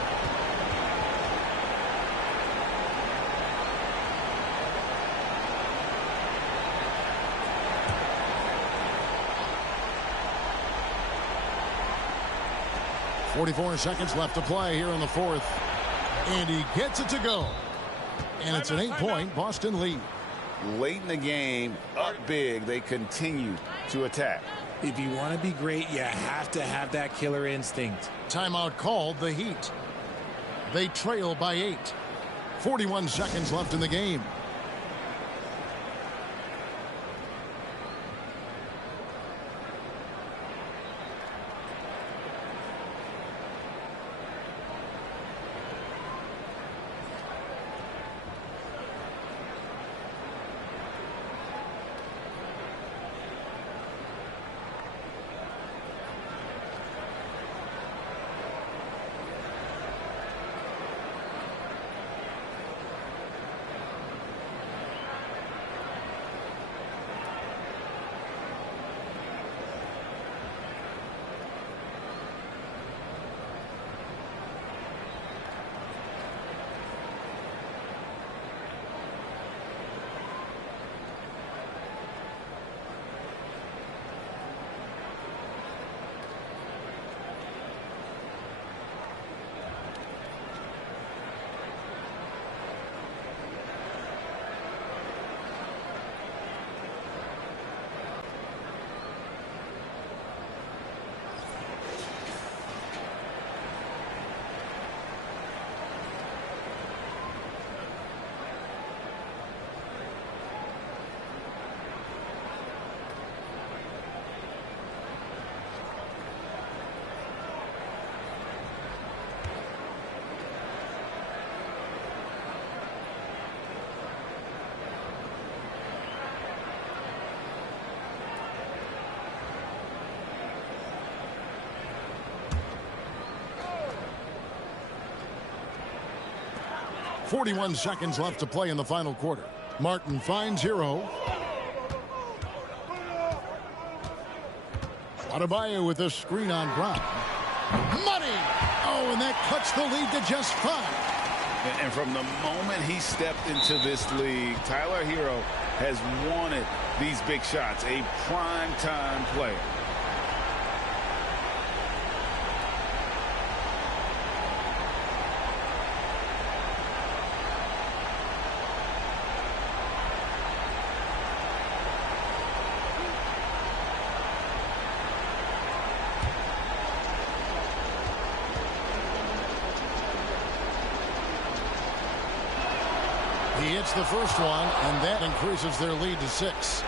.44 seconds left to play here in the fourth. And he gets it to go. And it's an 8-point Boston lead. Late in the game, up big, they continue to attack. If you want to be great, you have to have that killer instinct. Timeout called, the Heat. They trail by 8. 41 seconds left in the game. 41 seconds left to play in the final quarter. Martin finds Hero. Adebayo with a screen on Brown. Money! Oh, and that cuts the lead to just 5. And from the moment he stepped into this league, Tyler Hero has wanted these big shots, a prime-time player. He hits the first one, and that increases their lead to 6.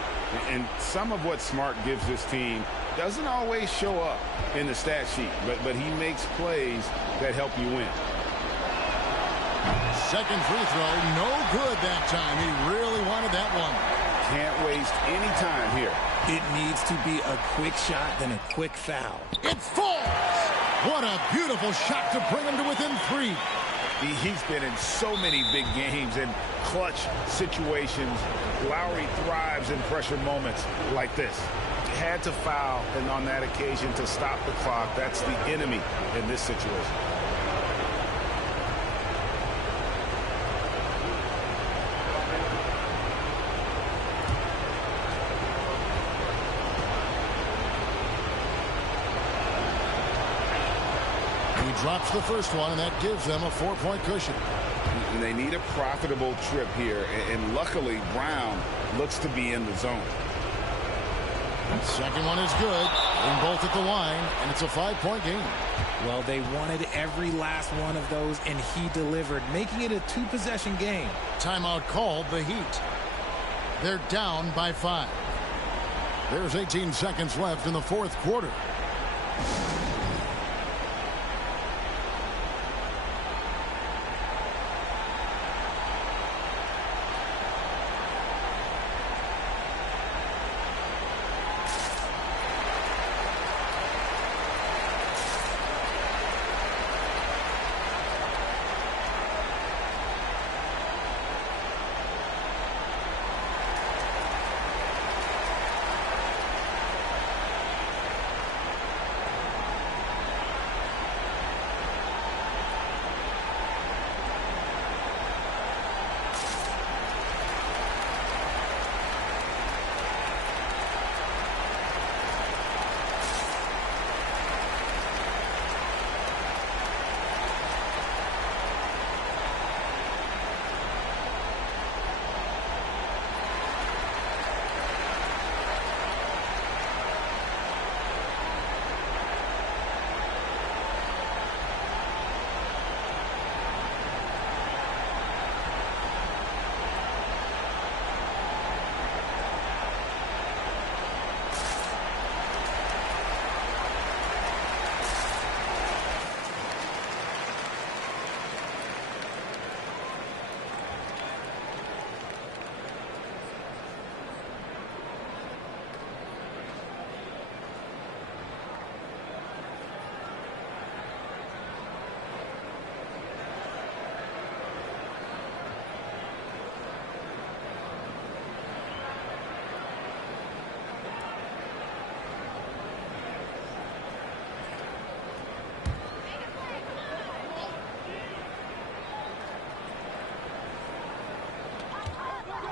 And some of what Smart gives this team doesn't always show up in the stat sheet, but he makes plays that help you win. Second free throw, no good that time. He really wanted that one. Can't waste any time here. It needs to be a quick shot, then a quick foul. It falls! What a beautiful shot to bring him to within 3. He's been in so many big games and clutch situations. Lowry thrives in pressure moments like this. Had to foul, and on that occasion to stop the clock. That's the enemy in this situation. Drops the first one, and that gives them a 4-point cushion. And they need a profitable trip here, and luckily Brown looks to be in the zone. Second one is good. They both at the line, and it's a 5-point game. Well, they wanted every last one of those, and he delivered, making it a 2-possession game. Timeout called the Heat. They're down by 5. There's 18 seconds left in the fourth quarter.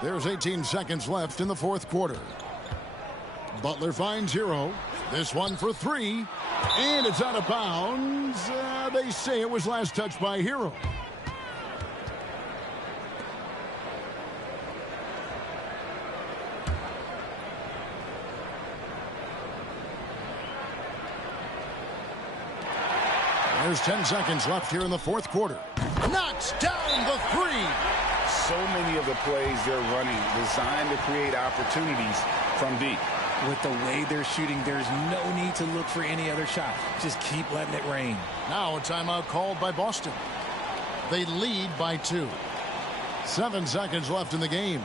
There's 18 seconds left in the fourth quarter. Butler finds Hero. This one for 3. And it's out of bounds. They say it was last touched by Hero. There's 10 seconds left here in the fourth quarter. Knocks down the 3. So many of the plays they're running designed to create opportunities from deep. With the way they're shooting, there's no need to look for any other shot. Just keep letting it rain. Now a timeout called by Boston. They lead by 2. 7 seconds left in the game.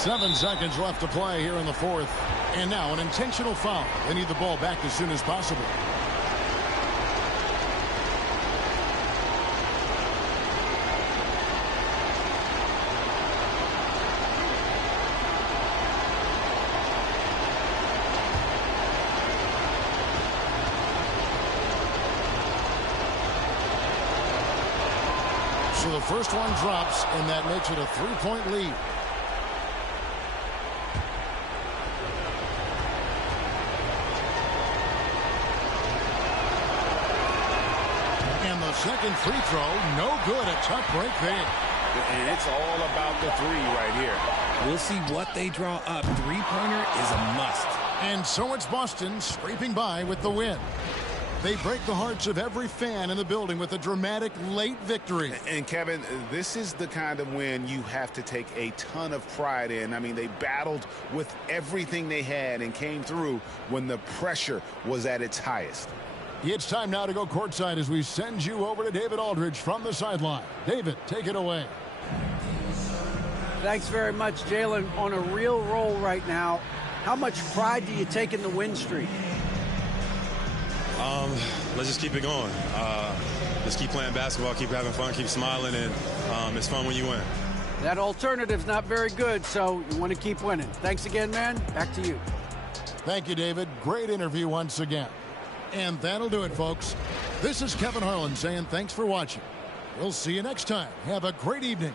7 seconds left to play here in the fourth. And now an intentional foul. They need the ball back as soon as possible. So the first one drops, and that makes it a 3-point lead. And the second free throw, no good. A tough break there. And it's all about the three right here. We'll see what they draw up. Three-pointer is a must. And so it's Boston scraping by with the win. They break the hearts of every fan in the building with a dramatic late victory. And Kevin, this is the kind of win you have to take a ton of pride in. I mean, they battled with everything they had and came through when the pressure was at its highest. It's time now to go courtside as we send you over to David Aldridge from the sideline. David, take it away. Thanks very much, Jalen. On a real roll right now. How much pride do you take in the win streak? Let's just keep it going. Just keep playing basketball, keep having fun, keep smiling, and it's fun when you win. That alternative's not very good, so you want to keep winning. Thanks again, man. Back to you. Thank you, David. Great interview once again. And that'll do it, folks. This is Kevin Harlan saying thanks for watching. We'll see you next time. Have a great evening.